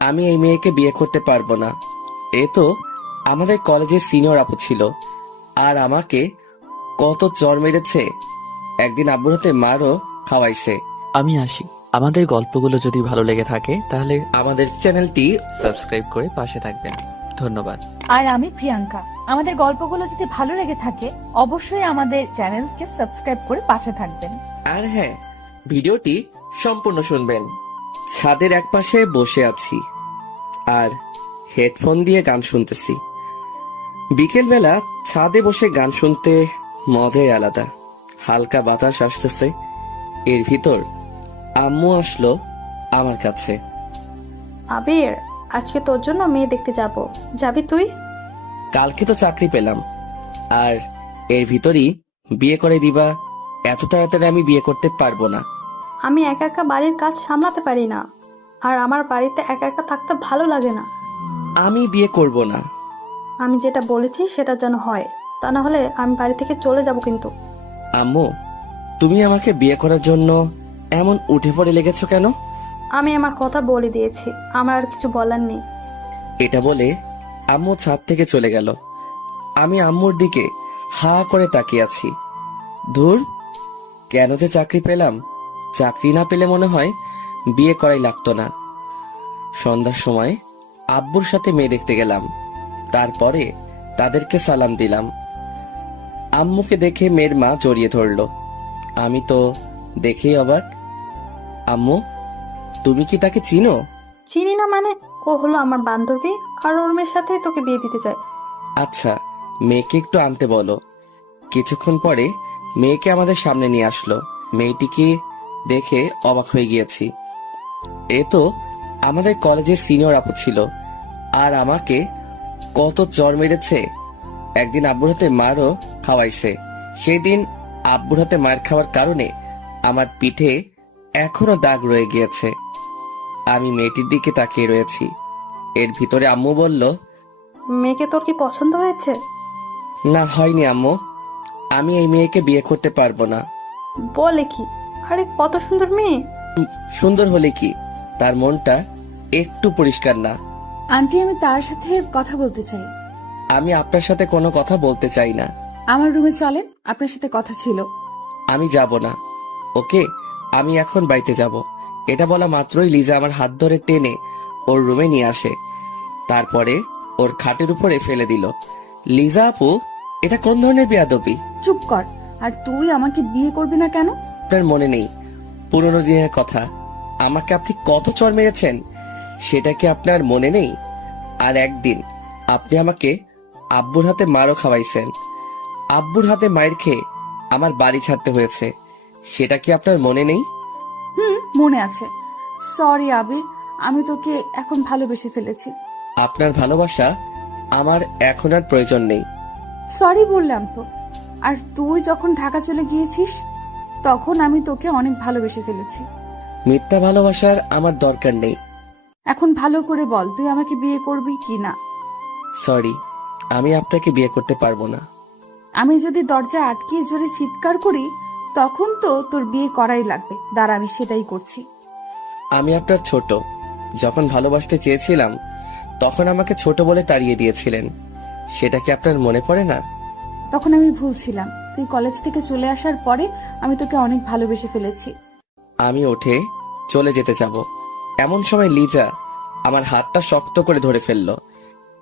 আমি এই মেয়েকে বিয়ে করতে পারবো না। এ তো আমাদের কলেজের সিনিয়র আপু ছিল, আর আমাকে কত চর মেরেছে। একদিন আব্বুর হাতে মারও খাওয়াইছে। আমি আসি। আমাদের গল্পগুলো যদি ভালো লেগে থাকে তাহলে আমাদের চ্যানেলটি সাবস্ক্রাইব করে পাশে থাকবেন। ধন্যবাদ। আর আমি প্রিয়াঙ্কা। আমাদের গল্পগুলো যদি ভালো লেগে থাকে অবশ্যই আমাদের চ্যানেলকে সাবস্ক্রাইব করে পাশে থাকবেন। আর হ্যাঁ, ভিডিওটি সম্পূর্ণ শুনবেন। ছাদের একপাশে বসে আছি আর হেডফোন দিয়ে গান শুনতেছি। বিকেলবেলা ছাদে বসে গান শুনতে মজাই আলাদা। হালকা বাতাস আসতেছে, এর ভিতর আম্মু আসলো আমার কাছে। আবির, আজকে তোর জন্য মেয়ে দেখতে যাব, যাবি তুই? কালকে তো চাকরি পেলাম, আর এর ভিতরই বিয়ে করে দিবা? এত তাড়াতাড়ি আমি বিয়ে করতে পারবো না। আমি একা একা বাড়ির কাজ সামলাতে পারি না, আর আমার বাড়িতে একা একা থাকতে ভালো লাগে না। আমি বিয়ে করব না। আমি যেটা বলেছি সেটা যেন হয়, তা না হলে আমি বাড়ি থেকে চলে যাব কিন্তু। আম্মু, তুমি আমাকে বিয়ে করার জন্য এমন উঠে পড়ে লেগেছো কেন? আমি আমার কথা বলে দিয়েছি, আমার আর কিছু বলার নেই। এটা বলে আম্মু ছাদ থেকে চলে গেল। আমি আম্মুর দিকে হা করে তাকিয়ে আছি। ধুর, কেন যে চাকরি পেলাম? চাকরি না পেলে মনে হয় বিয়ে করাই লাগতো না। সন্ধ্যার সময় আব্বুর সাথে মেয়ে দেখতে গেলাম। তারপরে তাদেরকে সালাম দিলাম। আম্মুকে দেখে মেয়ের মা জড়িয়ে ধরলো। আমি তো দেখেই অবাক। আম্মু, তুমি কি তাকে চিনো? চিনি না মানে? ও হলো আমার বান্ধবী, আর ওর মেয়ের সাথেই তোকে বিয়ে দিতে চাই। আচ্ছা, মেয়েকে একটু আনতে বলো। কিছুক্ষণ পরে মেয়েকে আমাদের সামনে নিয়ে আসলো। মেয়েটিকে দেখে অবাক হয়ে গিয়েছি। এ তো আমাদের কলেজের সিনিয়র আপু ছিল, আর আমাকে কত চর মেরেছে। একদিন আব্বুর হাতে মারও খাওয়াইছে। সেই দিন আব্বুর হাতে মার খাওয়ার কারণে আমার পিঠে এখনো দাগ রয়ে গিয়েছে। আমি মেয়েটির দিকে তাকিয়ে রয়েছি। এর ভিতরে আম্মু বলল, মেয়েকে তোর কি পছন্দ হয়েছে? না, হয়নি আম্মু। আমি এই মেয়েকে বিয়ে করতে পারবো না। বলে কি? আরে কত সুন্দর মেয়ে! সুন্দর হলে কি, তার মনটা একটু পরিষ্কার না। আন্টি, আমি তার সাথে কথা বলতে চাই। আমি আপনার সাথে কোনো কথা বলতে চাই না। আমার রুমে চলেন, আপনার সাথে কথা ছিল। আমি যাব না। ওকে, আমি এখন বাড়িতে যাব। এটা বলা মাত্রই লিজা আমার হাত ধরে টেনে ওর রুমে নিয়ে আসে। তারপরে ওর খাটের উপরে ফেলে দিল। লিজা আপু, এটা কোন ধরনের বেয়াদবি? চুপ কর। আর তুই আমাকে বিয়ে করবি না কেন? আপনার মনে নেই পুরনো দিনের কথা? আমাকে আপনি কত চড় মেরেছেন, সেটা কি আপনার মনে নেই? আর একদিন আপনি আমাকে আব্বুর হাতে মারও খাওয়াইছেন। আব্বুর হাতে মায়ের খেয়ে আমার বাড়ি ছাড়তে হয়েছে, সেটা কি আপনার মনে নেই? মনে আছে। সরি আবির, আমি তোকে এখন ভালোবেসে ফেলেছি। আপনার ভালোবাসা আমার এখন আর প্রয়োজন নেই। সরি বললাম তো। আর তুই যখন ঢাকা চলে গিয়েছিস তখন আমি তোকে অনেক ভালোবেসে ফেলেছি। মিথ্যা ভালোবাসার আমার দরকার নেই। এখন ভালো করে বল, তুই আমাকে বিয়ে করবি কি না? সরি, আমি আপনাকে বিয়ে করতে পারবো না। আমি যদি দরজা আটকিয়ে জোরে চিৎকার করি তখন তো তোর বিয়ে করাই লাগবে। দাঁড়া, আমি সেটাই করছি। আমি আপনার ছোট। যখন ভালোবাসতে চেয়েছিলাম তখন আমাকে ছোট বলে তাড়িয়ে দিয়েছিলেন, সেটা কি আপনার মনে পড়ে না? তখন আমি ভুল ছিলাম। তুই কলেজ থেকে চলে আসার পরে আমি তোকে অনেক ভালোবেসে ফেলেছি। আমি উঠে চলে যেতে যাব, এমন সময় লিজা আমার হাতটা শক্ত করে ধরে ফেললো।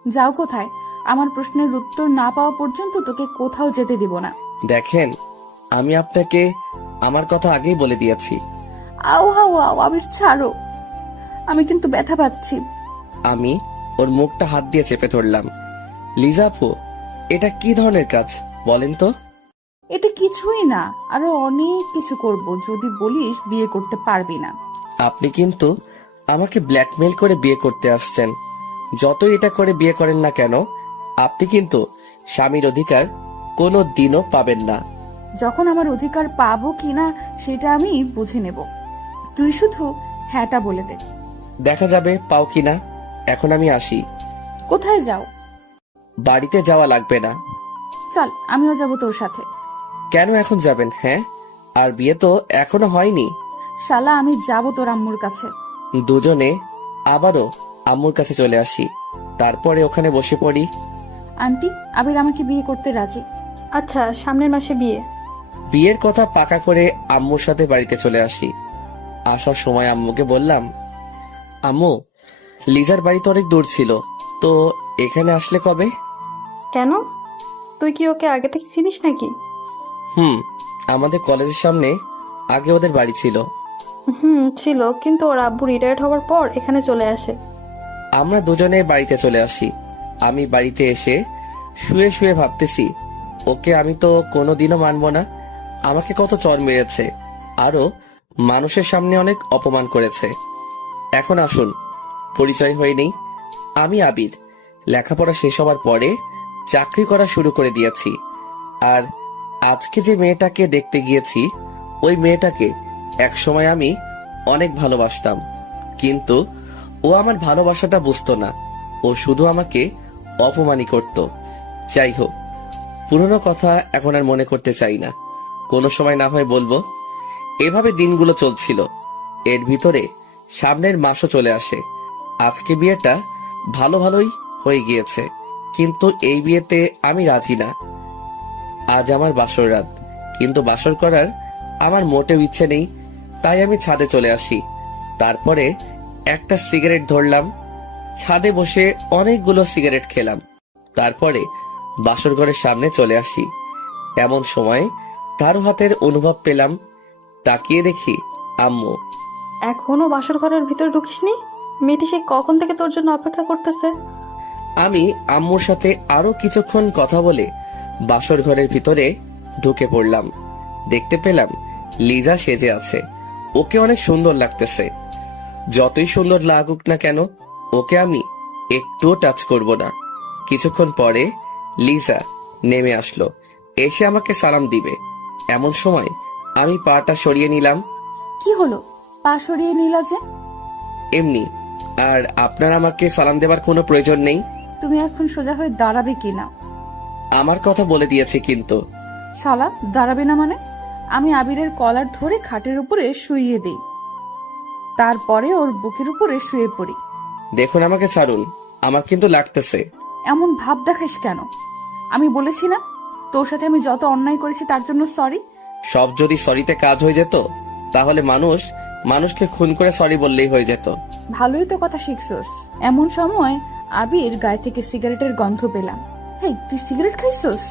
যাও কোথায়? আমার প্রশ্নের উত্তর না পাওয়া পর্যন্ত তোকে কোথাও যেতে দিব না। দেখেন, আমি আপনাকে আমার কথা আগেই বলে দিয়েছি। আও হাও আও, আবির ছাড়ো, আমি কিন্তু ব্যথা পাচ্ছি। আমি ওর মুখটা হাত দিয়ে চেপে ধরলাম। লিজা আপু, এটা কি ধরনের কাজ বলেন তো? এটা কিছুই না, আরো অনেক কিছু করব যদি বলিস বিয়ে করতে পারবি না। আপনি কিন্তু আমাকে ব্ল্যাকমেল করে বিয়ে করতে আসছেন। যতই এটা করে বিয়ে করেন না কেন, আপনি কিন্তু স্বামীর অধিকার কোনো দিনও পাবেন না। যখন আমার অধিকার পাবো কিনা সেটা আমি বুঝে নেব। তুই শুধু হ্যাঁটা বলে দে। দেখা যাবে পাও কিনা। এখন আমি আসি। কোথায় যাও? বাড়িতে যাওয়া লাগবে না। চল, আমিও যাব তোর সাথে। কেন এখন যাবেন? হ্যাঁ, আর বিয়ে তো এখনো হয়নি। শালা, আমি যাব তোর আম্মুর কাছে। দুজনে আবারও আম্মুর কাছে চলে আসি। তারপরে ওখানে বসে পড়ি। আন্টি, আবির আমাকে বিয়ে করতে রাজি। আচ্ছা, সামনের মাসে বিয়ে। বিয়ের কথা পাকা করে আম্মুর সাথে বাড়িতে চলে আসি। আসার সময় আম্মুকে বললাম, আম্মু, লিজার বাড়ি তো অনেক দূর ছিল, তো এখানে আসলে কবে? কেন? তুই কি ওকে আগে থেকে চিনিস নাকি? আমাদের কলেজের সামনে আগে ওদের বাড়ি ছিল। ছিল, কিন্তু ওর আব্বু রিটায়ার্ড হওয়ার পর এখানে চলে আসে। আমরা দুজনে বাড়িতে চলে আসি। আমি বাড়িতে এসে শুয়ে শুয়ে ভাবতেছি, ওকে আমি তো কোনোদিনও মানবো না। আমাকে কত চর মেরেছে, আরো মানুষের সামনে অনেক অপমান করেছে। এখন আসুন পরিচয় হয়ে নেই। আমি আবির। লেখাপড়া শেষ হওয়ার পরে চাকরি করা শুরু করে দিয়েছি। আর আজকে যে মেয়েটাকে দেখতে গিয়েছি, ওই মেয়েটাকে একসময় আমি অনেক ভালোবাসতাম, কিন্তু ও আমার ভালোবাসাটা বুঝতো না। ও শুধু আমাকে অপমানই করত। যাই হোক, পুরনো কথা এখন আর মনে করতে চাই না, কোনো সময় না হয় বলবো। এভাবে দিনগুলো চলছিল। এর ভিতরে সামনের মাসও চলে আসে। আজকে বিয়েটা ভালো ভালোই হয়ে গিয়েছে, কিন্তু এই বিয়েতে আমি রাজি না। আজ আমার বাসর রাত, কিন্তু বাসর করার আমার মোটেও ইচ্ছে নেই। তাই আমি ছাদে চলে আসি। তারপরে একটা সিগারেট ধরলাম, ছাদে বসে অনেকগুলো সিগারেট খেলাম। তারপরে বাসর ঘরের সামনে চলে আসি। এমন সময় কারো হাতের অনুভব পেলাম। তাকিয়ে দেখি আম্মু। এখনো বাসর ঘরের ভিতরে ঢুকিসনি? মেয়েটি সে কখন থেকে তোর জন্য অপেক্ষা করতেছে। আমি আম্মুর সাথে আরো কিছুক্ষণ কথা বলে বাসর ঘরের ভিতরে ঢুকে পড়লাম। দেখতে পেলাম লিজা সেজে আছে। ওকে অনেক সুন্দর লাগতেছে। যতই সুন্দর লাগুক না কেন, ওকে আমি একটুও টাচ করব না। কিছুক্ষণ পরে লিজা নেমে আসলো, এসে আমাকে সালাম দিবে। এমন সময় আমি পাটা সরিয়ে নিলাম। কি হলো, পা সরিয়ে নিলা যে? এমনি। আর আপনার আমাকে সালাম দেবার কোনো প্রয়োজন নেই। তুমি এখন সোজা হয়ে দাঁড়াবে কিনা? আমার কথা বলে দিয়েছে কিন্তু। শালা, দাঁড়াবে না মানে? আমি আবিরের কলার ধরে খাটের উপরে শুইয়ে দেই, তারপরে ওর বুকের উপরে শুয়ে পড়ি। দেখুন, আমাকে ছাড়ুন, আমার কিন্তু লাগতেছে। এমন ভাব দেখাস কেন? আমি বলেছি না তোর সাথে আমি যত অন্যায় করেছি তার জন্য সরি? সব যদি সরিতে কাজ হয়ে যেত, তাহলে মানুষকে খুন করে সরি বললেই হয়ে যেত। ভালোই তো কথা শিখছস। এমন সময় আবির গায়ে থেকে সিগারেটের গন্ধ পেলাম। হেই, তুই সিগারেট খাইছস?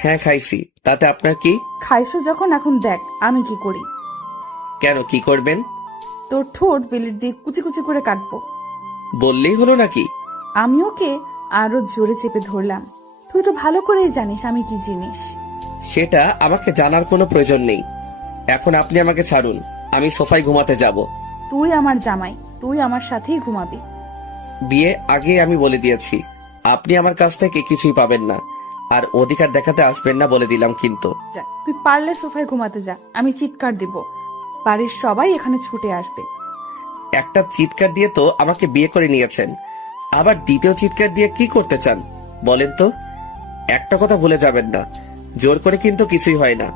হ্যাঁ, খাইছি। তাতে আপনার কি? খাইছো যখন, এখন দেখ আমি কি করি। কেন, কি করবেন? তোর ঠোঁট বেলেট দিয়ে কুচি কুচি করে কাটবো। বললেই হলো নাকি? আমি ওকে আরো জোরে চেপে ধরলাম। তুই তো ভালো করেই জানিস আমি কি জিনিস। সেটা আমাকে জানার কোনো প্রয়োজন নেই। এখন আপনি আমাকে ছাড়ুন, আমি সোফায় ঘুমাতে যাব। তুই আমার জামাই, তুই আমার সাথেই ঘুমাবি। বিয়ে আগে আমি বলে দিয়েছি, আপনি আমার কাছ থেকে কিছুই পাবেন না, আর অধিকার দেখাতে আসবেন না বলে দিলাম কিন্তু। যা, তুই পারলে সোফায় ঘুমাতে যা, আমি চিৎকার দিব, বাড়ির সবাই এখানে ছুটে আসবে। একটা চিৎকার দিয়ে তো আমাকে বিয়ে করে নিয়েছেন, আবার দ্বিতীয় চিৎকার দিয়ে কি করতে চান বলেন তো? একটা কথা ভুলে যাবেন না, জোর করে কিন্তু কিছুই হয় না।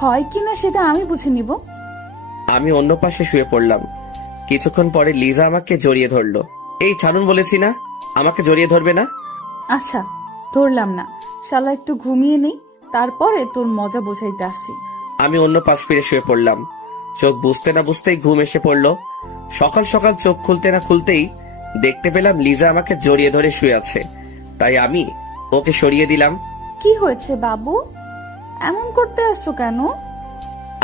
হয় কিনা সেটা আমি বুঝে নিব। আমি অন্য পাশে শুয়ে পড়লাম। কিছুক্ষণ পরে লিজা আমাকে জড়িয়ে ধরলো। এই ছাড়ুন বলেছি না, আমাকে জড়িয়ে ধরবে না। আচ্ছা, ধরলাম না, শালা একটু ঘুমিয়ে নেই, তারপরে তোর মজা বোঝাইতে আসছি। আমি অন্য পাশ ফিরে শুয়ে পড়লাম। চোখ বুঝতে না বুঝতেই ঘুম এসে পড়লো। সকাল সকাল চোখ খুলতে না খুলতেই দেখতে পেলাম লিজা আমাকে জড়িয়ে ধরে শুয়ে আছে। তাই আমি ওকে সরিয়ে দিলাম। কি হয়েছে বাবু, এমন করতে আসছো কেন?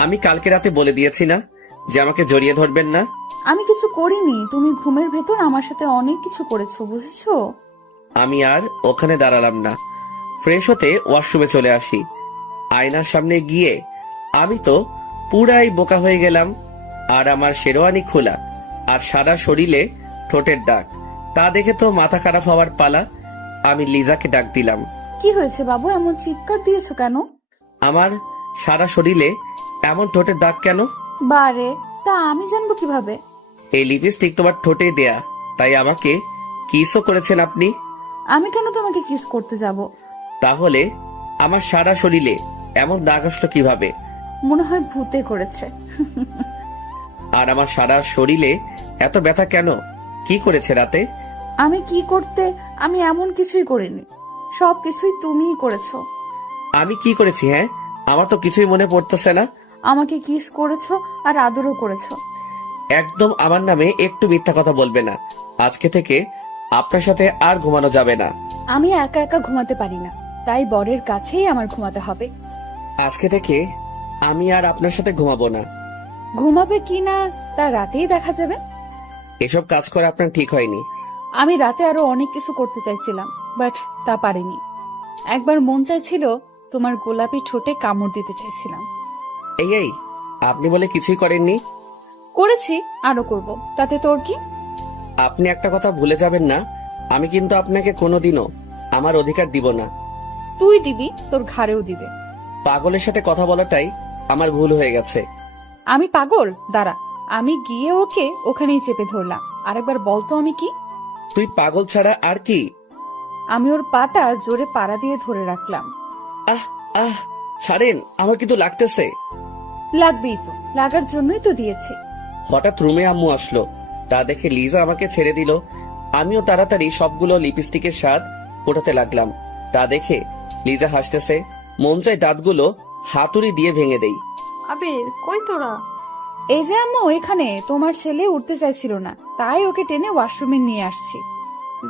আমি কালকে রাতে বলে দিয়েছি না যে আমাকে জড়িয়ে ধরবেন না। আমি কিছু করিনি, তুমি ঘুমের ভেতর আমার সাথে অনেক কিছু করেছো, বুঝেছো? আমি আর ওখানে দাঁড়ালাম না। ফ্রেশ হতে ওয়াশরুমে চলে আসি। আয়নার সামনে গিয়ে আমি তো পুরাই বোকা হয়ে গেলাম। আর আমার শেরওয়ানি খোলা, আর সাদা শরীরে ঠোঁটের দাগ, তা দেখে তো মাথা খারাপ হওয়ার পালা। আমি লিজাকে ডাক দিলাম। কি হয়েছে বাবু, এমন চিৎকার দিয়েছো কেন? আমার সারা শরীরে এমন ঠোঁটের দাগ কেন? বারে, তা আমি জানবো কিভাবে? এই লিপস্টিক তোমার ঠোঁটে দেয়া, তাই আমাকে কিসও করেছেন আপনি। আমি কেন তোমাকে কিস করতে যাব? তাহলে আমার সারা শরীরে এমন দাগ আসলো কিভাবে? মনে হয় ভূতে করেছে। আর আমার সারা শরীরে এত ব্যথা কেন? কি করেছে রাতে? আমি কি করতে? আমি এমন কিছুই করিনি, সব কিছুই তুমিই করেছো। আমি কি করেছি? হ্যাঁ, আমার তো কিছুই মনে পড়তেছে না। আমাকে কিস করেছো আর আদরও করেছো। একদম আমার নামে একটু মিথ্যা কথা বলবে না। আজকে থেকে আপনার সাথে আর ঘুমানো যাবে না। আমি একা একা ঘুমাতে পারি না, তাই বরের কাছেই আমার ঘুমাতে হবে। আজকে থেকে আমি আর আপনার সাথে ঘুমাবো না। ঘুমাবে কি না তা রাতেই দেখা যাবে। এসব কাজ করা আপনার ঠিক হয়নি। আমি রাতে আরো অনেক কিছু করতে চাইছিলাম, বাট তা পারিনি। একবার মন চাইছিল তোমার গোলাপি ঠোঁটে কামড় দিতে চাইছিলাম। এই আপনি বলে কিছুই করেননি। করেছি, আরো করব, তাতে তোর কি? আপনি একটা কথা ভুলে যাবেন না, আমি কিন্তু আপনাকে কোনোদিনও আমার অধিকার দিব না। তুই দিবি, তোর ঘাড়েও দিবে। পাগলের সাথে কথা বলাটাই আমার ভুল হয়ে গেছে। আমি পাগল? দাঁড়া, আমি গিয়ে ওকে ওখানেই চেপে ধরলাম। আরেকবার বলতো আমি কি? তুই পাগল ছাড়া আর কি? আমি ওর পাটা জোরে পাড়া দিয়ে ধরে রাখলাম। আহ আহ ছাড়েন, আমার কিন্তু লাগতেছে। লাগবেই তো, লাগার জন্যই তো দিয়েছে। হঠাৎ রুমে আম্মু আসলো, তা দেখে লিজা আমাকে ছেড়ে দিল। আমিও তাড়াতাড়ি সবগুলো লিপস্টিকের স্বাদ ফোটাতে লাগলাম। তা দেখে লিজা হাসতেছে। মন চাই দাঁতগুলো হাতুড়ি দিয়ে ভেঙে দেই। আবির, কই তোরা? এই যে আম্মু, এখানে তোমার ছেলে উঠতে চাইছিল না, তাই ওকে টেনে ওয়াশরুমে নিয়ে আসছি।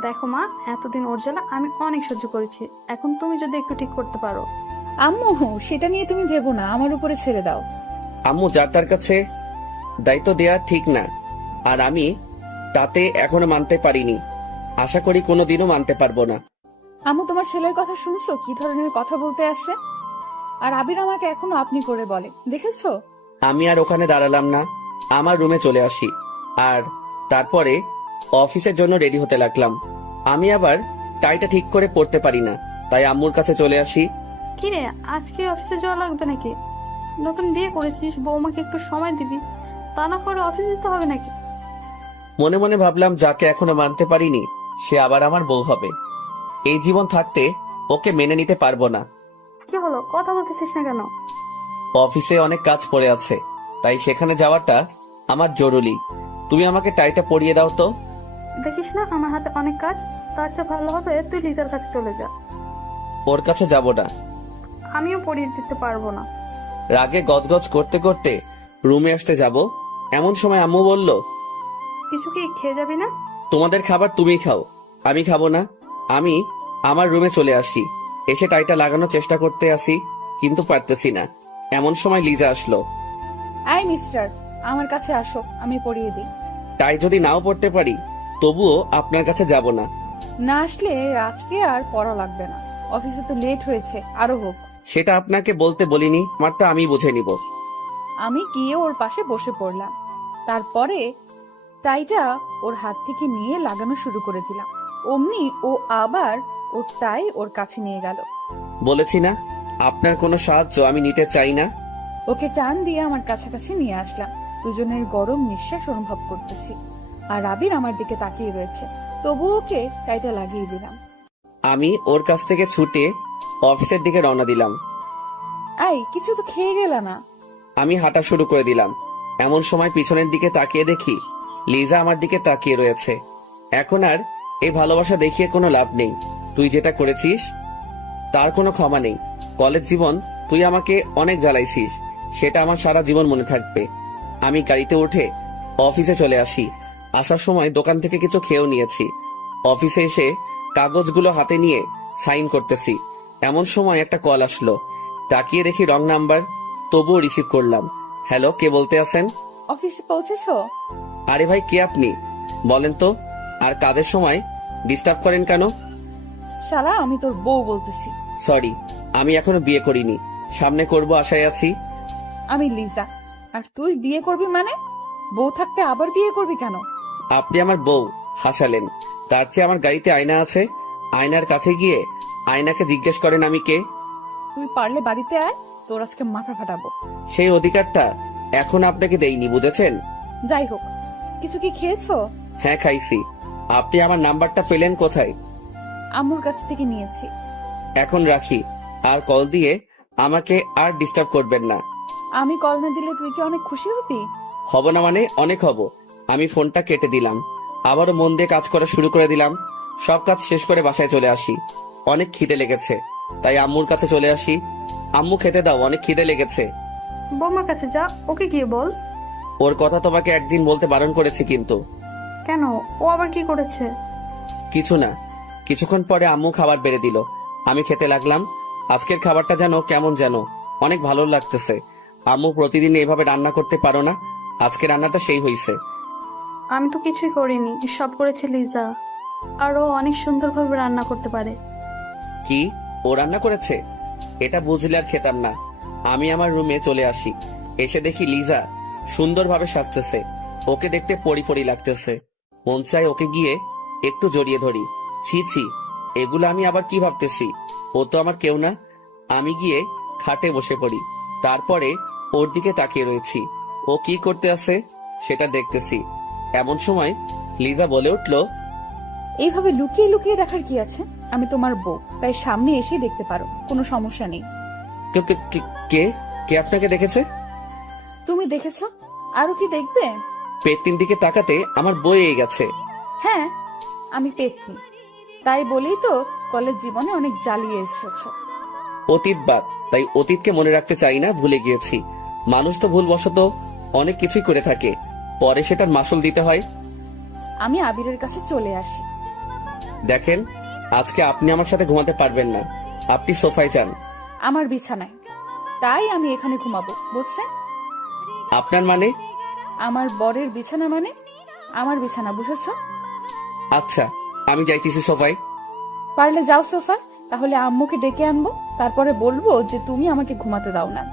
দেখো মা, এতদিন ওর জ্বালা আমি অনেক সহ্য করেছি, এখন তুমি যদি একটু ঠিক করতে পারো। আম্মু, সেটা নিয়ে তুমি ভেবো না, আমার উপরে ছেড়ে দাও। আম্মু যার তার কাছে দায়িত্ব দেয়া ঠিক না, আর আমি তাতে এখনো মানতে পারিনি। আশা করি কোনোদিনও মানতে পারবো না। আম্মু, তোমার ছেলের কথা শুনছো? কি ধরনের কথা বলতে আছে। আর আবির আমাকে এখনো আপনি করে বলে, দেখেছো? আমি আর ওখানে দাঁড়ালাম না, আমার রুমে চলে আসি। আর তারপরে অফিসের জন্য রেডি হতে লাগলাম। আমি আবার টাইটা ঠিক করে পড়তে পারি না, তাই আম্মুর কাছে চলে আসি। কি রে, আজকে অফিসে যাওয়া লাগবে নাকি? নতুন বিয়ে করেছিস, বৌমাকে একটু সময় দিবি, তা না করে অফিসে যেতে হবে নাকি? মনে মনে ভাবলাম, যাকে এখনো মানতে পারিনি সে আবার আমার বউ হবে। এই জীবন থাকতে ওকে মেনে নিতে পারবো না। কি হলো, কথা বলতেছিস না কেন? অফিসে অনেক কাজ পড়ে আছে, তাই সেখানে যাওয়াটা আমার জরুরি। তুমি আমাকে টাইটা পরিয়ে দাও তো। দেখিস না আমার হাতে অনেক কাজ, তার চেয়ে ভালো হবে তুই লিজার কাছে চলে যা। ওর কাছে যাব না। আমিও পরিয়ে দিতে পারবো না। রাগে গজগজ করতে করতে রুমে আসতে যাব, এমন সময় আম্মু বলল, কিছু কি খেয়ে যাবি না? তোমাদের খাবার তুমি খাও, আমি খাবো না। আমি আমার রুমে চলে আসি। এসে টাইটা লাগানোর চেষ্টা করতে আসি, কিন্তু পারতেছি না। এমন সময় লিজা আসলো। আই মিস্টার, আমার কাছে আসো, আমি পরিয়ে দিই। টাই যদি নাও পড়তে পারি, তবুও আপনার কাছে যাব না। না আসলে আজকে আর পড়া লাগবে না। অফিসে তো লেট হয়েছে, আরো হোক। সেটা আপনাকে বলতে বলিনি, আমারটা আমি বুঝে নিব। আমি গিয়ে ওর পাশে বসে পড়লাম। তারপরে টাইটা ওর হাত থেকে নিয়ে লাগানো শুরু করে দিলাম। অমনি ও আবার ওর টাই ওর কাছে নিয়ে গেল। বলেছি না, আপনার কোনো সাহায্য আমি নিতে চাই না। ওকে টান দিয়ে আমার কাছাকাছি নিয়ে আসলাম। দুজনের গরম নিঃশ্বাস অনুভব করতেছি, আর আবির আমার দিকে তাকিয়ে রয়েছে। তবু ওকে টাইটা লাগিয়ে দিলাম। আমি ওর কাছ থেকে ছুটে অফিসের দিকে রওনা দিলাম। আই, কিছু তো খেয়ে গেল না? আমি হাঁটা শুরু করে দিলাম। এমন সময় পিছনের দিকে তাকিয়ে দেখি লিজা আমার দিকে তাকিয়ে রয়েছে। এখন আর এই ভালোবাসা দেখিয়ে কোনো লাভ নেই। তুই যেটা করেছিস তার কোনো ক্ষমা নেই। কলেজ জীবন তুই আমাকে অনেক জ্বালাইছিস, সেটা আমার সারা জীবন মনে থাকবে। আমি গাড়িতে উঠে অফিসে চলে আসি। আসার সময় দোকান থেকে কিছু খেয়েও নিয়েছি। অফিসে এসে কাগজগুলো হাতে নিয়ে সাইন করতেছি, এমন সময় একটা কল আসলো। তাকিয়ে দেখি রং নাম্বার, তবুও রিসিভ করলাম। হ্যালো, কে বলতে আছেন? অফিসে পৌঁছেছো? আরে ভাই, কে আপনি বলেন তো? আর কাজের সময় ডিস্টার্ব করেন কেন? শালা, আমি তোর বউ বলতেছি। সরি, আমি এখনো বিয়ে করিনি, সামনে করব আশায় আছি। আমি লিজা। আর তুই বিয়ে করবি মানে? বউ থাকতে আবার বিয়ে করবি কেন? আপনি আমার বউ হাসালেন, তার চেয়ে আমার গাড়িতে আয়না আছে, আয়নার কাছে গিয়ে আয়নাকে জিজ্ঞেস করেন আমি কে। তুই পারলে বাড়িতে আয়, তোর আজকে মাথা ফাটাবো। সেই অধিকারটা এখন আপনাকে দেইনি, বুঝেছেন? যাই হোক, কিছু কি খেয়েছো? হ্যাঁ, খাইছি। আপনি আমার নাম্বারটা পেলেন কোথায়? আম্মুর কাছ থেকে নিয়েছি। এখন রাখি, আর কল দিয়ে আমাকে আর ডিস্টার্ব করবেন না। আমি কল না দিলে তুই কি অনেক খুশি হবি? হব না মানে? অনেক হব। আমি ফোনটা কেটে দিলাম। আবারও মন দিয়ে কাজ করা শুরু করে দিলাম। সব কাজ শেষ করে বাসায় চলে আসি। অনেক খিদে লেগেছে, তাই আম্মুর কাছে চলে আসি। আম্মু খেতে দাও, অনেক খিদে লেগেছে। বৌমার কাছে যা, ওকে গিয়ে বল। ওর কথা তোমাকে একদিন বলতে বারণ করেছি কিন্তু। কেন, ও আবার কি করেছে? কিছু না। কিছুক্ষণ পরে আম্মু খাবার বেড়ে দিল, আমি খেতে লাগলাম। আজকের খাবারটা যেন কেমন যেন অনেক ভালো লাগতেছে। আম্মু প্রতিদিন এভাবে রান্না করতে পারো না, আজকে রান্নাটা সেই হইছে। আমি তো কিছুই করিনি, সব করেছে লিজা। আর ও অনেক সুন্দরভাবে রান্না করতে পারে। কি, ও রান্না করেছে? এটা বুঝলে আর খেতাম না। আমি আমার রুমে চলে আসি। এসে দেখি লিজা সুন্দরভাবে সাজতেছে। ওকে দেখতে পরি পরি লাগতেছে। মন চায় ওকে গিয়ে একটু জড়িয়ে ধরি। ছি ছি, এগুলো আমি আবার কি ভাবতেছি? ও তো আমার কেউ না। আমি গিয়ে খাটে বসে পড়ি। তারপরে ওর দিকে তাকিয়ে রয়েছি। ও কি করতে আছে সেটা দেখতেছি। এমন সময় লিজা বলে উঠল, এইভাবে লুকিয়ে লুকিয়ে দেখার কি আছে? আমি তোমার বউ, তাই সামনে এসেই দেখতে পারো, কোনো সমস্যা নেই। কে কে- কে- কে কে আপনাকে দেখেছে? তুমি দেখেছো, আরো কি দেখবে? পেটটির দিকে তাকাতে আমার বয়ে গেছে। হ্যাঁ, আমি পেতনি, তাই বলেই তো কলেজ জীবনে অনেক জ্বালিয়ে এসেছো। অতীত বাদ, তাই অতীতকে মনে রাখতে চাই না, ভুলে গিয়েছি। মানুষ তো ভুলবশত অনেক কিছুই করে থাকে, পরে সেটার মাসুল দিতে হয়। আমি আবিরের কাছে চলে আসি। দেখেন, আজকে আপনি আমার সাথে ঘুমাতে পারবেন না। আপনি সোফায় যান। আমার বিছানায়, তাই আমি এখানে ঘুমাবো, বুঝছেন? আপনার মানে? আমার বরের বিছানা মানে আমার বিছানা, বুঝেছো? আচ্ছা, আমি যাইতেছি সোফায়। পারলে যাও সোফা, তাহলে আম্মুকে ডেকে আনবো, তারপরে বলবো যে তুমি আমাকে ঘুমাতে দাও না।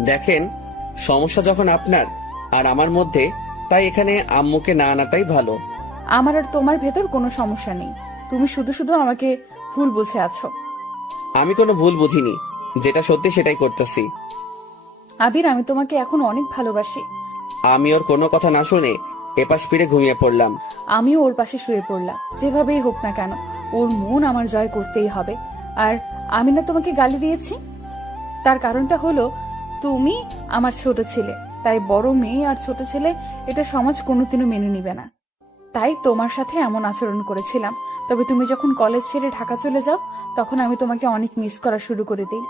দেখেন, সমস্যা যখন আপনার আর আমার মধ্যে, তাই এখানে আম্মুকে না আনাটাই ভালো। আমার আর তোমার ভেতর কোনো সমস্যা নেই, তুমি শুধু শুধু আমাকে ভুল বুঝে আছো। আমি কোনো ভুল বুঝিনি, যেটা সত্যি সেটাই করতেছি। আবির, আমি তোমাকে এখন অনেক ভালোবাসি। আমি ওর কোনো কথা না শুনে এপাশ ফিরে ঘুমিয়ে পড়লাম। আমিও ওর পাশে শুয়ে পড়লাম। যেভাবেই হোক না কেন, ওর মন আমার জয় করতেই হবে। আর আমি না তোমাকে গালি দিয়েছি, তার কারণটা হলো তুমি আমার ছোট ছেলে, তাই বড় মেয়ে আর ছোট ছেলে এটা সমাজ কোনোদিনও মেনে নিবে না। তাই তোমার সাথে এমন আচরণ করেছিলাম। তবে তুমি যখন কলেজ ছেড়ে ঢাকা চলে যাও, তখন আমি তোমাকে অনেক মিস করা শুরু করে দিই।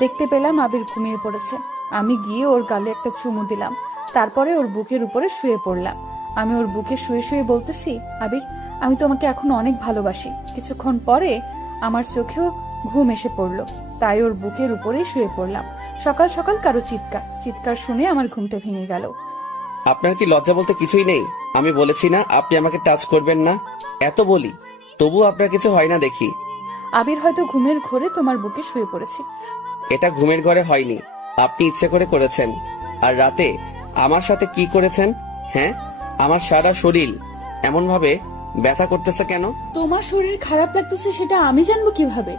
দেখতে পেলাম আবির ঘুমিয়ে পড়েছে। আমি গিয়ে ওর গালে একটা চুমু দিলাম, তারপরে ওর বুকের উপরে শুয়ে পড়লাম। আমি ওর বুকে শুয়ে শুয়ে বলতেছি, আবির, আমি তোমাকে এখন অনেক ভালোবাসি। কিছুক্ষণ পরে আমার চোখেও ঘুম এসে পড়লো, তাই ওর বুকের উপরেই শুয়ে পড়লাম। সকাল সকাল কারো চিৎকার শুনে আমার ঘুমটা ভেঙে গেল। আপনার কি লজ্জা বলতে কিছুই নেই? আমি বলেছি না আপনি আমাকে টাচ করবেন না, এত বলি, তবু আপনার কিছু হয় না দেখি। আবির, হয়তো ঘুমের ঘোরে তোমার বুকে শুয়ে পড়েছি। এটা ঘুমের ঘরে হয়নি, আপনি ইচ্ছে করে করেছেন। আর রাতে আমার সাথে কি করেছেন? হ্যাঁ, আমার সারা শরীর এমন ভাবে ব্যথা করতেছে কেন? তোমার শরীর খারাপ লাগতেছে সেটা আমি জানবো কিভাবে?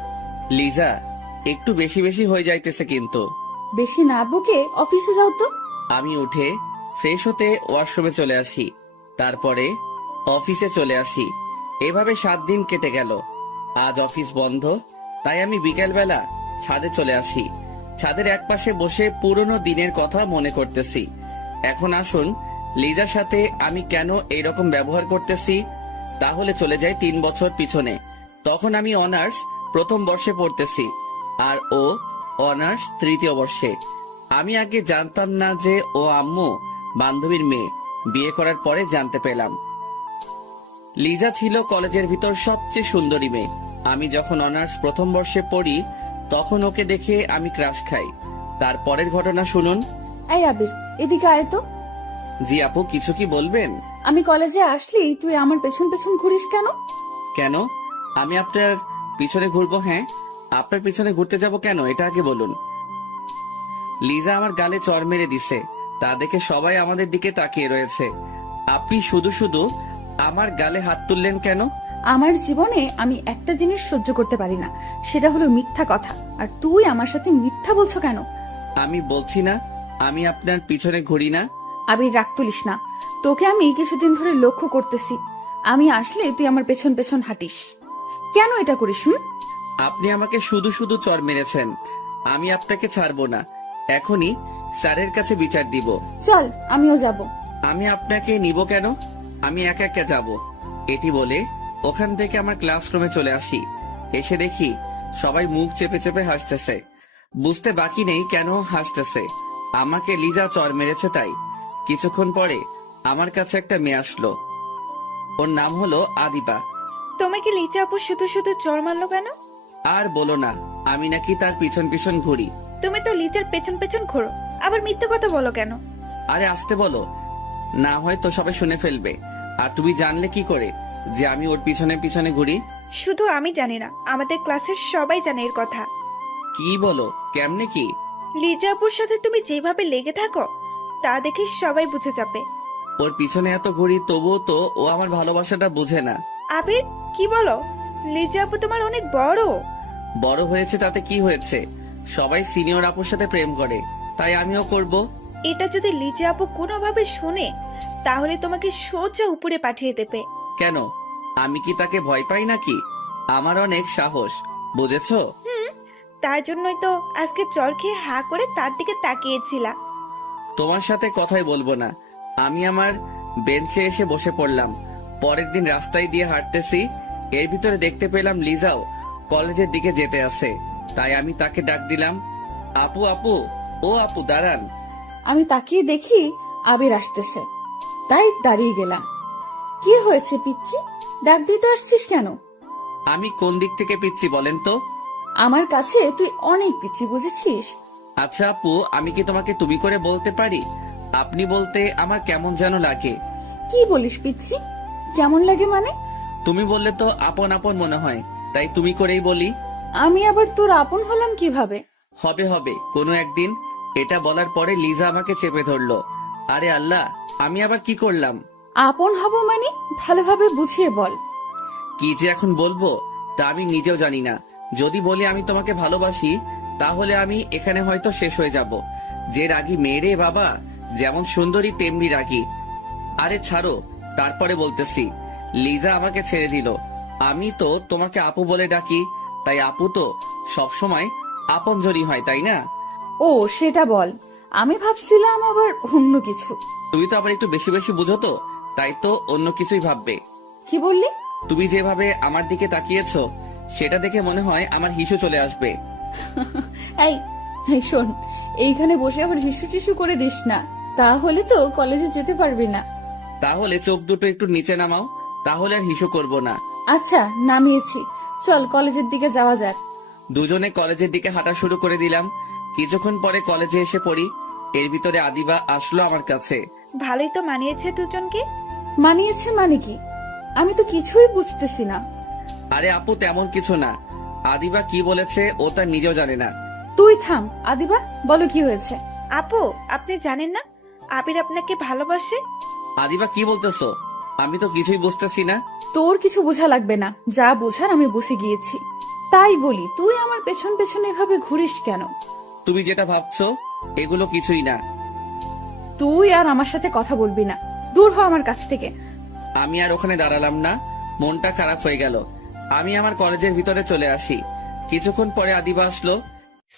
লিজা, একটু বেশি বেশি হয়ে যাইতেছে কিন্তু। বেশি না বকে অফিসে যাও তো। আমি উঠে ফ্রেশ হতে ওয়াশরুমে চলে আসি, তারপরে অফিসে চলে আসি। এভাবে 7 দিন কেটে গেল। আজ অফিস বন্ধ, তাই আমি বিকেলবেলা ছাদে চলে আসি। ছাদের একপাশে বসে পুরনো দিনের কথা মনে করতেছি। এখন আসুন, লিজার সাথে আমি কেন এইরকম ব্যবহার করতেছি, তাহলে চলে যাই 3 বছর পিছনে। তখন আমি অনার্স প্রথম বর্ষে পড়তেছি, আর ও অনার্স তৃতীয় বর্ষে। আমি আগে জানতাম না যে ও আম্মু বান্ধবীর মেয়ে। বিয়ে করার পরে জানতে পেলাম। লিজা ছিল কলেজের ভিতর সবচেয়ে সুন্দরী মেয়ে। আমি যখন অনার্স প্রথম বর্ষে পড়ি, তখন ওকে দেখে আমি ক্রাশ খাই। তারপরের ঘটনা শুনুন। এই আবির, এদিকে আয় তো। জি আপু, কিছু কি বলবেন? আমি কলেজে আসলি তুই আমার পেছন পেছন ঘুরিস কেন? কেন আমি আপনার পিছনে ঘুরবো? হ্যাঁ, আপনার পিছনে ঘুরতে যাব কেন, এটা আগে বলুন। লিজা আমার গালে চড় মেরে দিছে, তা দেখে সবাই আমাদের দিকে তাকিয়ে রয়েছে। আপনি শুধু শুধু আমার গালে হাত তুললেন কেন? আমার জীবনে আমি একটা জিনিস সহ্য করতে পারি না, সেটা হলো মিথ্যা কথা। আর তুই আমার সাথে মিথ্যা বলছো কেন? আমি বলছি না আমি আপনার পিছনে ঘুরি না। আবির, রাগ তুলিস না। তোকে আমি কিছুদিন ধরে লক্ষ্য করতেছি, আমি আসলে তুই আমার পেছন পেছন হাঁটিস। কেন এটা করিস? আপনি আমাকে শুধু শুধু চড় মেরেছেন, আমি আপনাকে ছাড়বো না। এখনই স্যারের কাছে বিচার দিব। চল, আমিও যাব। আমি আপনাকে নিব কেন? আমি একা একা যাব। এটি বলে ওখান থেকে আমার ক্লাসরুমে চলে আসি। এসে দেখি সবাই মুখ চেপে চেপে হাসতেছে। বুঝতে বাকি নেই কেন হাসতেছে। আমাকে লিজা চড় মেরেছে তাই। কিছুক্ষণ পরে আমার কাছে একটা মেয়ে আসলো। ওর নাম হলো আদিবা। তোমাকে লিচা আপু শুধু শুধু চড় মারলো কেন? আর বলো না, আমি নাকি তার পিছন পিছন ঘুরি। তুমি তো লিচার পেছন পেছন ঘোরো, আবার মিথ্যে কথা বলো কেন? আরে আসতে বলো, না হয় তো সবাই শুনে ফেলবে। আর তুমি জানলে কি করে যে আমি ওর পিছনে পিছনে ঘুরি? শুধু আমি জানি না, আমাদের ক্লাসের সবাই জানে এর কথা। কি বলো, কেমনে কি? লিজা আপুর সাথে তুমি যেভাবে লেগে থাকো তা দেখে সবাই বুঝে যাবে। ওর পিছনে এত ঘুরি তবুও তো ও আমার ভালোবাসাটা বুঝে না। আবির, কি বলো? লিজা আপু তোমার অনেক বড়। বড় হয়েছে তাতে কি হয়েছে? সবাই সিনিয়র আপুর সাথে প্রেম করে, তাই আমিও করব। এটা যদি লিজা আপু কোনোভাবে শুনে তাহলে তোমাকে সোজা উপরে পাঠিয়ে দেবে। কেন, আমি কি তাকে ভয় পাই নাকি? আমার অনেক সাহস, বুঝেছো? তার জন্যই তো আজকে চর খেয়ে হা করে তার দিকে তাকিয়েছিলা। তোমার সাথে কথাই বলবো না। আমি আমার বেঞ্চে এসে বসে পড়লাম। পরের দিন রাস্তায় দিয়ে হাঁটতেছি, এর ভিতরে দেখতে পেলাম লিজাও কলেজের দিকে যেতে আছে। তাই আমি তাকে ডাক দিলাম, আপু আপু, ও আপু দাঁড়ান। আমি তাকিয়ে দেখি আবির আসতেছে, তাই দাঁড়িয়ে গেলাম। কি হয়েছে পিচ্চি, ডাক দিতে আসছিস কেন? আমি কোন দিক থেকে পিচ্ছি বলেন তো? আমার কাছে তুই অনেক পিচ্চি, বুঝেছিস? আচ্ছা আপু, আমি কি তোমাকে তুমি করে বলতে পারি? আপনি বলতে আমার কেমন যেন লাগে। কি বলিস পিচ্চি? কেমন লাগে মানে? তুমি বললে তো আপন আপন মনে হয়, তাই তুমি করেই বলি। আমি আবার তোর আপন হলাম কিভাবে? হবে হবে কোনো একদিন। এটা বলার পরে লিজা আমাকে চেপে ধরলো। আরে আল্লাহ, আমি আবার কি করলাম? আপন হব মানে ভালোভাবে বুঝিয়ে বল। কি যে এখন বলবো তা আমি নিজেও জানি না। যদি বলি আমি তোমাকে ভালোবাসি, তাহলে আমি এখানে হয়তো শেষ হয়ে যাব। যে রাগী মেয়েরে বাবা, যেমন সুন্দরী তেমনি রাগী। আরে ছাড়ো, তারপরে বলতেছি। লিজা আমাকে ছেড়ে দিল। আমি তো তোমাকে আপু বলে ডাকি, তাই আপু তো সবসময় আপনজনই হয়, তাই না? ও সেটা বল, আমি ভাবছিলাম আবার অন্য কিছু। তুমি তো আবার একটু বেশি বেশি বুঝো তো, তাই তো অন্য কিছুই ভাববে। কি বললি? তুমি যেভাবে আমার দিকে তাকিয়েছো, সেটা দেখে মনে হয় আমার হিসু চলে আসবে। এই এই শোন, এইখানে বসে আবার হিসু টিসু করে দিস না, তাহলে তো কলেজে যেতে পারবি না। তাহলে চোখ দুটো একটু নিচে নামাও, তাহলে আর হিসু করব না। আচ্ছা নামিয়েছি, চল কলেজের দিকে যাওয়া যাক। দুজনে কলেজের দিকে হাঁটা শুরু করে দিলাম। কিছুক্ষণ পরে কলেজে এসে পড়ি। এর ভিতরে আদিবা আসলো আমার কাছে। ভালোই তো মানিয়েছে দুজনকে। মানিয়েছে মানে কি? আমি তো কিছুই বুঝতেছি না। আরে আপু, তেমন কিছু না। আদিবা কি বলেছে ও তার নিজেও জানে না। তুই থাম আদিবা, বলো কি হয়েছে? আপু, আপনি জানেন না আবির আপনাকে ভালোবাসে? আদিবা কি বলতেছো? আমি তো কিছুই বুঝতেছি না। তোর কিছু বোঝা লাগবে না, যা বোঝার আমি বুঝে গিয়েছি। তাই বলি, তুই আমার পেছন পেছন এভাবে ঘুরিস কেন? তুমি যেটা ভাবছো এগুলো কিছুই না। তুই আর আমার সাথে কথা বলবি না, দূর হ আমার কাছ থেকে। আমি আর ওখানে দাঁড়ালাম না, মনটা খারাপ হয়ে গেল। আমি আমার কলেজের ভিতরে চলে আসি। কিছুক্ষণ পরে আদিবা আসলো।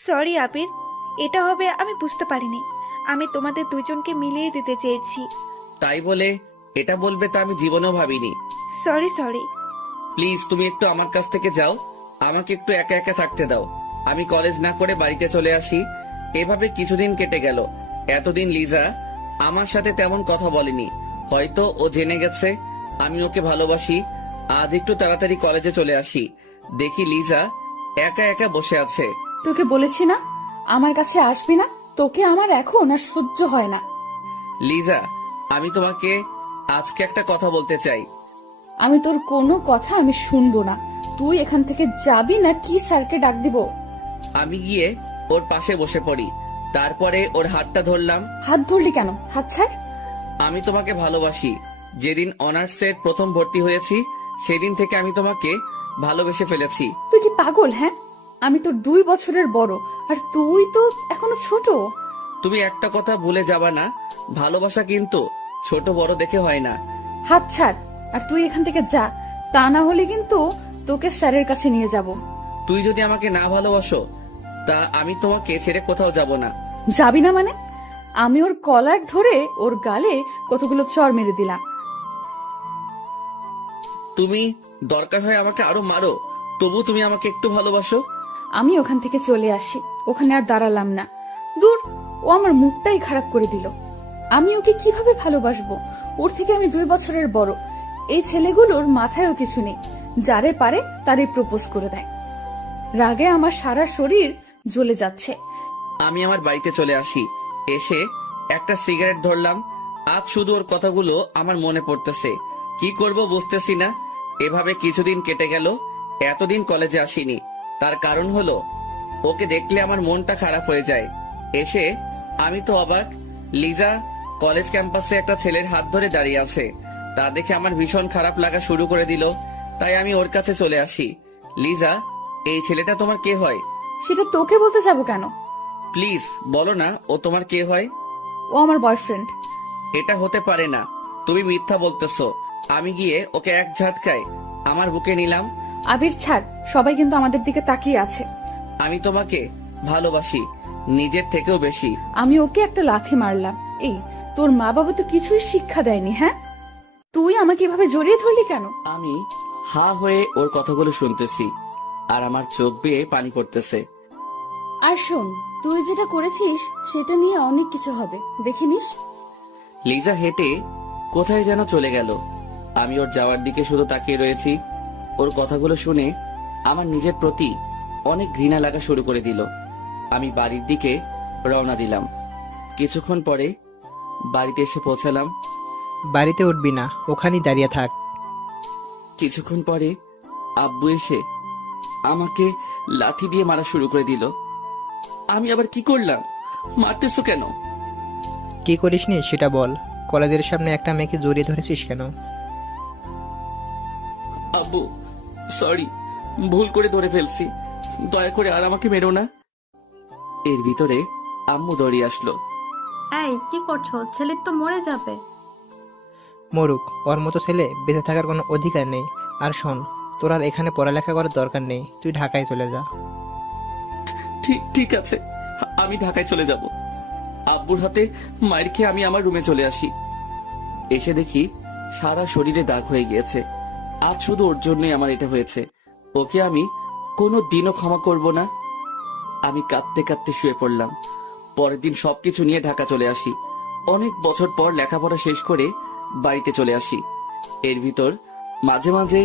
সরি আবির, এটা হবে আমি বুঝতে পারিনি। আমি তোমাদের দুজনকে মিলিয়ে দিতে চেয়েছি। তাই বলে এটা বলবে তা আমি জীবনেও ভাবিনি। Sorry sorry. প্লিজ তুমি একটু আমার কাছ থেকে যাও, আমাকে একটু একা একা থাকতে দাও। আমি কলেজ না করে বাড়িতে চলে আসি। এভাবে কিছুদিন কেটে গেল। এতদিন লিজা আমার সাথে তেমন কথা বলেনি, হয়তো ও জেনে গেছে আমি ওকে ভালোবাসি। আজ একটু তাড়াতাড়ি কলেজে চলে আসি, দেখি লিজা একা একা বসে আছে। তোকে বলেছি না আমার কাছে আসবি না, তোকে আমার এখন আর সহ্য হয় না। লিজা, আমি তোমাকে আজকে একটা কথা বলতে চাই। আমি তোর কোনো কথা আমি শুনবো না। তুই এখান থেকে যাবি না কি স্যারকে ডাক দিব? আমি গিয়ে ওর পাশে বসে পড়ি। তারপরে ওর হাতটা ধরলাম। হাত ধরলি কেন? হাত ছাড়। আমি তোমাকে ভালোবাসি। যেদিন অনার্সের প্রথম ভর্তি হয়েছি সেদিন থেকে আমি তোমাকে ভালোবেসে ফেলেছি। তুই কি পাগল? হ্যাঁ, আমি তো 2 বছরের বড়, আর তুই তো এখনো ছোট। তুমি একটা কথা ভুলে যাবা না, ভালোবাসা কিন্তু ছোট বড় দেখে হয় না। হাত ছাড়, আর তুই এখান থেকে যা, তা না হলে কিন্তু তোকে স্যারের কাছে নিয়ে যাব। তুই যদি আমাকে না ভালোবাসো, তা আমি তোমাকে ছেড়ে কোথাও যাব না। যাবি না মানে? আমি ওর কলার ধরে ওর গালে কতগুলো চড় মেরে দিলাম। তুমি দরকার হয় আমাকে আরো মারো, তবু তুমি আমাকে একটু ভালোবাসো। আমি ওখান থেকে চলে আসি, ওখানে আর দাঁড়ালাম না। দূর, ও আমার মুডটাই খারাপ করে দিল। আমি ওকে কিভাবে ভালোবাসবো? ওর থেকে আমি 2 বছরের বড়। এই ছেলেগুলোর মাথায়ও কিছু নেই, যারে পারে তারে প্রপোজ করে দেয়। রাগে আমার সারা শরীর জ্বলে যাচ্ছে। আমি আমার বাড়িতে চলে আসি, এসে একটা সিগারেট ধরলাম। আজ শুধু ওর কথাগুলো আমার মনে পড়তেছে, কি করব বুঝতেছি না। এভাবে কিছুদিন কেটে গেল। এতদিন কলেজে আসিনি, তার কারণ হলো ওকে দেখলে আমার মনটা খারাপ হয়ে যায়। এসে আমি তো অবাক, লিজা কলেজ ক্যাম্পাসে একটা ছেলের হাত ধরে দাঁড়িয়ে আছে। তা দেখে আমার ভীষণ খারাপ লাগা শুরু করে দিল, তাই আমি ওর কাছে চলে আসি। লিজা, এই ছেলেটা তোমার কে হয়? সেটা তোকে বলতে যাব কেন? প্লিজ বলো না, ও তোমার কে হয়? ও আমার বয়ফ্রেন্ড। এটা হতে পারে না, তুমি মিথ্যা বলতেছো। আমি গিয়ে ওকে এক ঝাটকায় আমার বুকে নিলাম। আবির ছাড়, সবাই কিন্তু আমাদের দিকে তাকিয়ে আছে। আমি তোমাকে ভালোবাসি, নিজের থেকেও বেশি। আমি ওকে একটা লাথি মারলাম। এই, তোর মা বাবা তো কিছুই শিক্ষা দেয়নি, হ্যাঁ? তুই আমাকে এভাবে জড়িয়ে ধরলি কেন? আমি হা হয়ে ওর কথাগুলো শুনতেছি, আর আমার চোখ বেয়ে পানি পড়তেছে। আর শোন, তুই যেটা করেছিস সেটা নিয়ে অনেক কিছু হবে, দেখে নিস। লিজা হেঁটে কোথায় যেন চলে গেল। আমি ওর যাওয়ার দিকে শুধু তাকিয়ে রয়েছি। ওর কথাগুলো শুনে আমার নিজের প্রতি অনেক ঘৃণা লাগা শুরু করে দিল। আমি বাড়ির দিকে রওনা দিলাম। কিছুক্ষণ পরে বাড়িতে এসে পৌঁছালাম। বাড়িতে উঠবি না, ওখানেই দাঁড়িয়ে থাক। কিছুক্ষণ পরে আব্বু এসে আমাকে লাঠি দিয়ে মারা শুরু করে দিল। আমি আবার কি করলাম? মারতেছো কেন? কি করিসনি সেটা বল। কলেজের সামনে একটা মেয়েকে জড়িয়ে ধরেছিস কেন? আব্বু সরি, ভুল করে ধরে ফেলছি, দয়া করে আর আমাকে মেরো না। এর ভিতরে আম্মু দৌড়িয়ে আসলো। এই কি করছো? ছেলে তো মরে যাবে। মরুক, ওর মতো ছেলে বেঁচে থাকার কোনো অধিকার নেই। আর শোন, তোর আর এখানে পড়ালেখা করার দরকার নেই, তুই ঢাকায় চলে যা। ঠিক আছে, আমি ঢাকায় চলে যাব। আব্বুর হাতে মায়ের খেয়ে আমি আমার রুমে চলে আসি। এসে দেখি সারা শরীরে দাগ হয়ে গিয়েছে। আজ শুধু ওর জন্যই আমার এটা হয়েছে। ওকে আমি কোনো দিনও ক্ষমা করব না। আমি কাঁদতে কাঁদতে শুয়ে পড়লাম। পরের দিন সবকিছু নিয়ে ঢাকা চলে আসি। অনেক বছর পর লেখাপড়া শেষ করে বাড়িতে চলে আসি। এর ভিতর মাঝে মাঝে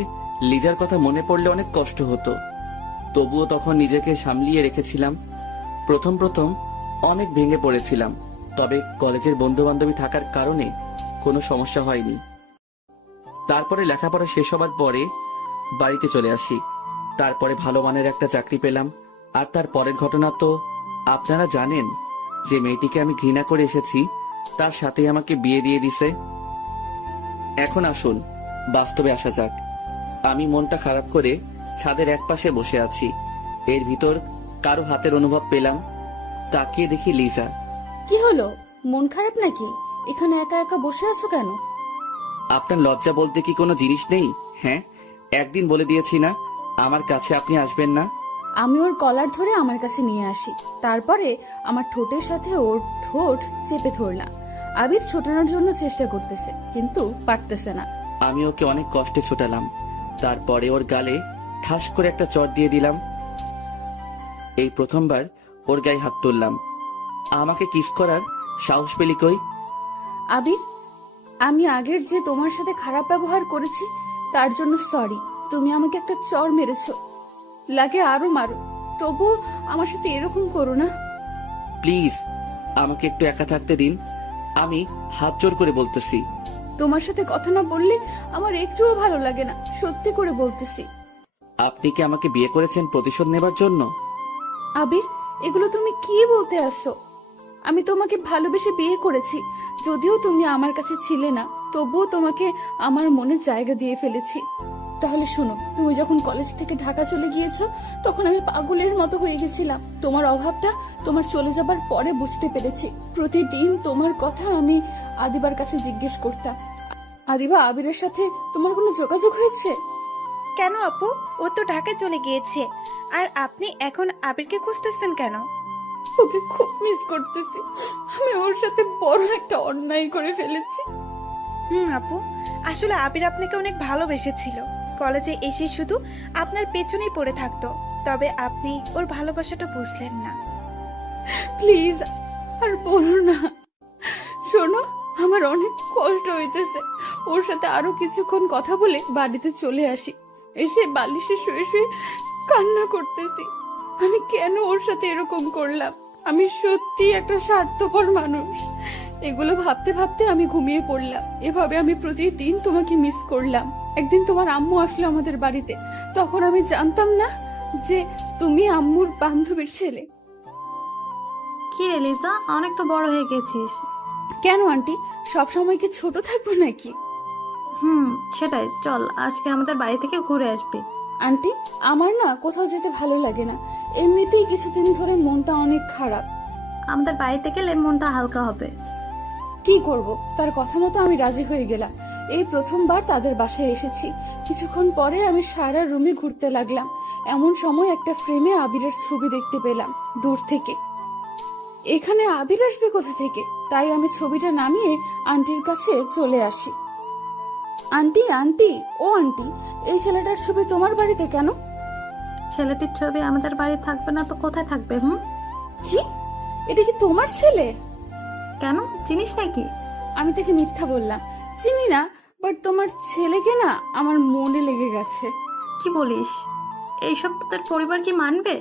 লিজার কথা মনে পড়লে অনেক কষ্ট হতো, তবুও তখন নিজেকে সামলিয়ে রেখেছিলাম। প্রথম অনেক ভেঙে পড়েছিলাম, তবে কলেজের বন্ধু বান্ধবী থাকার কারণে কোনো সমস্যা হয়নি। তারপরে লেখাপড়া শেষ হবার পরে বাড়িতে চলে আসি। তারপরে ভালো মানের একটা চাকরি পেলাম। আর তার পরের ঘটনা তো আপনারা জানেন, যে মেয়েটিকে আমি ঘৃণা করে এসেছি তার সাথে আমাকে বিয়ে দিয়ে দিছে। এখন আসুন বাস্তবে আসা যাক। আমি মনটা খারাপ করে ছাদের একপাশে বসে আছি। এর ভিতর কারো হাতের অনুভব পেলাম। তাকিয়ে দেখি লিজা। কি হলো, মন খারাপ নাকি? এখানে একা একা বসে আছো কেন? আপনার লজ্জা বলতে কি কোনো জিনিস নেই? হ্যাঁ, একদিন বলে দিয়েছি না আমার কাছে আপনি আসবেন না। আমি ওর কলার ধরে আমার কাছে নিয়ে আসি, তারপরে আমার ঠোঁটের সাথে ওর ঠোঁট চেপে ধরলাম। আবির ছোটানোর জন্য চেষ্টা করতেছে, কিন্তু পারতেছে না। আমি ওকে অনেক কষ্টে ছোটালাম। তারপরে ওর গালে ঠাস করে একটা চড় দিয়ে দিলাম। এই প্রথমবার ওর গায়ে হাত তুললাম। আমাকে কিস করার সাহস পেলি কই? আবির, আমি আগের যে তোমার সাথে খারাপ ব্যবহার করেছি তার জন্য সরি। তুমি আমাকে একটা চড় মেরেছো, লাগে আরো মারো, তবু আমার সাথে এরকম করো না। প্লিজ আমাকে একটু একা থাকতে দিন, আমি হাত জোর করে বলতেছি। তোমার সাথে কথা না বললে আমার একটুও ভালো লাগে না, সত্যি করে বলতেছি। আপনি কি আমাকে বিয়ে করেছেন প্রতিশোধ নেবার জন্য? আবির, এগুলো তুমি কি বলতে আসছো? আমি তোমাকে ভালোবেসে বিয়ে করেছি, যদিও তুমি আমার কাছে ছিলে না, তবুও তোমাকে আমার মনে জায়গা দিয়ে ফেলেছি। তাহলে শোনো, তুমি যখন কলেজ থেকে ঢাকা চলে গিয়েছো তখন আমি পাগলের মতো হয়ে গেছিলাম। তোমার অভাবটা তোমার চলে যাবার পরে বুঝতে পেরেছি। প্রতিদিন তোমার কথা আমি আদিবার কাছে জিজ্ঞেস করতাম। আদিবা, আবিরের সাথে তোমার কোনো যোগাযোগ হয়েছে? কেন আপু? ও তো ঢাকায় চলে গিয়েছে, আর আপনি এখন আবিরকে খুঁজতেছেন কেন? ওকে খুব মিস করতেছি। আমি ওর সাথে বড় একটা অন্যায় করে ফেলেছি। আপু, আসলে আবির আপনাকে অনেক ভালোবেসেছিল। কলেজে এসে শুধু আপনার পেছনেই পড়ে থাকতো, তবে আপনি ওর ভালোবাসাটা বুঝলেন না। প্লিজ আর বলো না। শোনো, আমার অনেক কষ্ট হইতেছে। ওর সাথে আরো কিছুক্ষণ কথা বলে বাড়িতে চলে আসি। এসে বালিশে শুয়ে শুয়ে কান্না করতেছি। আমি কেন ওর সাথে এরকম করলাম? আমি সত্যি একটা স্বার্থপর মানুষ। এগুলো ভাবতে ভাবতে আমি ঘুমিয়ে পড়লাম। এভাবে আমি প্রতিদিন তোমাকে মিস করলাম। একদিন তোমার আম্মু আসলো আমাদের বাড়িতে, তখন আমি জানতাম না যে তুমি আম্মুর বান্ধবীর ছেলে। কি রে লিজা, অনেক তো বড় হয়ে গেছিস। কেন আন্টি, সবসময় কি ছোট থাকবো নাকি? সেটাই, চল আজকে আমাদের বাড়ি থেকে ঘুরে আসবি। আন্টি, আমার না কোথাও যেতে ভালো লাগে না। এমনিতেই কিছুদিন ধরে মনটা অনেক খারাপ। আমাদের বাড়িতে গেলে মনটা হালকা হবে। কি করব, তার কথা মতো আমি রাজি হয়ে গেলাম। এই প্রথমবার তাদের বাসায় এসেছি। কিছুক্ষণ পরে আমি সারা রুমে ঘুরতে লাগলাম। এমন সময় একটা ফ্রেমে আবিরের ছবি দেখতে পেলাম দূর থেকে। এখানে আবির আসবে কোথা থেকে? তাই আমি ছবিটা নামিয়ে আন্টির কাছে চলে আসি। আন্টি, আন্টি, ও আন্টি, এই ছেলেটার ছবি তোমার বাড়িতে কেন? ছেলেটির ছবি আমাদের বাড়ি থাকবে না তো কোথায় থাকবে? কি, এটা কি তোমার ছেলে? কেন, চিনিস নাকি? আমি তাকে মিথ্যা বললাম। চিনি না, বাট তোমার ছেলেকে না আমার মনে লেগে গেছে। কি বলিস? এইসব তোদের পরিবার কি মানবে?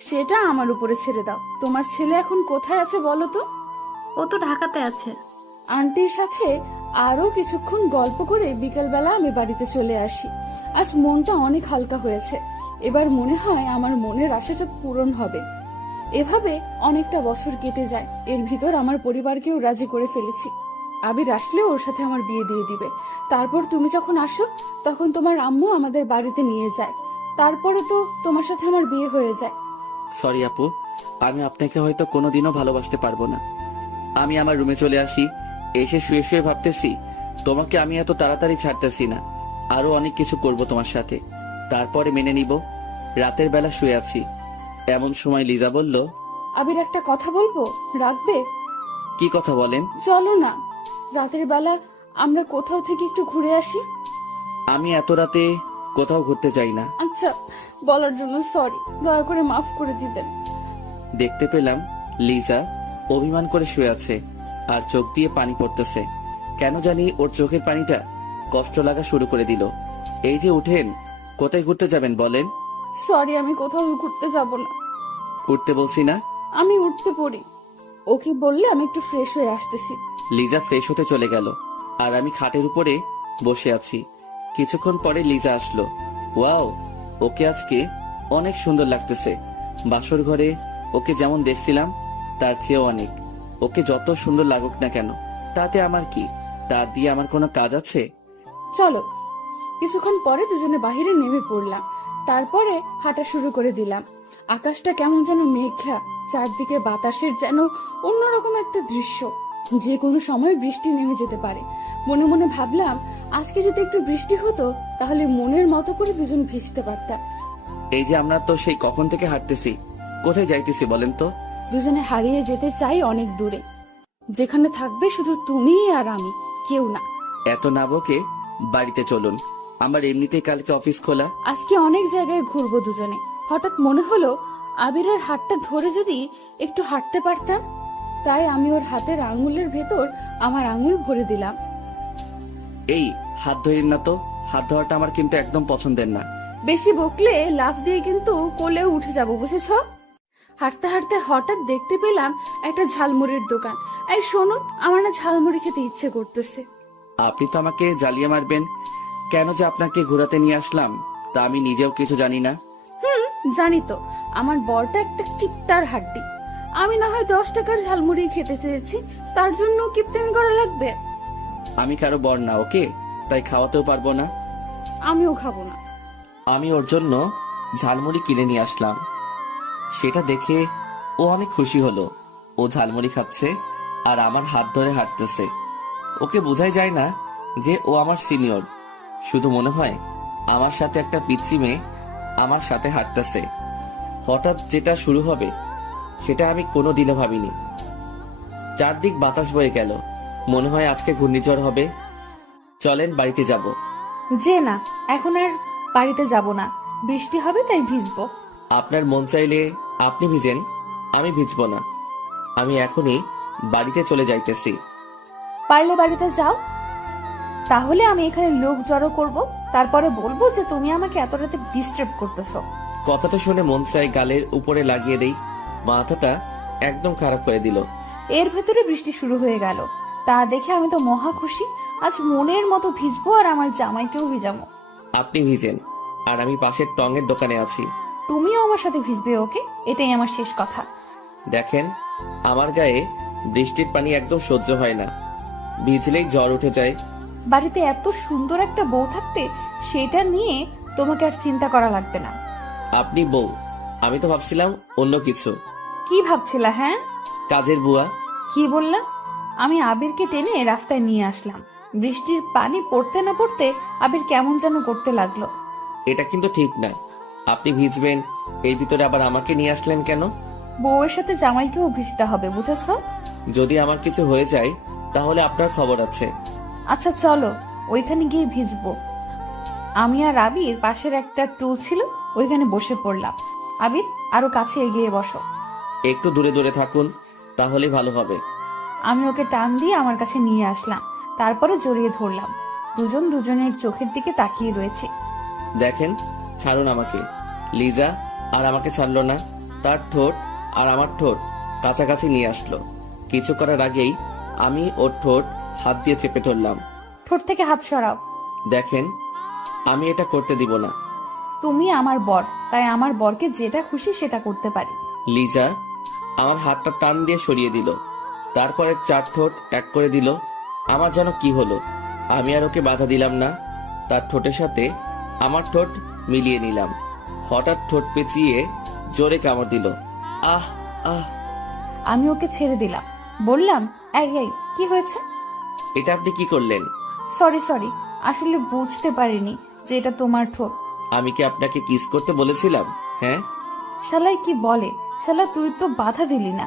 সেটা আমার উপরে ছেড়ে দাও। তোমার ছেলে এখন কোথায় আছে বলো তো? ও তো ঢাকাতে আছে। আন্টির সাথে আরো কিছুক্ষণ গল্প করে বিকেলবেলা আমি বাড়িতে চলে আসি। আজ মনটা অনেক হালকা হয়েছে। এবার মনে হয় আমার মনের আশাটা পূরণ হবে। এভাবে অনেকটা বছর কেটে যায়। এর ভিতর আমার পরিবারকেও রাজি করে ফেলেছি। আবির আসলে ওর সাথে আমার বিয়ে দিয়ে দিবে। তারপর তুমি যখন আসো তখন তোমার আম্মু আমাদের বাড়িতে নিয়ে যায়। তারপরে তো তোমার সাথে আমার বিয়ে হয়ে যায়। সরি আপু, আমি আপনাকে হয়তো কোনোদিনও ভালোবাসতে পারবো না। আমি আমার রুমে চলে আসি। এসে শুয়ে শুয়ে ভাবতেছি তোমাকে আমি এত তাড়াতাড়ি ছাড়তেছি না। আরো অনেক কিছু করব তোমার সাথে, তারপরে মেনে নিব। রাতের বেলা শুয়ে আছি, এমন সময় লিজা বলল, আবির, একটা কথা বলবো, রাখবে? কি কথা বলেন? চলো না, রাতের বেলা আমরা কোথাও থেকে একটু ঘুরে আসি। আমি এত রাতে কোথাও ঘুরতে যাই না। আচ্ছা, বলার জন্য সরি, দয়া করে মাফ করে দিবেন। দেখতে পেলাম লিজা অভিমান করে শুয়ে আছে আর চোখ দিয়ে পানি পড়তেছে। কেন জানি ওর চোখের পানিটা কষ্ট লাগা শুরু করে দিল। এই যে উঠেন, কোথায় ঘুরতে যাবেন বলেন? সরি, আমি কোথাও ঘুরতে যাব না। উঠতে বলছি না? আমি উঠতে পড়ি। ওকে বললে আমি একটু ফ্রেশ হয়ে আসতেছি। লিজা ফ্রেশ হতে চলে গেল আর আমি খাটের উপরে বসে আছি। কিছুক্ষণ পরে লিজা আসলো। ওয়াও, ওকে আজকে অনেক সুন্দর লাগতেছে। বাসর ঘরে ওকে যেমন দেখছিলাম তার চেয়েও অনেক। ওকে যত সুন্দর লাগুক না কেন, তাতে আমার কি? তা দিয়ে আমার কোনো কাজ আছে? চলো। কিছুক্ষণ পরে দুজনে বাহিরে নেমে পড়লাম। তারপরে হাঁটা শুরু করে দিলাম। আকাশটা কেমন যেন মেঘলা, চারদিকে বাতাসের যেন অন্যরকম একটা দৃশ্য। যে কোনো সময় বৃষ্টি নেমে যেতে পারে। মনে মনে ভাবলাম, আজকে যদি একটু বৃষ্টি হতো তাহলে মনের মতো করে দুজন ভিজতে পারতাম। এই যে আমরা তো সেই কখন থেকে হাঁটতেছি, কোথায় যাইতেছি বলেন তো? দুজনে হারিয়ে যেতে চাই অনেক দূরে, যেখানে থাকবে শুধু তুমি আর আমি, কেউ না। এত না বকে বাড়িতে চলুন, আমার এমনিতেই কালকে অফিস খোলা। আজকে অনেক জায়গায় ঘুরবো দুজনে। হঠাৎ মনে হলো আবিরের হাতটা ধরে যদি একটু হাঁটতে পারতাম। তাই আমি ওর হাতের আঙুলের ভেতর আমার আঙুল ভরে দিলাম। এই হাত ধরেন না তো, হাত ধরাটা আমার কিন্তু একদম পছন্দের না। বেশি বকলে লাফ দিয়ে কিন্তু কোলেও উঠে যাব, বুঝেছ? হাঁটতে হাঁটতে হঠাৎ দেখতে পেলাম একটা ঝালমুড়ির দোকান। এই শোনো, আমার না ঝালমুড়ি খেতে ইচ্ছে করতেছে। আপনি তো আমাকে জ্বালিয়ে মারবেন। কেন যে আপনাকে ঘোরাতে নিয়ে আসলাম তা আমি নিজেও কিছু জানি না। জানি তো, আমার বরটা একটা কিপ্টার হাড্ডি। আমি না হয় 10 টাকার ঝালমুড়ি খেতে চেয়েছি, তার জন্য কিপটামি করা লাগবে? আমি কারো বর না, ওকে? তাই খাওয়াতেও পারবো না। আমিও খাবো না। আমি ওর জন্য ঝালমুড়ি কিনে নিয়ে আসলাম। সেটা দেখে ও অনেক খুশি হলো। ও ঝালমুড়ি খাচ্ছে আর আমার হাত ধরে হাঁটতেছে। ওকে বোঝাই যায় না যে ও আমার সিনিয়র। শুধু মনে হয় আমার সাথে একটা পিচ্চি মেয়ে আমার সাথে হাঁটতেছে। হঠাৎ যেটা শুরু হবে সেটা আমি কোনোদিনও ভাবিনি। চারদিক বাতাস বয়ে গেল, মনে হয় আজকে ঘূর্ণিঝড় হবে। চলেন বাড়িতে যাব। যে না, এখন আর বাড়িতে যাব না, বৃষ্টি হবে তাই ভিজবো। আপনার মন চাইলে আপনি ভিজেন, আমি ভিজবো না। আমি এখনই বাড়িতে চলে যাইতেছি। পারলে বাড়িতে যাও, তাহলে আমি এখানে লোক জড়ো করব, তারপরে বলবো যে তুমি আমাকে এত রাতে ডিস্টার্ব করতেছো। কথাটা শুনে মন চাই গালের উপরে লাগিয়ে দেই। মাথাটা একদম খারাপ করে দিল। এর ভেতরে বৃষ্টি শুরু হয়ে গেল। তা দেখে আমি তো মহা খুশি। আজ মনের মতো ভিজবো আর আমার জামাইকেও ভিজাবো। আপনি ভিজেন, আর আমি পাশের টঙের দোকানে আছি। তুমিও আমার সাথে ভিজবে, ওকে? এটাই আমার শেষ কথা। দেখেন, আমার গায়ে বৃষ্টির পানি একদম সহ্য হয় না, ভিজলেই জ্বর উঠে যায়। বাড়িতে এত সুন্দর একটা বউ থাকতে সেটা নিয়ে তোমাকে আর চিন্তা করা লাগবে না। আপনি বউ, আমি তো ভাবছিলাম অন্য কিছু। কি ভাবছিলা? হ্যাঁ, কাজের বুয়া। কি বললা? আমি আবিরকে টেনে রাস্তায় নিয়ে আসলাম। বৃষ্টির পানি পড়তে না পড়তে আবির কেমন যেন করতে লাগলো। এটা কিন্তু ঠিক না। আপনি ভিজবেন, এর ভিতরে আবার আমাকে নিয়ে আসলেন কেন? বউয়ের সাথে জামাইকেও ভিজতে হবে, বুঝেছো? যদি আমার কিছু হয়ে যায় তাহলে আপনার খবর আছে। আচ্ছা চলো, ওইখানে গিয়ে ভিজবো। আমি আর আবির পাশের একটা টুল ছিল, ওইখানে বসে পড়লাম। আবির, আরো কাছে এগিয়ে বসো। একটু দূরে দূরে থাকুন, তাহলে ভালো হবে। আমি ওকে টান দিয়ে আমার কাছে নিয়ে আসলাম, তারপরে জড়িয়ে ধরলাম। দুজন দুজনের চোখের দিকে তাকিয়ে রয়েছে। দেখেন, ছাড়ুন আমাকে। লিজা আর আমাকে ছাড়লো না। তার ঠোঁট আর আমার ঠোঁট কাছাকাছি নিয়ে আসলো। কিছু করার আগেই আমি ওর ঠোঁট হাত দিয়ে চেপে ধরলাম। ঠোঁট থেকে হাত সরাও। দেখেন, আমি এটা করতে দিব না। তুমি আমার বর, তাই আমার বরকে যেটা খুশি সেটা করতে পারি। লিজা আমার হাতটা টান দিয়ে সরিয়ে দিল, তারপরে 4 ঠোঁট এক করে দিল। আমার যেন কি হলো, আমি আর ওকে বাধা দিলাম না। তার ঠোঁটের সাথে আমার ঠোঁট মিলিয়ে নিলাম। হঠাৎ ঠোঁট পেঁচিয়ে জোরে কামড় দিল। আহ আহ! আমি ওকে ছেড়ে দিলাম, বললাম, এই এই, কি হয়েছে? এটা আপনি কি করলেন? সরি সরি, আসলে বুঝতে পারিনি যে এটা তোমার ঠোঁট। আমি কি আপনাকে কিস করতে বলেছিলাম? হ্যাঁ। শালাই কি বলে, শালা তুই তো বাধা দিলি না।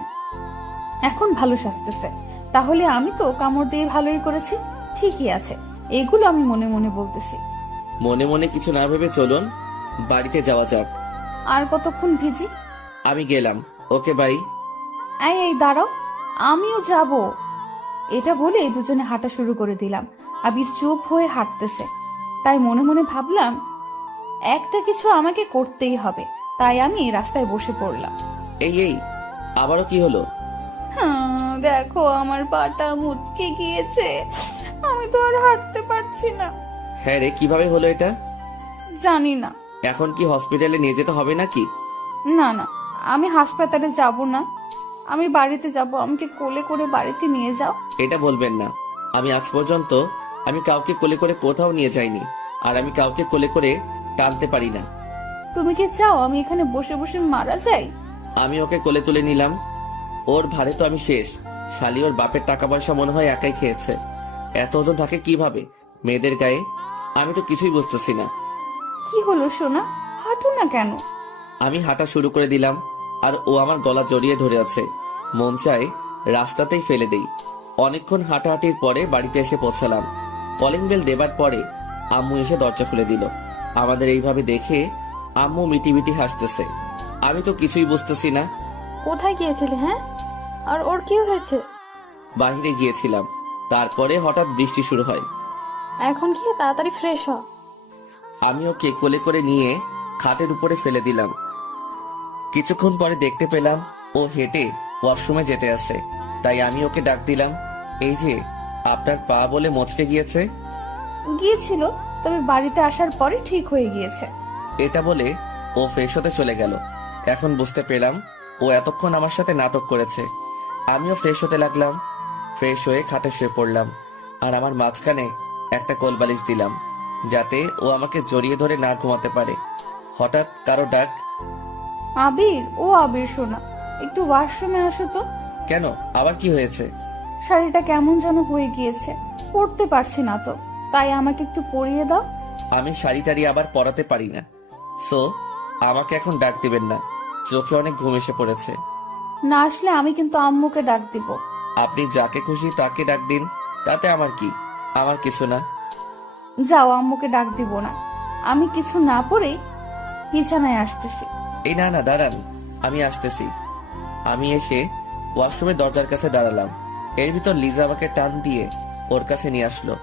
এখন ভালো সাজতেছে। তাহলে আমি তো কামড় দিয়ে ভালোই করেছি। ঠিকই আছে, এগুলো আমি মনে মনে বলতেছি। মনে মনে কিছু না ভেবে চলুন, বাড়িতে যাওয়া যাক। আর কতক্ষণ ভিজি? আমি গেলাম, ওকে বাই। এই এই দাঁড়াও, আমিও যাব। এটা বলে দুজনে হাঁটা শুরু করে দিলাম। আবির চুপ হয়ে হাঁটতেছে, তাই মনে মনে ভাবলাম একটা কিছু আমাকে করতেই হবে। তাই আমি রাস্তায় বসে পড়লাম। এই এই, আবারও কি হলো? দেখো, আমার পাটা মুচকে গিয়েছে, আমি তো আর হাঁটতে পারছি না। হ্যাঁ রে, কিভাবে হলো এটা? জানি না। এখন কি হসপিটালে নিয়ে যেতে হবে নাকি? না না, আমি হাসপাতালে যাব না, আমি বাড়িতে যাব। আমাকে কোলে করে বাড়িতে নিয়ে যাও। এটা বলবেন না। আমি আজ পর্যন্ত আমি কাউকে কোলে করে কোথাও নিয়ে যাইনি, আর আমি কাউকে কোলে করে টানতে পারি না। তুমি কি চাও আমি এখানে বসে বসে মারা যাই? আমি ওকে কোলে তুলে নিলাম। ওর ভারে তো আমি শেষ। শালি ওর বাপের টাকা পয়সা মনে হয় একাই খেয়েছে। এত ওজন থাকে কিভাবে মেয়েদের গায়ে? আমি তো কিছুই বুঝতেছি না। কি হলো সোনা, হাঁটো না কেন? আমি হাঁটা শুরু করে দিলাম, আর ও আমার গলা জড়িয়ে ধরে আছে। মন চায় রাস্তাতেই ফেলে দেই। অনেকক্ষণ হাঁটাহাঁটির পরে বাড়িতে এসে পৌঁছালাম। কলিং বেল দেবার পরে আম্মু এসে দরজা খুলে দিল। আমাদের এইভাবে দেখে আম্মু মিটি মিটি হাসতেছে। আমি তো কিছুই বুঝতেছি না। কোথায় গিয়েছিলে? হ্যাঁ, আর ওর কি হয়েছে? বাইরে গিয়েছিলাম, তারপরে হঠাৎ বৃষ্টি শুরু হয়। এখন গিয়ে তাড়াতাড়ি ফ্রেশ হ। আমি ওকে কোলে করে নিয়ে খাটের উপরে ফেলে দিলাম। কিছুক্ষণ পরে দেখতে পেলাম ও হেঁটে ওয়াশরুমে যেতে আসে। তাই আমি ওকে ডাক দিলাম, এই যে আপনার পা বলে মচকে গিয়েছে। গিয়েছিল, তবে বাড়িতে আসার পরে ঠিক হয়ে গিয়েছে। এটা বলে ও ফ্রেশ হতে চলে গেল। এখন বুঝতে পেলাম ও এতক্ষণ আমার সাথে নাটক করেছে। আমিও ফ্রেশ হতে লাগলাম। ফ্রেশ হয়ে খাটে শুয়ে পড়লাম, আর আমার মাঝখানে একটা কোলবালিশ দিলাম, যাতে ও আমাকে জড়িয়ে ধরে না ঘুমাতে পারে। হঠাৎ কারো ডাক। আবির, ও আবির সোনা, একটু ওয়াশরুমে আসো তো। কেন, আবার কি হয়েছে? শাড়িটা কেমন যেন হয়ে গিয়েছে, পরতে পারছি না তো, তাই আমাকে একটু পরিয়ে দাও। আমি শাড়ি টাড়ি আবার পরাতে পারি না, সো আমাকে এখন ডাক দিবেন না। চোখে অনেক ঘুম এসে পড়েছে। না আসলে আমি কিন্তু আম্মুকে ডাক দিব। আপনি যাকে খুশি তাকে ডাক দিন, তাতে আমার কি? আমার কিছু না। যাও, আম্মুকে ডাক দিব না। আমি কিছু না পরেই বিছানায় আসতেছি। এই না না দাঁড়ান, আমি আসতেছি। আমি এসে ওয়াশরুমের দরজার কাছে দাঁড়ালাম। এর ভিতর লিজা আমাকে টান দিয়ে ওর কাছে নিয়ে আসলো।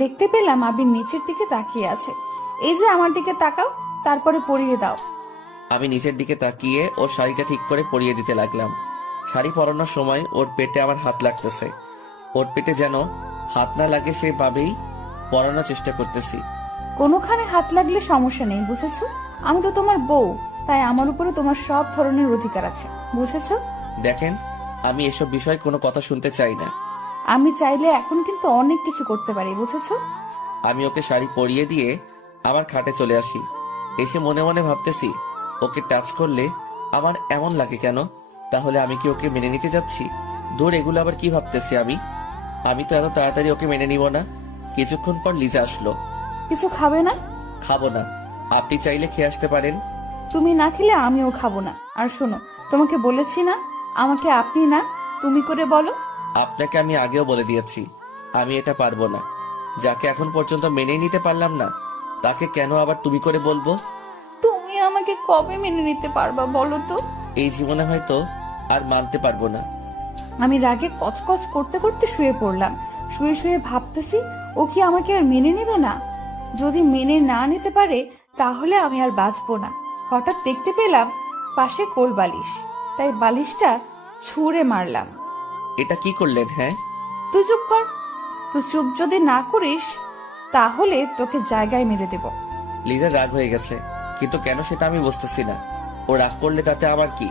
দেখতে পেলাম আবির নিচের দিকে তাকিয়ে আছে। এই যে আমার দিকে তাকাও, তারপরে পরিয়ে দাও। আমি নিচের দিকে তাকিয়ে ওর শাড়িটা ঠিক করে পরিয়ে দিতে লাগলাম। শাড়ি পরানোর সময় ওর পেটে আমার হাত লাগতেছে। ওর পেটে যেন হাত না লাগে সেভাবেই পরানোর চেষ্টা করতেছি। কোনোখানে হাত লাগলে সমস্যা নেই, বুঝেছো? আমি তো তোমার বউ, তাই আমার উপরে তোমার সব ধরনের অধিকার আছে, বুঝেছো? দেখেন, আমি এসব বিষয়ে কোনো কথা শুনতে চাই না। আমি চাইলে এখন কিন্তু অনেক কিছু করতে পারি, বুঝেছো? আমি ওকে শাড়ি পরিয়ে দিয়ে আমার খাটে চলে আসি। এসে মনে মনে ভাবতেছি, ওকে টাচ করলে আমার এমন লাগে কেন? তাহলে আমি কি ওকে মেনে নিতে যাচ্ছি? দূর, এগুলো আবার কি ভাবতেছি আমি তো এত তাড়াতাড়ি ওকে মেনে নিব না। কিছুক্ষণ পর লিজা আসলো। কিছু খাবে না? খাবো না, আপনি চাইলে খেয়ে আসতে পারেন। তুমি না খেলে আমিও খাবো না। আর শোনো, তোমাকে বলেছি না আমাকে আপনি না তুমি করে বলো। আপনাকে আমি আগেও বলে দিয়েছি, আমি এটা পারবো না। যাকে এখন পর্যন্ত মেনে নিতে পারলাম না, তাকে কেন আবার তুমি করে বলবো? তুমি আমাকে কবে মেনে নিতে পারবা বলো তো? এই জীবনে হয়তো আর মানতে পারবো না। আমি রাগে কচকচ করতে করতে শুয়ে পড়লাম। শুয়ে শুয়ে ভাবতেছি, ও কি আমাকে আর মেনে নেবে না? যদি মেনে না নিতে পারে তাহলে আমি আর বাঁচবো না। হঠাৎ দেখতে পেলাম পাশে কোল বালিশ, তাই বালিশটা ছুঁড়ে মারলাম। এটা কি করলেন? হ্যাঁ, তুই চুপ কর। তুই চুপ যদি না করিস তাহলে তোকে জায়গায় মেরে দেব। লিজার রাগ হয়ে গেছে, কিন্তু কেন সেটা আমি বুঝতেছি না। ও রাগ করলে তাতে আমার কি?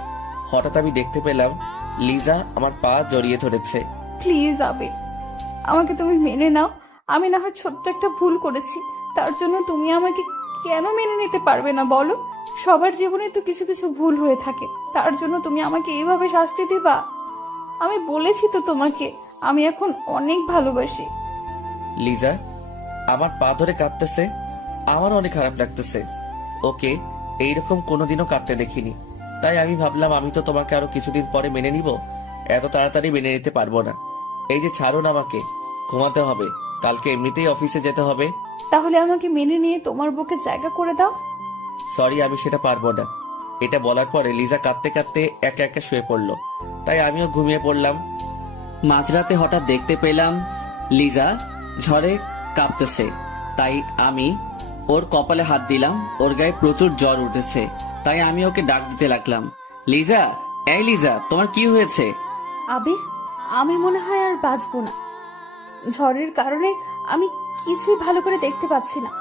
হঠাৎ আমি দেখতে পেলাম লিজা আমার পা জড়িয়ে ধরেছে। প্লিজ আবির, আমাকে তুমি মেনে নাও। আমি না হয় ছোট্ট একটা ভুল করেছি, তার জন্য তুমি আমাকে কেন মেনে নিতে পারবে না বলো? সবার জীবনে তো কিছু কিছু ভুল হয়ে থাকে, তার জন্য তুমি আমাকে এইভাবে শাস্তি দিবা? আমি বলেছি তো তোমাকে আমি এখন অনেক ভালোবাসি। লিজা আমার পা ধরে কাঁদতেছে, আমার অনেক খারাপ লাগতেছে। ওকে এইরকম কোনোদিনও কাঁদতে দেখিনি, তাই আমি ভাবলাম আমি তো তোমাকে আরো কিছুদিন পরে মেনে নিব, এত তাড়াতাড়ি মেনে নিতে পারবো না। এই যে ছাড়ুন, আমাকে ঘুমাতে হবে, কালকে এমনিতেই অফিসে যেতে হবে। তাহলে আমাকে মেনে নিয়ে তোমার বুকে জায়গা করে দাও। সরি, আমি সেটা পারবো না। এটা বলার পরে লিজা কাঁদতে কাঁদতে একা একা শুয়ে পড়লো, তাই আমিও ঘুমিয়ে পড়লাম। মাঝরাতে হঠাৎ দেখতে পেলাম লিজা ঝড়ে কাঁপতেছে, তাই আমি ওর কপালে হাত দিলাম। ওর গায়ে প্রচুর জ্বর উঠেছে, তাই আমি ওকে ডাক দিতে লাগলাম, লিজা, এই লিজা, তোমার কি হয়েছে? আবির, আমি মনে হয় আর বাঁচবো না। ঝড়ের কারণে আমি কিছুই ভালো করে দেখতে পাচ্ছি না।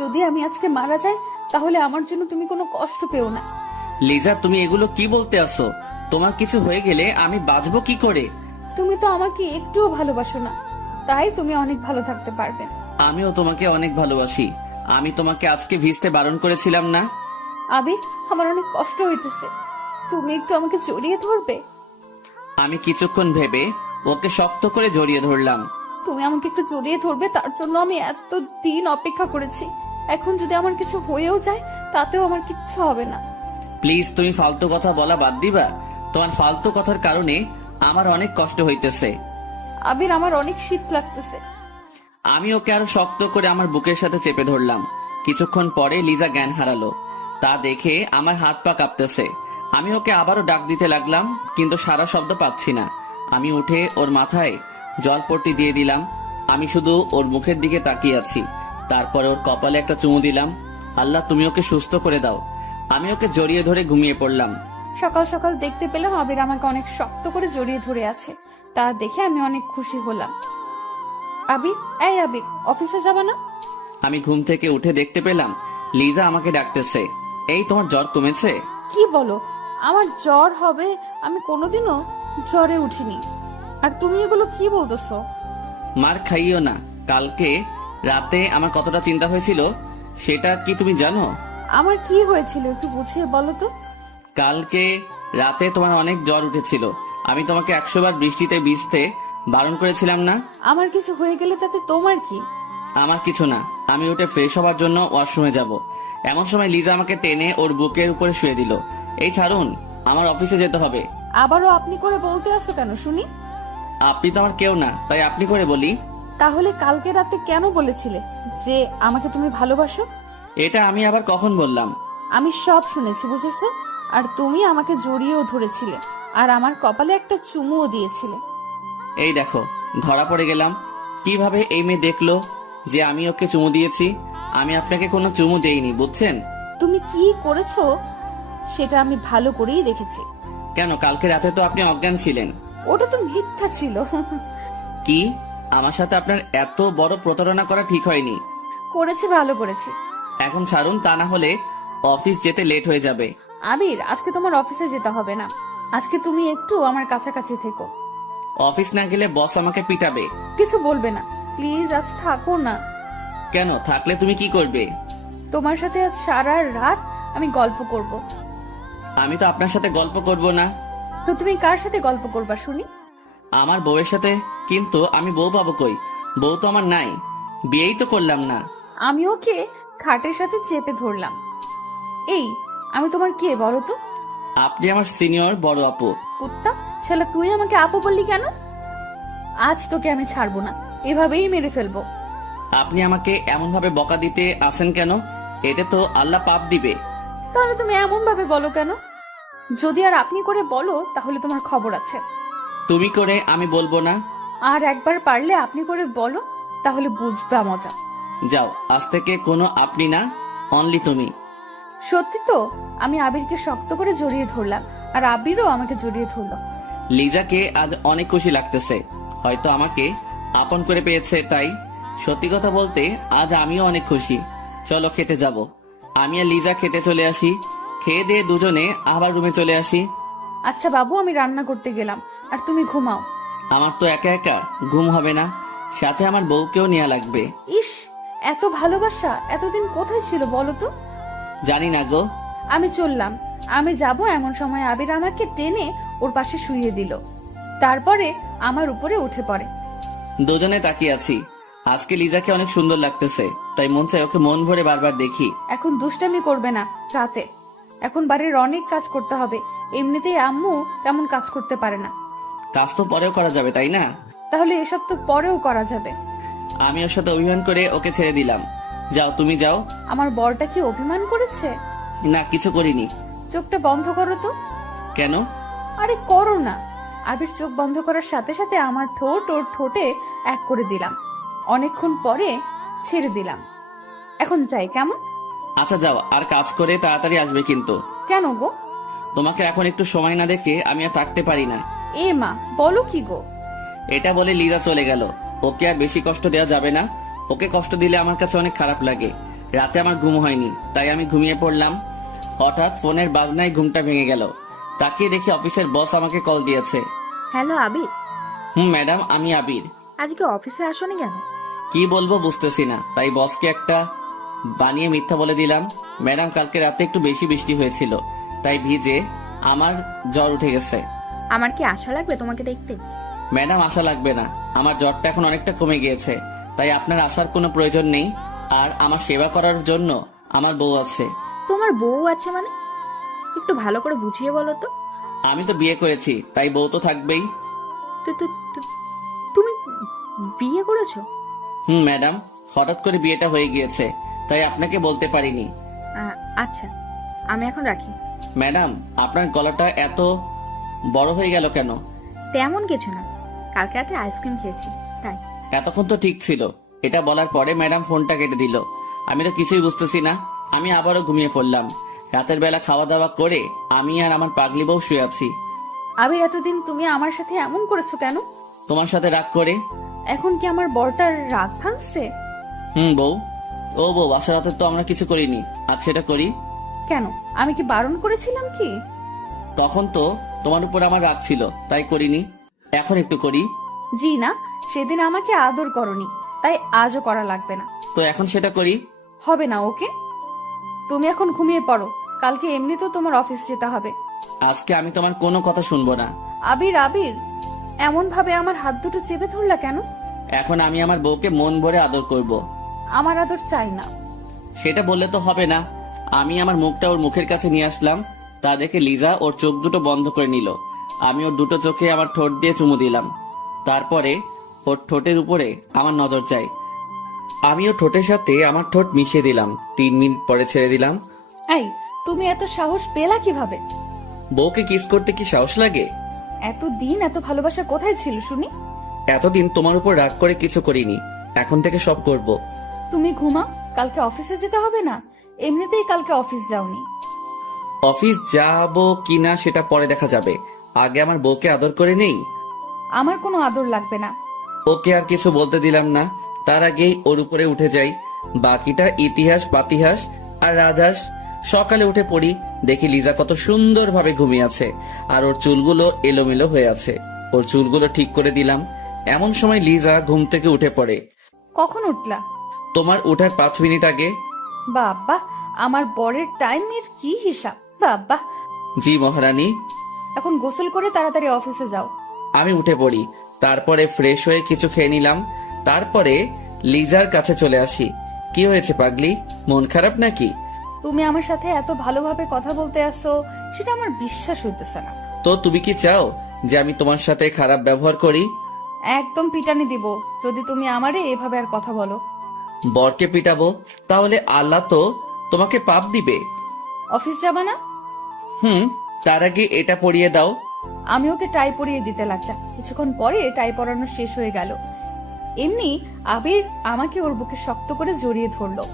যদি আমি আজকে মারা যাই তাহলে আমার জন্য তুমি কোনো কষ্ট পেও না। লিজা, তুমি এগুলো কি বলতে আসো? তোমার কিছু হয়ে গেলে আমি বাঁচবো কি করে? তুমি তো আমাকে একটুও ভালোবাসো না, তাই তুমি অনেক ভালো থাকতে পারবে। আমিও তোমাকে অনেক ভালোবাসি। আমি তোমাকে আজকে ভিজতে বারণ করেছিলাম না? আবির, আমার অনেক কষ্ট হইতেছে, তুমি একটু আমাকে জড়িয়ে ধরবে? আমি কিছুক্ষণ ভেবে ওকে শক্ত করে জড়িয়ে ধরলাম। তুমি আমাকে একটু জড়িয়ে ধরবে, তার জন্য আমি এত দিন অপেক্ষা করেছি। এখন যদি আমার কিছু হয়েও যায় তাতেও আমার কিচ্ছু হবে না। প্লিজ, তুমি ফালতু কথা বলা বাদ দিবা? তোমার ফালতু কথার কারণে আমার অনেক কষ্ট হইতেছে। আবির, আমার অনেক শীত লাগতেছে। আমি ওকে আরো শক্ত করে আমার বুকের সাথে চেপে ধরলাম। কিছুক্ষণ পরে লিজা জ্ঞান হারালো, তা দেখে আমার হাত পা কাঁপতেছে। আমি ওকে আবারও ডাক দিতে লাগলাম, কিন্তু সারা শব্দ পাচ্ছি না। আমি উঠে ওর মাথায় জলপট্টি দিয়ে দিলাম। আমি শুধু ওর মুখের দিকে তাকিয়ে আছি। তারপরে ওর কপালে একটা চুমু দিলাম। আল্লাহ, তুমি ওকে সুস্থ করে দাও। আমি ওকে জড়িয়ে ধরে ঘুমিয়ে পড়লাম। সকাল সকাল দেখতে পেলাম আবির আমাকে অনেক শক্ত করে জড়িয়ে ধরে আছে, তা দেখে আমি অনেক খুশি হলাম। আবির, এই আবির, অফিসে যাবা না? আমি ঘুম থেকে উঠে দেখতে পেলাম লিজা আমাকে ডাকতেছে। এই, তোমার জ্বর কমেছে? কি বলো? আমার জ্বর হবে? আমি কোনোদিনও জ্বরে উঠিনি। আর তুমি এগুলো কি বলতেছো? মার খাইও না। কালকে রাতে আমার কতটা চিন্তা হয়েছিল সেটা কি তুমি জানো? আমার কি হয়েছিল একটু বুঝিয়ে বলো তো। কালকে রাতে তোমার অনেক জ্বর উঠেছিল। আমি তোমাকে 100 বার বৃষ্টিতে ভিজতে বারণ করেছিলাম না? আমার কিছু হয়ে গেলে তাতে তোমার কি? আমার কিছু না। আমি উঠে ফ্রেশ হওয়ার জন্য ওয়াশরুমে যাব, এমন সময় লিজা আমাকে টেনে ওর বুকের উপরে শুয়ে দিল। এই ছাড়ুন, আমার অফিসে যেতে হবে। আবারও আপনি করে বলতে আসো কেন শুনি? আপনি তো আমার কেউ না, তাই আপনি করে বলি। তাহলে কালকে রাতে কেন বলেছিলে যে আমাকে তুমি ভালোবাসো? এটা আমি আবার কখন বললাম? আমি সব শুনেছি, বুঝেছো? আর তুমি আমাকে জড়িয়েও ধরেছিলে, আর আমার কপালে একটা চুমুও দিয়েছিলে। এই দেখো, ধরা পড়ে গেলাম। কিভাবে এই মেয়ে দেখলো যে আমি ওকে চুমু দিয়েছি? আমি আপনাকে কোনো চুমু দেইনি, বুঝছেন? তুমি কি করেছো সেটা আমি ভালো করেই দেখেছি। কেন, কালকে রাতে তো আপনি অজ্ঞান ছিলেন। ওটা তো মিথ্যা ছিল। কি? আমার সাথে আপনার এত বড় প্রতারণা করা ঠিক হয়নি। করেছি, ভালো করেছি। এখন ছাড়ুন, তা না হলে অফিস যেতে লেট হয়ে যাবে। আবির, আজকে তোমার অফিসে যেতে হবে না। আজকে তুমি একটু আমার কাছাকাছি থেকো। অফিস না গেলে বস আমাকে পিটাবে। কিছু বলবে না, প্লিজ আজ থাকো না। কেন, থাকলে তুমি কি করবে? তোমার সাথে আজ সারা রাত আমি গল্প করব। আমি তো আপনার সাথে গল্প করব না। তো তুমি কার সাথে গল্প করবা শুনি? আমার বউয়ের সাথে। কিন্তু আমি বউ পাবো কই? বউ তো আমার নাই, বিয়েই তো করলাম না। আমি ওকে খাটের সাথে চেপে ধরলাম। এই, আমি তোমার কে বলো তো? আপনি আমার সিনিয়র বড় আপু। কুত্তা শালা, তুই আমাকে আপু বললি কেন? আজ তোকে আমি ছাড়বো না, এভাবেই মেরে ফেলবো। আপনি আমাকে এমন ভাবে বকা দিতে আসেন কেন? এতে তো আল্লাহ পাপ দিবে। তাহলে তুমি এমন ভাবে বলো কেন? যদি আর আপনি করে বলো তাহলে তোমার খবর আছে। তুমি করে আমি বলবো না। আর একবার পারলে আপনি করে বলো, তাহলে বুঝবা মজা। যাও, আজ থেকে কোনো আপনি না, অনলি তুমি। সত্যি তো? আমি আবিরকে শক্ত করে জড়িয়ে ধরলাম, আর আবিরও আমাকে জড়িয়ে ধরলো। লিজাকে আজ অনেক খুশি লাগতেছে, হয়তো আমাকে আপন করে পেয়েছে তাই। সত্যি কথা বলতে আজ আমিও অনেক খুশি। চলো খেতে যাব। আমি আর লিজা খেতে চলে আসি, খেয়ে দিয়ে দুজনে আবার রুমে চলে আসি। আচ্ছা বাবু, আমি রান্না করতে গেলাম, আর তুমি ঘুমাও। আমার তো একা একা ঘুম হবে না, সাথে আমার বউকেও নেওয়া লাগবে। ইস, এত ভালোবাসা এতদিন কোথায় ছিল বলো তো? জানি না গো। আমি চললাম। আমি যাব এমন সময় আবির আমাকে টেনে ওর পাশে শুইয়ে দিল, তারপরে আমার উপরে উঠে পড়ে। দুজনে তাকিয়ে আছি। আজকে লিজাকে অনেক সুন্দর লাগতেছে, তাই মন চাই ওকে মন ভরে বারবার দেখি। এখন দুষ্টামি করবে না রাতে, এখন বাড়ির অনেক কাজ করতে হবে। এমনিতেই আম্মু তেমন কাজ করতে পারে না। কাজ তো পরেও করা যাবে, তাই না? তাহলে এসব তো পরেও করা যাবে। আমি ওর সাথে অভিমান করে ওকে ছেড়ে দিলাম। যাও, তুমি যাও। আমার বরটা কি অভিমান করেছে? না, কিছু করিনি। চোখটা বন্ধ করো তো। কেন? আরে করো না। আবির চোখ বন্ধ করার সাথে সাথে আমার ঠোঁট ওর ঠোঁটে এক করে দিলাম। অনেকক্ষণ পরে ছেড়ে দিলাম। এখন যাই কেমন? আচ্ছা যাও, আর কাজ করে তাড়াতাড়ি আসবে কিন্তু। কেন গো? তোমাকে এখন একটু সময় না দেখে আমি আর থাকতে পারি না। এ মা, বলো কি গো? এটা বলে লিজা চলে গেল। ওকে আর বেশি কষ্ট দেওয়া যাবে না। ওকে কষ্ট দিলে আমার কাছে অনেক খারাপ লাগে। রাতে আমার ঘুম হয়নি, তাই আমি ঘুমিয়ে পড়লাম। হঠাৎ ফোনের বাজনায় ঘুমটা ভেঙে গেল। তাকিয়ে দেখি অফিসের বস আমাকে কল দিয়েছে। হ্যালো আবির, ম্যাডাম, আমি আবির। আজকে অফিসে আসোনি কেন? কি বলবো বুঝতেছি না, তাই বসকে একটা বানিয়ে মিথ্যা বলে দিলাম। ম্যাডাম, কালকে রাতে একটু বেশি বৃষ্টি হয়েছিল, তাই ভিজে আমার জ্বর উঠে গেছে। আমার কি আশা লাগবে তোমাকে দেখতে? ম্যাডাম, আশা লাগবে না, আমার জ্বরটা এখন অনেকটা কমে গিয়েছে, তাই আপনার আসার কোনো প্রয়োজন নেই। আর আমার সেবা করার জন্য আমার বউ আছে। তোমার বউ আছে মানে? একটু ভালো করে বুঝিয়ে বলো তো। আমি তো বিয়ে করেছি, তাই বউ তো থাকবেই। তুমি বিয়ে করেছো? ম্যাডাম, হঠাৎ করে বিয়েটা হয়ে গিয়েছে, তাই আপনাকে বলতে পারিনি। আচ্ছা, আমি এখন রাখি। ম্যাডাম, আপনার গলাটা এত বড় হয়ে গেল কেন? তেমন কিছু না, কালকে রাতে আইসক্রিম খেয়েছি তাই। এতক্ষণ তো ঠিক ছিল। এটা বলার পরে ম্যাডাম ফোনটা কেটে দিল। আমি তো কিছুই বুঝতেছি না। আমি আবারও ঘুমিয়ে পড়লাম। রাতের বেলা খাওয়া দাওয়া করে আমি আর আমার পাগলি বউ শুয়ে আছি। আবির, এতদিন তুমি আমার সাথে এমন করেছো কেন? তোমার সাথে রাগ করে। এখন কি আমার বরটার রাগ ভাঙছে? বউ। ও বউ, আশা রাতে তো আমরা কিছু করিনি, আজ সেটা করি। কেন, আমি কি বারণ করেছিলাম কি? তখন তো তোমার উপর আমার রাগ ছিল, তাই করিনি। এখন একটু করি। জি না, সেদিন আমাকে আদর করনি, তাই আজও করা লাগবে না। তো এখন সেটা করি। হবে না, ওকে? তুমি এখন ঘুমিয়ে পড়ো, কালকে এমনিতেও তোমার অফিস যেতে হবে। আজকে আমি তোমার কোনো কথা শুনবো না। আবির, আবির, এমন ভাবে আমার হাত দুটো চেপে ধরলা কেন? এখন আমি আমার বউকে মন ভরে আদর করব। আমার আদর চাই না। সেটা বললে তো হবে না। আমি আমার মুখটা ওর মুখের কাছে নিয়ে আসলাম, তা দেখে লিজা ওর চোখ দুটো বন্ধ করে নিল। আমি ওর দুটো চোখে আমার ঠোঁট দিয়ে চুমু দিলাম। তারপরে ওর ঠোঁটের উপরে আমার নজর যায়। আমিও ঠোঁটের সাথে আমার ঠোঁট মিশিয়ে দিলাম, 3 মিনিট পরে ছেড়ে দিলাম। এই, তুমি এত সাহস পেলা কিভাবে? বউকে কিস করতে কি সাহস লাগে? এতদিন এত ভালোবাসা কোথায় ছিল শুনি? এতদিন তোমার উপর রাগ করে কিছু করিনি, এখন থেকে সব করব। তুমি ঘুমাও, কালকে অফিসে যেতে হবে না? এমনিতেই কালকে অফিস যাওনি। অফিস যাব কিনা সেটা পরে দেখা যাবে, আগে আমার বউকে আদর করে নেই। আমার কোনো আদর লাগবে না। ওকে আর কিছু বলতে দিলাম না, তার আগেই ওর উপরে উঠে যাই। বাকিটা ইতিহাস পাতিহাস আর রাজহাঁস। সকালে উঠে পড়ি, দেখি লিজা কত সুন্দরভাবে ঘুমিয়ে আছে, আর ওর চুলগুলো এলোমেলো হয়ে আছে। ওর চুলগুলো ঠিক করে দিলাম। এমন সময় লিজা ঘুম থেকে উঠে পড়ে। কখন উঠলা? তোমার উঠার 5 মিনিট আগে। বাবা, আমার বরের টাইমের কি হিসাব! বাবা, জি মহারানী। এখন গোসল করে তাড়াতাড়ি অফিসে যাও। আমি উঠে পড়ি, তারপরে ফ্রেশ হয়ে কিছু খেয়ে নিলাম। তারপরে লিজার কাছে চলে আসি। কি হয়েছে পাগলি, মন খারাপ নাকি? তুমি আমার সাথে এত ভালোভাবে কথা বলতে আসছো, সেটা আমার বিশ্বাস হইতেছে না। তো তুমি কি চাও যে আমি তোমার সাথে খারাপ ব্যবহার করি? একদম পিটানি দিব যদি তুমি আমারে এভাবে আর কথা বলো। বরকে পিটাবো? তাহলে আল্লাহ তো তোমাকে পাপ দিবে। অফিস যাবা না? তার আগে এটা পরিয়ে দাও। আমি ওকে টাই পরিয়ে দিতে লাগলাম, কিছুক্ষণ পরে টাই পরানো শেষ হয়ে গেল। এমনি আবির আমাকে ওর বুকে শক্ত করে জড়িয়ে ধরলো।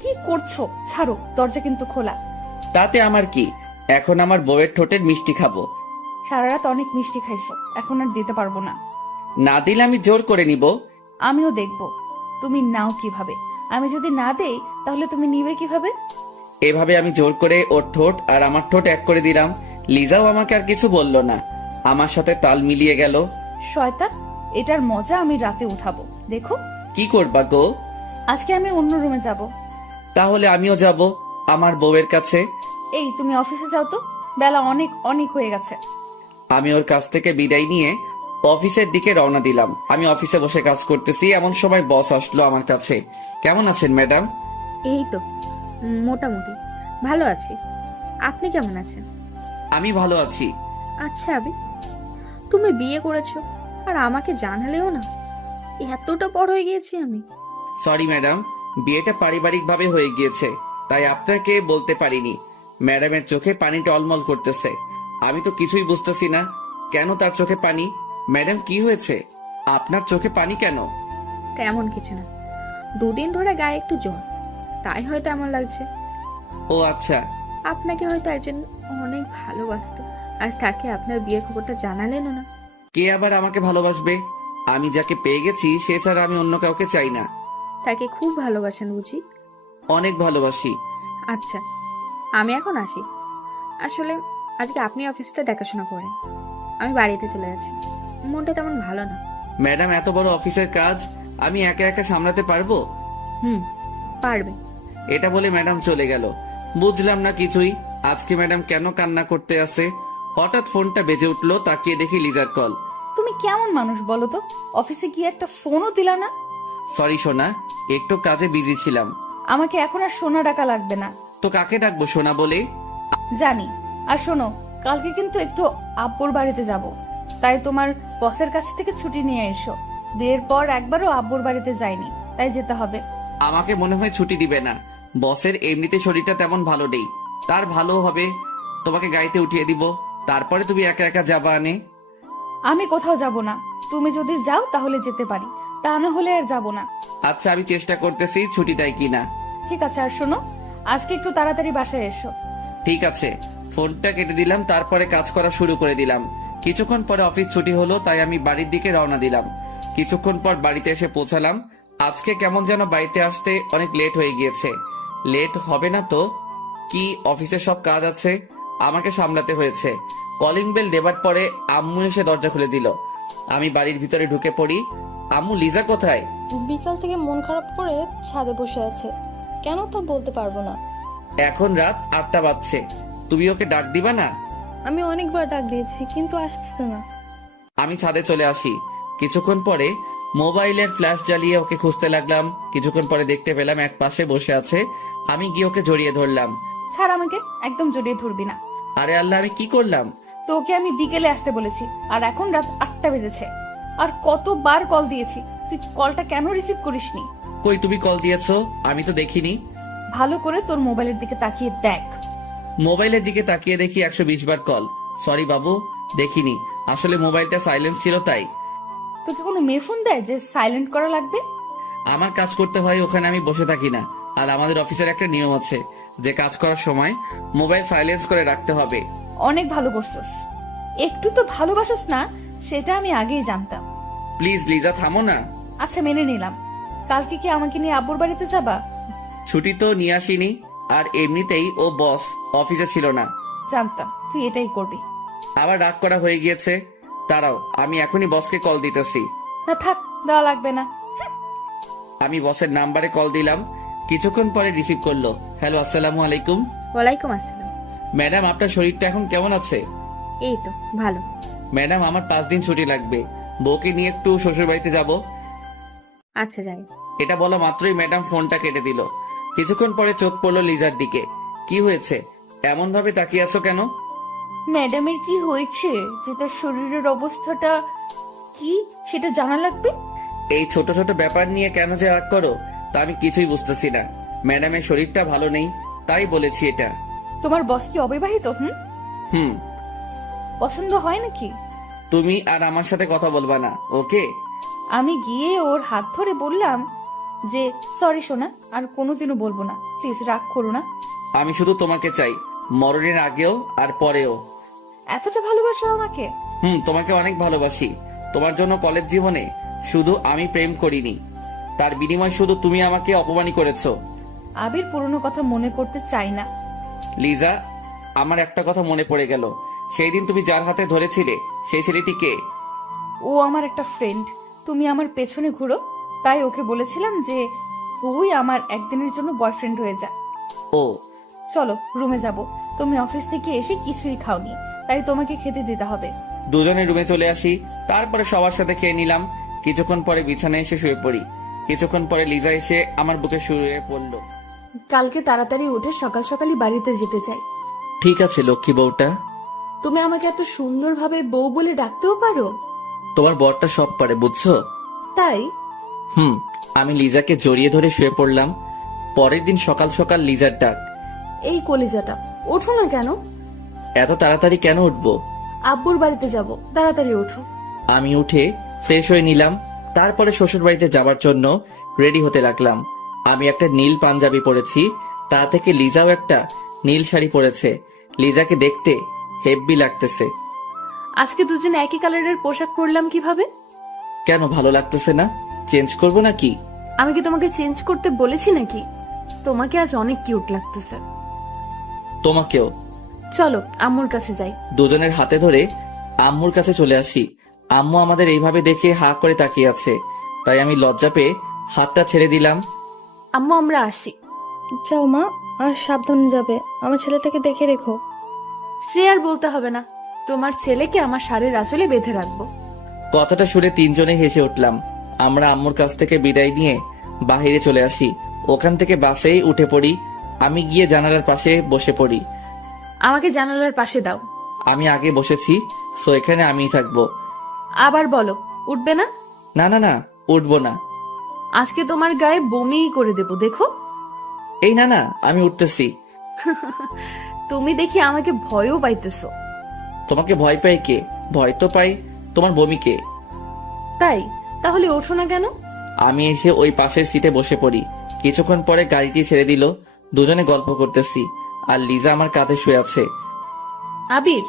কি করছো? ছাড়ো, দরজা কিন্তু খোলা। তাতে আমার কি, এখন আমার বউয়ের ঠোঁটের মিষ্টি খাবো। সারা রাত অনেক মিষ্টি খাইছো, এখন আর দিতে পারবো না। না দিলে আমি জোর করে নিব। আমিও দেখবো তুমি নাও কিভাবে। আমি যদি না দেই তাহলে তুমি নিবে কিভাবে? এভাবে আমি জোর করে ওর ঠোঁট আর আমার ঠোঁট এক করে দিলাম। লিজাও আমাকে আর কিছু বলল না, আমার সাথে তাল মিলিয়ে গেল। শয়তান, এটার মজা আমি রাতে উঠাবো, দেখো। কি করবা গো? আজকে আমি অন্য রুমে যাব। তাহলে আমিও যাব আমার বউয়ের কাছে। এই, তুমি অফিসে যাও তো, বেলা অনেক অনেক হয়ে গেছে। আমি ওর কাছ থেকে বিদায় নিয়ে অফিসের দিকে রওনা দিলাম। আমি অফিসে বসে কাজ করতেছি, এমন সময় বস আসলো আমার কাছে। কেমন আছেন ম্যাডাম? এই তো মোটামুটি ভালো আছি। আপনি কেমন আছেন? আমি ভালো আছি। আচ্ছা আবি, তুমি বিয়ে করেছো আর আমাকে জানালেও না? এতটা বড় হয়ে গিয়েছি আমি। সরি ম্যাডাম, বিয়েটা পারিবারিকভাবে হয়ে গিয়েছে, তাই আপনাকে বলতে পারিনি। ম্যাডামের চোখে পানি টলমল করতেছে। আমি তো কিছুই বুঝতেছি না কেন তার চোখে পানি। ম্যাডাম কি হয়েছে, আপনার চোখে পানি কেন? তেমন কিছু না, 2 দিন ধরে গায়ে একটু জ্বর, তাই হয়তো এমন লাগছে। ও আচ্ছা। আপনাকে হয়তো একজন অনেক ভালোবাসতো, আর তাকে আপনার বিয়ের খবরটা জানালেনও না। কে আবার আমাকে ভালোবাসবে? আমি যাকে পেয়ে গেছি সে ছাড়া আমি অন্য কাউকে চাই না। তাকে খুব ভালোবাসেন বুঝি? অনেক ভালোবাসি। আচ্ছা, আমি এখন আসি। আসলে আজকে আপনি অফিসটা দেখাশোনা করেন, আমি বাড়িতে চলে যাচ্ছি। মনটা তেমন ভালো না। ম্যাডাম, এত বড় অফিসের কাজ আমি একা একা সামলাতে পারবো? পারবে। এটা বলে ম্যাডাম চলে গেল। বুঝলাম না কিছুই, আজকে ম্যাডাম কেন কান্না করতে আসে। হঠাৎ ফোনটা বেজে উঠলো, তাকিয়ে দেখি লিজার কল। তুমি কেমন মানুষ বলো তো, অফিসে গিয়ে একটা ফোনও দিলা না? সরি সোনা, একটু কাজে বিজি ছিলাম। আমাকে এখন আর সোনা ডাকা লাগবে না। তো কাকে ডাকবো সোনা বলে? জানি। আর শোনো, কালকে কিন্তু একটু আব্বুর বাড়িতে যাব, তাই তোমার বসের কাছ থেকে ছুটি নিয়ে এসো। বিয়ের পর একবারও আব্বুর বাড়িতে যাইনি, তাই যেতে হবে। আমাকে মনে হয় ছুটি দিবে না। বসের এমনিতে শরীরটা তেমন ভালো নেই, তার ভালো হবে তোমাকে গাড়িতে উঠিয়ে দিব, তারপরে তুমি একা একা যাবা আনে। আমি কোথাও যাব না, তুমি যদি যাও তাহলে যেতে পারি, তা না হলে আর যাব না। আচ্ছা, আমি চেষ্টা করতেছি ছুটি দেয় কিনা। ঠিক আছে, আর শোনো, আজকে একটু তাড়াতাড়ি বাসায় এসো। ঠিক আছে। ফোনটা কেটে দিলাম, তারপরে কাজ করা শুরু করে দিলাম। কিছুক্ষণ পরে অফিস ছুটি হলো, তাই আমি বাড়ির দিকে রওনা দিলাম। কিছুক্ষণ পর বাড়িতে এসে পৌঁছালাম। আজকে কেমন যেন বাড়িতে আসতে অনেক লেট হয়ে গিয়েছে। লেট হবে না তো কি, অফিসের সব কাজ আছে, আমাকে সামলাতে হয়েছে। কলিং বেল দেবার পরে আম্মু এসে দরজা খুলে দিল। আমি বাড়ির ভিতরে ঢুকে পড়ি। আম্মু, লিজা কোথায়? বিকাল থেকে মন খারাপ করে ছাদে বসে আছে, কেন তা বলতে পারবো না। এখন রাত 8টা বাজছে, তুমি ওকে ডাক দিবা না? আমি অনেকবার ডাক দিয়েছি কিন্তু আসতেছে না। আমি ছাদে চলে আসি। কিছুক্ষণ পরে মোবাইলের ফ্ল্যাশ জ্বালিয়ে ওকে খুঁজতে লাগলাম। কিছুক্ষণ পরে দেখতে পেলাম এক পাশে বসে আছে। আমি গিয়ে ওকে জড়িয়ে ধরলাম। ছাড় আমাকে, একদম জড়িয়ে ধরবি না। আরে আল্লাহ, আমি কি করলাম? তোকে আমি বিকেলে আসতে বলেছি, আর এখন রাত 8টা বেজেছে। আর কতবার কল দিয়েছি, তুই কলটা কেন রিসিভ করিসনি? কই তুমি কল দিয়েছো? আমি তো দেখিনি। ভালো করে তোর মোবাইলের দিকে তাকিয়ে দেখ। মোবাইলের দিকে তাকিয়ে দেখি 120 বার কল। সরি বাবু, দেখিনি। আসলে মোবাইলটা সাইলেন্ট ছিল তাই। তোকে কোনো মেয়ে ফোন দেয় যে সাইলেন্ট করা লাগবে? আমার কাজ করতে হয়, ওখানে আমি বসে থাকি না। আর আমাদের অফিসের একটা নিয়ম আছে যে কাজ করার সময় মোবাইল সাইলেন্স করে রাখতে হবে। অনেক ভালো করছস। একটু তো ভালোবাসস না সেটা আমি আগেই জানতাম। প্লিজ লিজা, থামো না। আচ্ছা মেনে নিলাম। কালকে কি আমাকে নিয়ে আব্বুর বাড়িতে যাবা? ছুটি তো নিয়ে আসিনি, আর এমনিতেই ও বস অফিসে ছিল না। জানতাম তুই এটাই করবি। আবার রাগ করা হয়ে গিয়েছে। দাঁড়াও, আমি এখনই বসকে কল দিতেছি। না থাক, দেওয়া লাগবে না। আমি বসের নাম্বারে কল দিলাম। কিছুক্ষণ পরে রিসিভ করলো। হ্যালো, আসসালামু আলাইকুম। ওয়ালাইকুম আসসালাম। ম্যাডাম, আপনার শরীরটা এখন কেমন আছে? এই তো ভালো। ম্যাডাম, আমার 5 দিন ছুটি লাগবে। বউকে নিয়ে একটু শ্বশুর বাড়িতে যাব। আচ্ছা যাই। এটা বলা মাত্রই ম্যাডাম ফোনটা কেটে দিল। কিছুক্ষণ পরে চোখ পড়লো লিজার দিকে। কি হয়েছে? এমন ভাবে তাকিয়ে আছো কেন? ম্যাডামের কি হয়েছে যে তার শরীরের অবস্থাটা কি সেটা জানা লাগবে? এই ছোট ছোট ব্যাপার নিয়ে কেন যে রাগ করো তা আমি কিছুই বুঝতেছি না। ম্যাডামের শরীরটা ভালো নেই, তাই বলেছি এটা। তোমার বস কি অবিবাহিত? হুম। পছন্দ হয় নাকি? তুমি আর আমার সাথে কথা বলবা না, ওকে? আমি গিয়ে ওর হাত ধরে বললাম যে সরি সোনা, আর কোনোদিনও বলবো না, প্লিজ রাগ করো না। আমি শুধু তোমাকে চাই, মরণের আগেও আর পরেও। এতটা ভালোবাসো আমাকে? তোমাকে অনেক ভালোবাসি। তোমার জন্য কলেজ জীবনে শুধু আমি প্রেম করিনি, তার বিনিময় শুধু তুমি আমাকে অপমানই করেছো। আবির পুরনো কথা মনে করতে চাই না। লিজা, আমার একটা কথা মনে পড়ে গেল। সেই দিন তুমি যার হাতে ধরেছিলে সেই ছেলেটি কে? ও আমার একটা ফ্রেন্ড। তুমি আমার পেছনে ঘুরো তাই ওকে বলেছিলাম যে তুই আমার একদিনের জন্য বয়ফ্রেন্ড হয়ে যা। ও, চলো রুমে যাব। তুমি অফিস থেকে এসে কিছুই খাওনি, তাই তোমাকে খেতে দিতে হবে। দুজনে রুমে চলে আসি। তারপরে সবার সাথে খেয়ে নিলাম। কিছুক্ষণ পরে বিছানায় এসে শুয়ে পড়ি। কিছুক্ষণ পরে লিজা এসে আমার বুকে শুয়ে পড়লো। কালকে তাড়াতাড়ি উঠে সকাল সকালই বাড়িতে যেতে চাই। ঠিক আছে লক্ষ্মী বউটা। তুমি আমাকে এত সুন্দরভাবে বউ বলে ডাকতেও পারো? তোমার বরটা সব পারে, বুঝছো? তাই? আমি লিজাকে জড়িয়ে ধরে শুয়ে পড়লাম। পরের দিন সকাল সকাল লিজার ডাক। এই কলিজাটা, ওঠো না কেন? এত তাড়াতাড়ি কেন উঠবো? আব্বুর বাড়িতে যাব, তাড়াতাড়ি ওঠো। আমি উঠে ফ্রেশ হয়ে নিলাম। তারপরে শ্বশুর বাড়িতে যাবার জন্য রেডি হতে লাগলাম। আমি একটা নীল পাঞ্জাবি পরেছি, তা থেকে লিজাও একটা নীল শাড়ি পরেছে। লিজাকে দেখতে হেব্বি লাগতেছে। আজকে দুজনে একই কালারের পোশাক পরলাম কিভাবে? কেন, ভালো লাগতেছে না? চেঞ্জ করবো নাকি? আমি কি তোমাকে চেঞ্জ করতে বলেছি নাকি? তোমাকে আজ অনেক কিউট লাগতেছে। তোমাকেও। চলো আম্মুর কাছে যাই। দুজনের হাতে ধরে আম্মুর কাছে চলে আসি। আম্মু আমাদের এইভাবে দেখে হা করে তাকিয়ে আছে, তাই আমি লজ্জা পেয়ে হাতটা ছেড়ে দিলাম। আম্মু আমরা আসি। যাও মা, আর সাবধানে যাবে। আমার ছেলেটাকে দেখে রেখো। সে আর বলতে হবে না, তোমার ছেলেকে আমার শাড়ির আঁচলে বেঁধে রাখবো। কথাটা শুনে তিনজনে হেসে উঠলাম। আমরা আম্মুর কাছ থেকে বিদায় নিয়ে বাহিরে চলে আসি। ওখান থেকে বাসেই উঠে পড়ি। আমি গিয়ে জানালার পাশে বসে পড়ি। আমাকে জানালার পাশে দাও। আমি আগে বসেছি, সো এখানে আমিই থাকবো। আবার বলো, উঠবে না? না না না, উঠবো না। আজকে তোমার গায়ে বমিই করে দেবো, দেখো। এই না না, আমি উঠতেছি। তুমি দেখি আমাকে ভয়ও পাইতেছো। তোমাকে ভয় পাই কে? ভয় তো পাই তোমার বমিকে। তাই? তাহলে ওঠো না কেন? আমি এসে ওই পাশের সিটে বসে পড়ি। কিছুক্ষণ পরে গাড়িটি ছেড়ে দিল। দুজনে গল্প করতেছি, আর লিজা আমার কাঁধে শুয়ে আছে। আবির,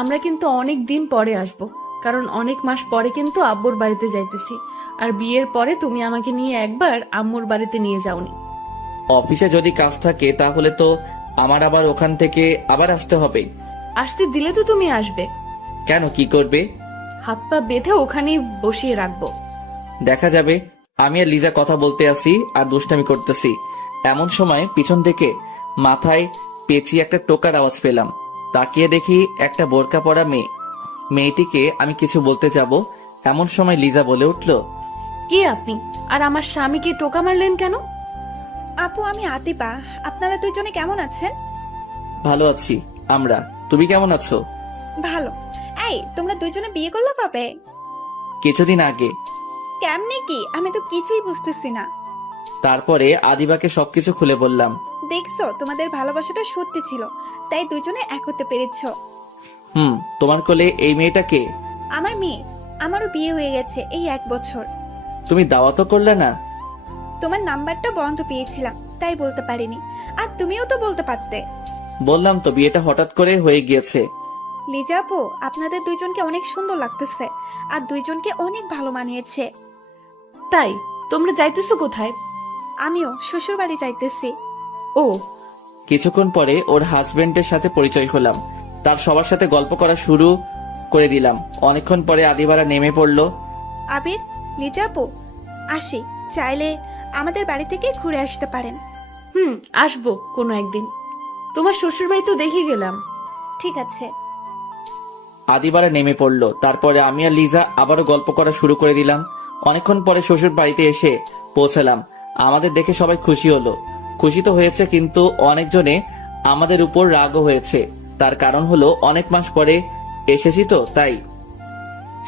আমরা কিন্তু অনেক দিন পরে আসব, কারণ অনেক মাস পরে কিন্তু আব্বুর বাড়িতে যাইতেছি। আর বিয়ের পরে তুমি আমাকে নিয়ে একবার আম্মুর বাড়িতে নিয়ে যাওনি। অফিসে যদি কাজ থাকে তাহলে তো আমার আবার ওখান থেকে আবার আসতে হবে। আসতে দিলে তো তুমি আসবে। কেন, কি করবে? হাত পা বেঁধে ওখানেই বসিয়ে রাখবো। দেখা যাবে। আমি আর লিজা কথা বলতে আসি আর দুষ্টামি করতেছি। এমন সময় পিছন থেকে মাথায় পেঁচিয়ে একটা টোকার আওয়াজ পেলাম। তাকিয়ে দেখি একটা বোরকা পরা মেয়ে। মেয়েটিকে আমি কিছু বলতে যাব, এমন সময় লিজা বলে উঠল, কে আপনি? আর আমার স্বামীকে টোকা মারলেন কেন? আপু, আমি আতিপা। আপনারা দুইজনে কেমন আছেন? ভালো আছি আমরা, তুমি কেমন আছো? ভালো। এই, তোমরা দুইজনে বিয়ে করলো কবে? কিছুদিন আগে। কেমনে কি? আমি তো কিছুই বুঝতেছি না। তারপরে আদিবাকে সবকিছু খুলে বললাম। দেখছো তোমাদের ভালোবাসাটা সত্যি ছিল, তাই দুজনে এক হতে পেরেছ। তোমার কোলে এই মেয়েটা কে? আমার মেয়ে, আমারও বিয়ে হয়ে গেছে এই 1 বছর। তুমি দাওয়াতও করলে না? তোমার নাম্বারটা বন্ধ পেয়েছিলাম, তাই বলতে পারিনি। আর তুমিও তো বলতে পারতে। বললাম তো বিয়েটা হঠাৎ করে হয়ে গিয়েছে। লিজা আপু, আপনাদের দুইজনকে অনেক সুন্দর লাগতেছে, আর দুইজনকে অনেক ভালো মানিয়েছে। তাই তোমরা যাইতেছো কোথায়? আমিও শ্বশুর বাড়ি যাইতেছি। ও, কিছুক্ষণ পরে ওর হাজবেন্ডের সাথে পরিচয় হলাম। তার সবার সাথে গল্প করা শুরু করে দিলাম। অনেকক্ষণ পরে আদিবারা নেমে পড়লো। আবির, লিজা আপু, আসি, চাইলে আমাদের বাড়ি থেকে ঘুরে আসতে পারেন। আসবো কোনো একদিন। তোমার শ্বশুর বাড়ি তো দেখে গেলাম। ঠিক আছে। আদিবারা নেমে পড়লো। তারপরে আমি আর লিজা আবারও গল্প করা শুরু করে দিলাম। অনেকক্ষণ পরে শ্বশুর বাড়িতে এসে পৌঁছালাম। আমাদের দেখে সবাই খুশি হলো। খুশি তো হয়েছে, কিন্তু অনেকজনে আমাদের উপর রাগও হয়েছে। তার কারণ হলো অনেক মাস পরে এসেছি তো, তাই।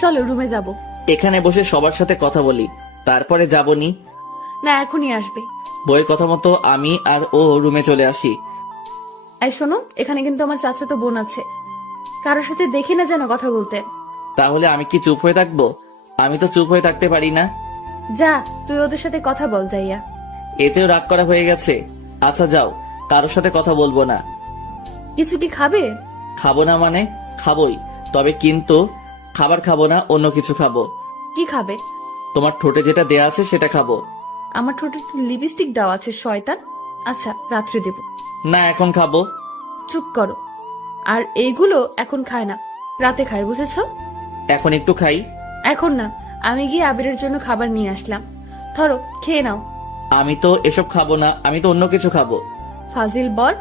চলো রুমে যাব। এখানে বসে সবার সাথে কথা বলি, তারপরে যাবনি। না, এখনই আসবে। বইয়ের কথা মতো আমি আর ও রুমে চলে আসি। এই শোনো, এখানে কিন্তু আমার চাচাতো বোন আছে। কারোর সাথে দেখি না যেন কথা বলতে। তাহলে আমি কি চুপ হয়ে থাকবো? আমি তো চুপ হয়ে থাকতে পারি না। যা, তুই ওদের সাথে কথা বল যাইয়া। এতেও রাগ করা হয়ে গেছে। আচ্ছা যাও, কারোর সাথে কথা বলবো না। কিছু কি খাবে? খাবো না মানে খাবোই, তবে কিন্তু খাবার খাবো না, অন্য কিছু খাবো। কি খাবে? তোমার ঠোঁটে যেটা দেয়া আছে সেটা খাবো। আমার ঠোঁটে তো লিপস্টিক দেওয়া আছে শয়তান। আচ্ছা, রাত্রে দেব। না, এখন খাবো। চুপ করো। আর এইগুলো এখন খায় না, রাতে খায়, বুঝেছো? এখন একটু খাই। এখন না, আমি গিয়ে আবিরের জন্য খাবার নিয়ে আসলাম। ধরো, খেয়ে নাও। আমি তো এসব খাবো না, আমি তো অন্য কিছু খাবো। ফাজিল বর,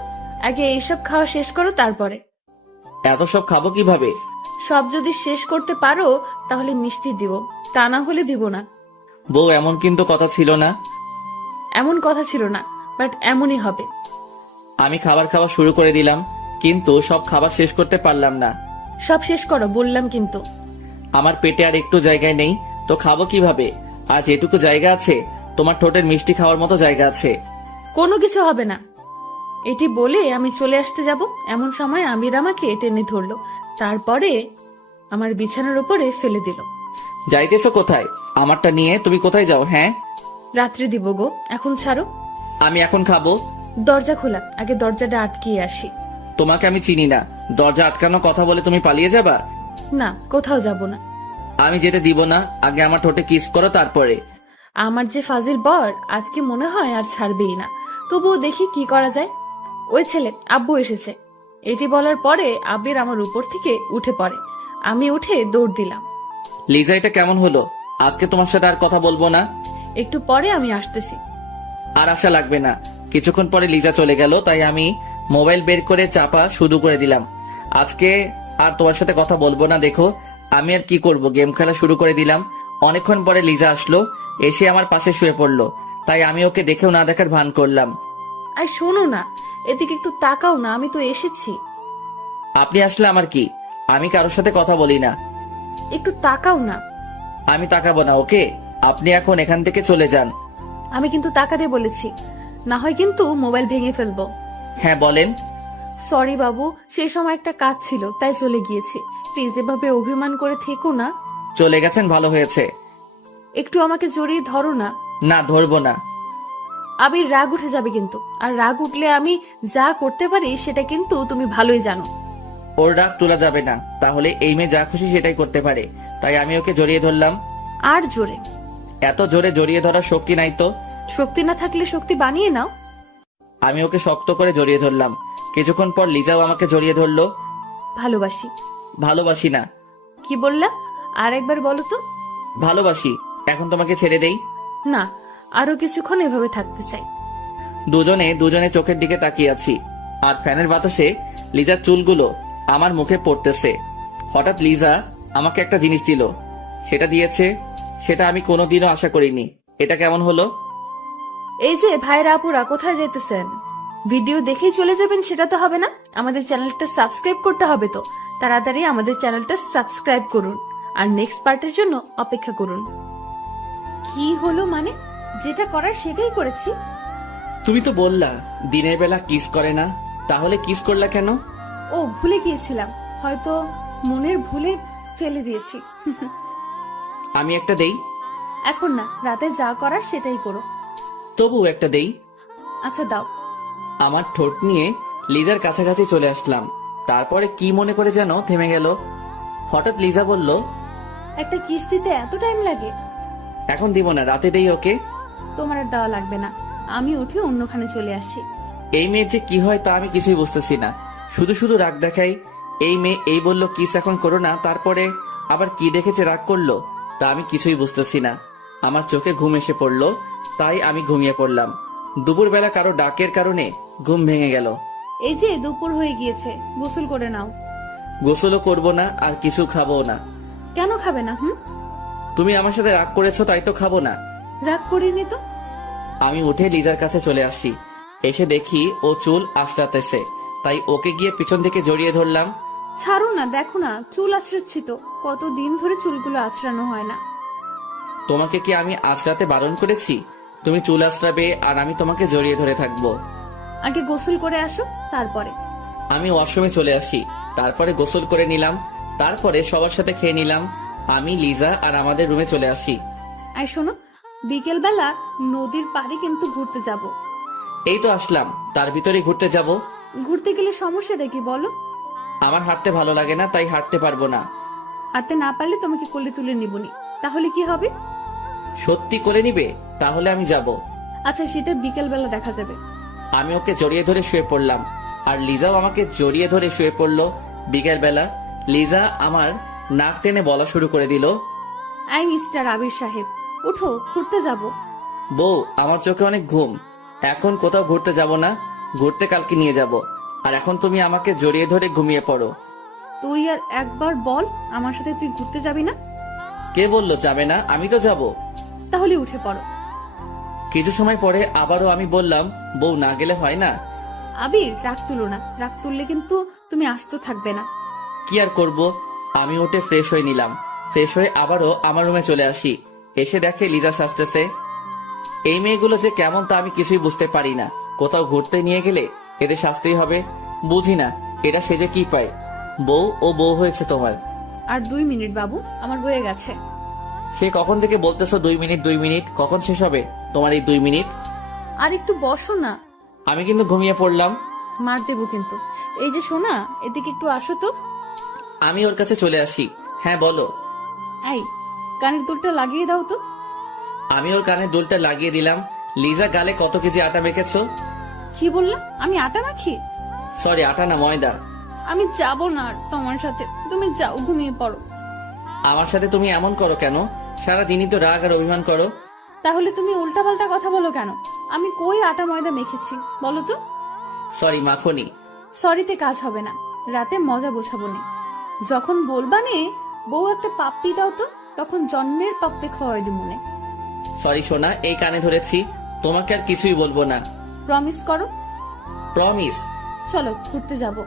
আগে এইসব খাওয়া শেষ করো, তারপরে। এত সব খাবো কিভাবে? সব যদি শেষ করতে পারো তাহলে মিষ্টি দিব, তা না হলে দিব না। বউ, এমন কিন্তু কথা ছিল না। এমন কথা ছিল না, বাট এমনই হবে। আমি খাবার খাওয়া শুরু করে দিলাম, কিন্তু সব খাবার শেষ করতে পারলাম না। সব শেষ করো বললাম কিন্তু। আমার পেটে আর একটু জায়গায় নেই, তো খাবো কিভাবে? আর যেটুকু জায়গা আছে, তোমার ঠোঁটের মিষ্টি খাওয়ার মতো জায়গা আছে। কোনো কিছু হবে না। এটি বলে আমি চলে আসতে যাব, এমন সময় আমির আমাকে টেনে ধরলো। তারপরে আমার বিছানার উপরে ফেলে দিল। যাইতেছো কোথায়? আমারটা নিয়ে তুমি কোথায় যাও? হ্যাঁ, রাত্রে দিব গো, এখন ছাড়ো। আমি এখন খাবো। দরজা খোলা, আগে দরজাটা আটকিয়ে আসি। তোমাকে আমি চিনি না, দরজা আটকানো কথা বলে তুমি পালিয়ে যাবা? না, কোথাও যাব না। আমি যেতে দিব না, আগে আমার ঠোঁটে কিস করো, তারপরে। আমার যে ফাজিল বর, আজকে মনে হয় আর ছাড়বেই না। তবুও দেখি কি করা যায়। ওই ছেলে, আব্বু এসেছে। এটি বলার পরে আবির আমার উপর থেকে উঠে পড়ে। আমি উঠে দৌড় দিলাম। লিজা, এটা কেমন হলো? আজকে তোমার সাথে আর কথা বলবো না। একটু পরে আমি আসতেছি। আর আশা লাগবে না। কিছুক্ষণ পরে লিজা চলে গেল, তাই আমি মোবাইল বের করে চাপা শুরু করে দিলাম। আজকে আর তোমার সাথে কথা বলবো না। দেখো আমি আর কি করব, গেম খেলা শুরু করে দিলাম। অনেকক্ষণ পরে লিজা আসলো, এসে আমার পাশে শুয়ে পড়লো। তাই আমি ওকে দেখেও না দেখার ভান করলাম। আর শোনো না, এদিকে একটু তাকাও না, আমি তো এসেছি। আপনি আসলে আমার কি? আমি কারোর সাথে কথা বলি না। একটু তাকাও না। আমি তাকাবো না, ওকে? আপনি এখন এখান থেকে চলে যান। আমি কিন্তু তাকাতে বলেছি, না হয় কিন্তু মোবাইল ভেঙে ফেলবো। হ্যাঁ বলেন। সরি বাবু, সেই সময় একটা কাজ ছিল, তাই চলে গিয়েছি। প্লিজ এভাবে অভিমান করে থেকো না। চলে গেছেন, ভালো হয়েছে। একটু আমাকে জড়িয়ে ধরো না। না, ধরবো না। আবির রাগ উঠে যাবে কিন্তু, আর রাগ উঠলে আমি যা করতে পারি সেটা কিন্তু তুমি ভালোই জানো। ওর রাগ তোলা যাবে না, তাহলে এই মেয়ে যা খুশি সেটাই করতে পারে। তাই আমি ওকে জড়িয়ে ধরলাম। আর জোরে। এত জোরে জড়িয়ে ধরার শক্তি নাই তো। শক্তি না থাকলে শক্তি বানিয়ে নাও। আমি ওকে শক্ত করে জড়িয়ে ধরলাম। কিছুক্ষণ পর লিজাও আমাকে জড়িয়ে ধরলো। ভালোবাসি। ভালোবাসি না। কি বললা? আর একবার বলো তো। ভালোবাসি। এখন তোমাকে ছেড়ে দেই? না, আরো কিছুক্ষণ এভাবে থাকতে চাই। দুজনে চোখের দিকে তাকিয়ে আছি, আর ফ্যানের বাতাসে লিজার চুলগুলো আমার মুখে পড়তেছে। হঠাৎ লিজা আমাকে একটা জিনিস দিল। সেটা দিয়েছে, সেটা আমি কোনোদিনও আশা করিনি। এটা কেমন হলো? এই যে ভাইরা আপুরা, কোথায় যেতেছেন? ভিডিও দেখেই চলে যাবেন সেটা তো হবে না, আমাদের চ্যানেলটা সাবস্ক্রাইব করতে হবে তো। তাড়াতাড়ি আমাদের চ্যানেলটা সাবস্ক্রাইব করুন, আর নেক্সট পার্টের জন্য অপেক্ষা করুন। কি হলো মানে? যেটা করার সেটাই করেছি। তুমি তো বললা দিনের বেলা কিস করে না, তাহলে কিস করলা কেন? ও ভুলে গিয়েছিলাম, হয়তো মনের ভুলে ফেলে দিয়েছি। আমি একটা দেই? এখন না, রাতে যা করার সেটাই করো। তবু একটা দেই। আচ্ছা দাও। আমার ঠোঁট নিয়ে লিজার কাছাকাছি চলে আসলাম। তারপরে কি মনে করে যেন থেমে গেল। হঠাৎ লিজা বলল, একটা কিস্তিতে এত টাইম লাগে? এখন দিব না, রাতে দেই ওকে। তোমার আর দেওয়া লাগবে না, আমি উঠে অন্যখানে চলে আসছি। এই মেয়ের যে কি হয় তা আমি কিছুই বুঝতেছি না, শুধু শুধু রাগ দেখাই। এই মেয়ে এই বলল কিস এখন করো না, তারপরে আবার কি দেখেছে রাগ করলো, তা আমি কিছুই বুঝতেছি না। আমার চোখে ঘুম এসে পড়লো, তাই আমি ঘুমিয়ে পড়লাম। দুপুরবেলা কারো ডাকের কারণে ঘুম ভেঙে গেল। এই যে দুপুর হয়ে গিয়েছে, গোসল করে নাও। গোসলও করবো না, আর কিছু খাবো না। কেন খাবে না? তুমি আমার সাথে রাগ করেছো তাই তো খাবো না। রাগ করিনি তো। আমি উঠে লিজার কাছে চলে আসি। এসে দেখি ও চুল আঁচড়াতেছে, তাই ওকে গিয়ে পিছন থেকে জড়িয়ে ধরলাম। ছাড়ো না, দেখো না চুল আঁচড়াচ্ছি তো, কতদিন ধরে চুলগুলো আঁচড়ানো হয় না। তোমাকে কি আমি আঁচড়াতে বারণ করেছি? তুমি চুল আঁচড়াবে আর আমি তোমাকে জড়িয়ে ধরে থাকবো। আগে গোসল করে আসো, তারপরে। আমি ওয়াশরুমে চলে আসি, তারপরে গোসল করে নিলাম, তারপরে সবার সাথে খেয়ে নিলাম। আমি, লিজা আর আমাদের রুমে চলে আসি। আর শোনো, বিকেল বেলা নদীর পাড়ে কিন্তু ঘুরতে যাব। এই তো আসলাম, তার ভিতরে ঘুরতে যাব? ঘুরতে গেলে সমস্যাটা কি বলো? আমার হাঁটতে ভালো লাগে না, তাই হাঁটতে পারবো না। হাঁটতে না পারলে তোমাকে কোলে তুলে নিবনি, তাহলে কি হবে? সত্যি করে নিবে? তাহলে আমি যাব। আচ্ছা, সেটা বিকেল বেলা দেখা যাবে। আমি ওকে জড়িয়ে ধরে শুয়ে পড়লাম, আর লিজাও আমাকে জড়িয়ে ধরে শুয়ে পড়লো। বিকেল বেলা লিজা আমার নাক টেনে বলা শুরু করে দিল, আই মিস্টার আবির সাহেব, উঠো, ঘুরতে যাব। বউ, আমার চোখে অনেক ঘুম, এখন কোথাও ঘুরতে যাব না, ঘুরতে কালকে নিয়ে যাব। আর এখন তুমি আমাকে জড়িয়ে ধরে ঘুমিয়ে পড়ো। তুই আর একবার বল, আমার সাথে তুই ঘুরতে যাবি না? কে বললো যাবে না? আমি তো যাব। তাহলে উঠে পড়ো। কিছু সময় পরে আবারও আমি বললাম, বউ না গেলে হয় না? আবির, রাগ তুলো না, রাগ তুললে কিন্তু তুমি আস্ত থাকবে না। কি আর করব, আমি উঠে ফ্রেশ হয়ে নিলাম। ফ্রেশ হয়ে আবারও আমার রুমে চলে আসি। এসে দেখে লিজা সাজতেছে। এই মেয়েগুলো যে কেমন তা আমি কিছুই বুঝতে পারি না। কোথাও ঘুরতে নিয়ে গেলে এদের সাজতেই হবে, বুঝি না এটা সেজে কি পায়। বউ ও বউ হয়েছে তোমার। আর 2 মিনিট বাবু, আমার বয়ে গেছে। সে কখন থেকে বলতেছো 2 মিনিট 2 মিনিট, কখন শেষ হবে তোমার এই 2 মিনিট? আর একটু বসো না। আমি কিন্তু ঘুমিয়ে পড়লাম। মার দেবো কিন্তু। এই যে সোনা, এদিকে একটু আসো তো। আমি ওর কাছে চলে আসি। হ্যাঁ বলো। এই, কানের দুলটা লাগিয়ে দাও তো। আমি ওর কানে দুলটা লাগিয়ে দিলাম। লিজা, গালে কত কেজি আটা মেখেছো? কি বললাম? আমি আটা মাখি? সরি, আটা না, ময়দা। আমি যাব না আর তোমার সাথে, তুমি যাও, ঘুমিয়ে পড়ো। আমার সাথে তুমি এমন করো কেন? সারাদিনই তো রাগ আর অভিমান করো। তাহলে তুমি উল্টাপাল্টা কথা বলো কেন? আমি কই আটা ময়দা মেখেছি বলো তো? সরি, মাখনি। সরিতে কাজ হবে না, রাতে মজা বোঝাবো না। যখন বলবা নে বউ একটা পাপ্পি দাও তো, তখন জন্মের পাপ্পি খাওয়াই দিব মনে। সরি সোনা, এই কানে ধরেছি, তোমাকে আর কিছুই বলবো না। প্রমিস করো। প্রমিস। চলো ঘুরতে যাব।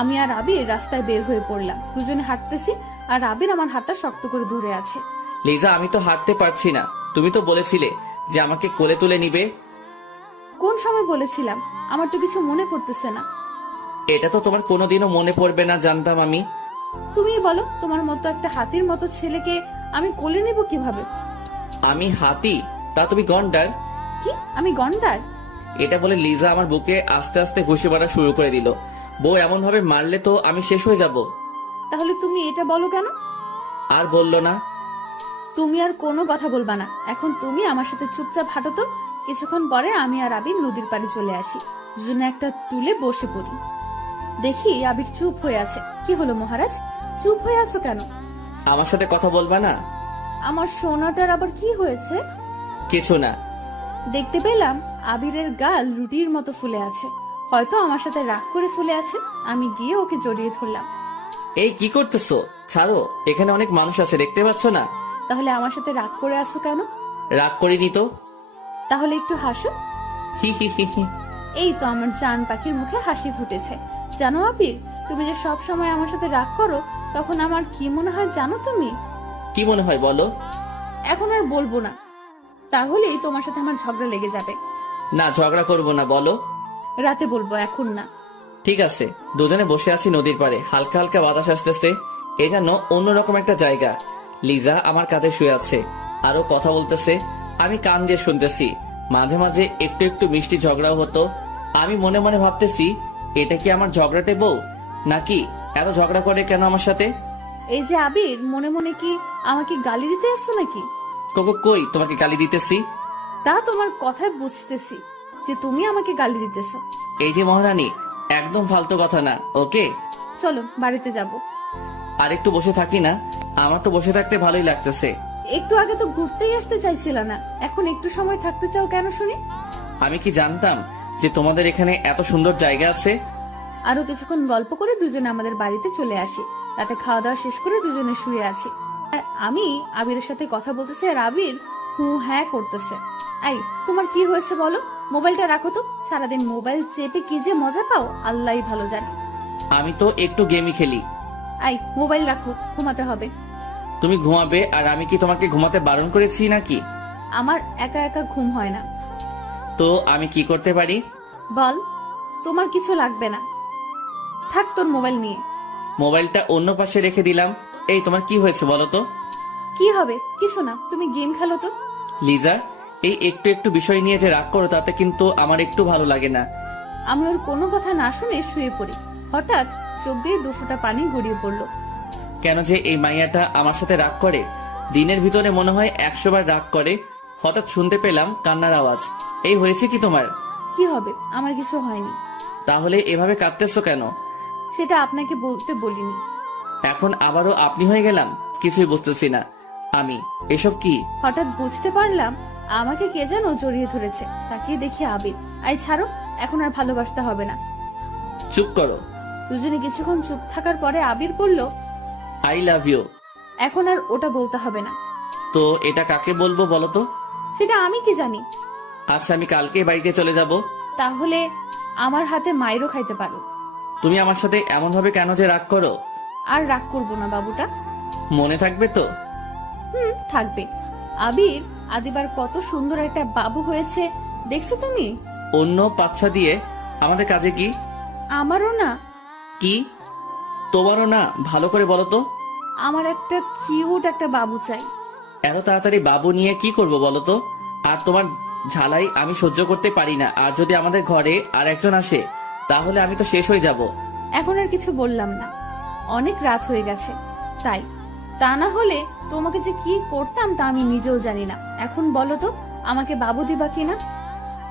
আমি আর আবির রাস্তায় বের হয়ে পড়লাম, দুজনে হাঁটতেছি, আর আবির আমার হাতটা শক্ত করে ধরে আছে। লিজা, আমি তো হাঁটতে পারছি না। তুমি তো বলেছিলে যে আমাকে কোলে তুলে নিবে। কোন সময় বলেছিলাম? আমার তো কিছু মনে পড়তেছে না। এটা তো তোমার কোনোদিনও মনে পড়বে না জানতাম আমি। তুমি বলো, তোমার মতো একটা হাতির মতো ছেলেকে আমি কোলে নেব কিভাবে? আমি হাতি? তা তুমি গন্ডার। কি আমি গন্ডার? এটা বলে লিজা আমার বুকে আস্তে আস্তে ঘুষি মারা শুরু করে দিল। বউ এমন ভাবে মারলে তো আমি শেষ হয়ে যাব। তাহলে তুমি এটা বলো কেন? আর বললো না। তুমি আর কোনো কথা বলবা না, এখন তুমি আমার সাথে চুপচাপ হাঁটো তো। কিছুক্ষণ পরে আমি আর আবির নদীর পাড়ে চলে আসি, দুজনে একটা টুলে বসে পড়ি। দেখি আবির চুপ হয়ে আছে। কি হলো মহারাজ, চুপ হয়ে আছো কেন? আমার সাথে কথা বলবা না? আমার সোনাটার আবার কি হয়েছে? কিছু না। দেখতে পেলাম আবিরের গাল রুটির মতো ফুলে আছে, হয়তো আমার সাথে রাগ করে ফুলে আছে। আমি গিয়ে ওকে জড়িয়ে ধরলাম। এই কি করতেছো? ছাড়ো, এখানে অনেক মানুষ আছে, দেখতে পাচ্ছ না? তাহলে আমার সাথে রাগ করে আছো কেন? রাগ করিনি তো। তাহলে একটু হাসো। হি হি হি হি। এই তো আমার জান পাখির মুখে হাসি ফুটেছে। জানো আবির, তুমি যে সব সময় আমার সাথে রাগ করো, তখন আমার কি মনে হয় জানো তুমি? কি মনে হয় বলো? এখন আর বলবো না। তাহলেই তোমার সাথে আমার ঝগড়া লেগে যাবে। না, ঝগড়া করব না, বলো। রাতে বলবো, এখন না। ঠিক আছে। দুজনে বসে আছি নদীর পাড়ে, হালকা হালকা বাতাস আসতেছে। এ যেন অন্যরকম একটা জায়গা। লিজা আমার কাঁধে শুয়ে আছে, আরো কথা বলতেছে। আমি কান দিয়ে শুনতেছি। মাঝে মাঝে একটু একটু মিষ্টি ঝগড়াও হতো। আমি মনে মনে ভাবতেছি, এটা কি আমার ঝগড়াটে বউ, নাকি এত ঝগড়া করে কেন আমার সাথে? এই যে আবির, মনে মনে কি আমাকে গালি দিতে আসছো নাকি? কোকো কই তোমাকে গালি দিতেছি? তা তোমার কথায় বুঝতেছি যে তুমি আমাকে গালি দিতেছো। এই যে মহারানী, একদম ফালতু কথা না, ওকে? চলো বাড়িতে যাব। আর একটু বসে থাকি না? আমার তো বসে থাকতে ভালোই লাগতেছে। একটু আগে তো ঘুরতেই আসতে চাইছিল না, এখন একটু সময় থাকতে চাও কেন শুনি? আমি কি জানতাম যে তোমাদের এখানে এত সুন্দর জায়গা আছে? আরো কিছুক্ষণ গল্প করে দুজনে আমাদের বাড়িতে চলে আসি। তাতে খাওয়া দাওয়া শেষ করে দুজনে শুয়ে আছি। আর আমি আবিরের সাথে কথা বলতেছি, আর আবির হু হ্যাঁ করতেছে। আই, তোমার কি হয়েছে বলো? মোবাইলটা রাখো তো। সারাদিন মোবাইল চেপে কি যে মজা পাও আল্লাহই ভালো জানে। আমি তো একটু গেমই খেলি। আই, মোবাইল রাখো, ঘুমাতে হবে। তুমি ঘুমাবে, আর আমি কি তোমাকে ঘুমাতে বারণ করেছি নাকি? আমার একা একা ঘুম হয় না। তো আমি কি করতে পারি? বল। তোমার কিছু লাগবে না, থাক তোর মোবাইল নিয়ে। মোবাইলটা অন্য পাশে রেখে দিলাম। এই, তোমার কি হয়েছে বলো তো? কি হবে? কিছু না, তুমি গেম খেলো তো। লিজা, এই একটু একটু বিষয় নিয়ে যে রাগ করো, তাতে কিন্তু আমার একটু ভালো লাগে না। আমি ওর কোনো কথা না শুনে শুয়ে পড়ি। হঠাৎ চোখ দিয়ে দুফোঁটা পানি গড়িয়ে পড়লো। কেন যে এই মাইয়াটা আমার সাথে রাগ করে? দিনের ভিতরে মনে হয় 100 বার রাগ করে। হঠাৎ শুনতে পেলাম কান্নার আওয়াজ। এই হয়েছে কি তোমার? কি হবে? আমার কিছু হয়নি। তাহলে এভাবে কাঁদতেছো কেন? সেটা আপনাকে বলতে বলিনি। এখন আবারও আপনি হয়ে গেলাম, কিছুই বুঝতেছি না আমি। এসব কি? হঠাৎ বুঝতে পারলাম আমাকে কে যেন জড়িয়ে ধরেছে। তাকিয়ে দেখি আবির। আই ছাড়ো, এখন আর ভালোবাসতে হবে না। চুপ করো। দুজনে কিছুক্ষণ চুপ থাকার পরে আবির বলল, আই লাভ ইউ। এখন আর ওটা বলতে হবে না। তো এটা কাকে বলবো বলো তো? সেটা আমি কি জানি। আচ্ছা, আমি কালকে বাড়িতে চলে যাব। তাহলে আমার হাতে মাইরও খাইতে পারো। তুমি আমার সাথে এমন ভাবে কেন যে রাগ করো? আর রাগ করবো না বাবুটা। মনে থাকবে তো? থাকবে। আবির, আদিবার কত সুন্দর একটা বাবু হয়েছে দেখছো তুমি? অন্য বাচ্চা দিয়ে আমাদের কাজে কি? আমারও না। কি তোমারও না? ভালো করে বলো তো। আমার একটা কিউট একটা বাবু চাই। এত তাড়াতাড়ি বাবু নিয়ে কি করব বলো তো? আর তোমার ঝালাই আমি সহ্য করতে পারি না। আর যদি আমাদের ঘরে আর একজন আসে, তাহলে আমি তো শেষ হয়ে যাব। এখন আর কিছু বললাম না, অনেক রাত হয়ে গেছে তাই। তা না হলে তোমাকে যে কি করতাম তা আমি নিজেও জানি না। এখন বলো তো, আমাকে বাবু দিবা কিনা?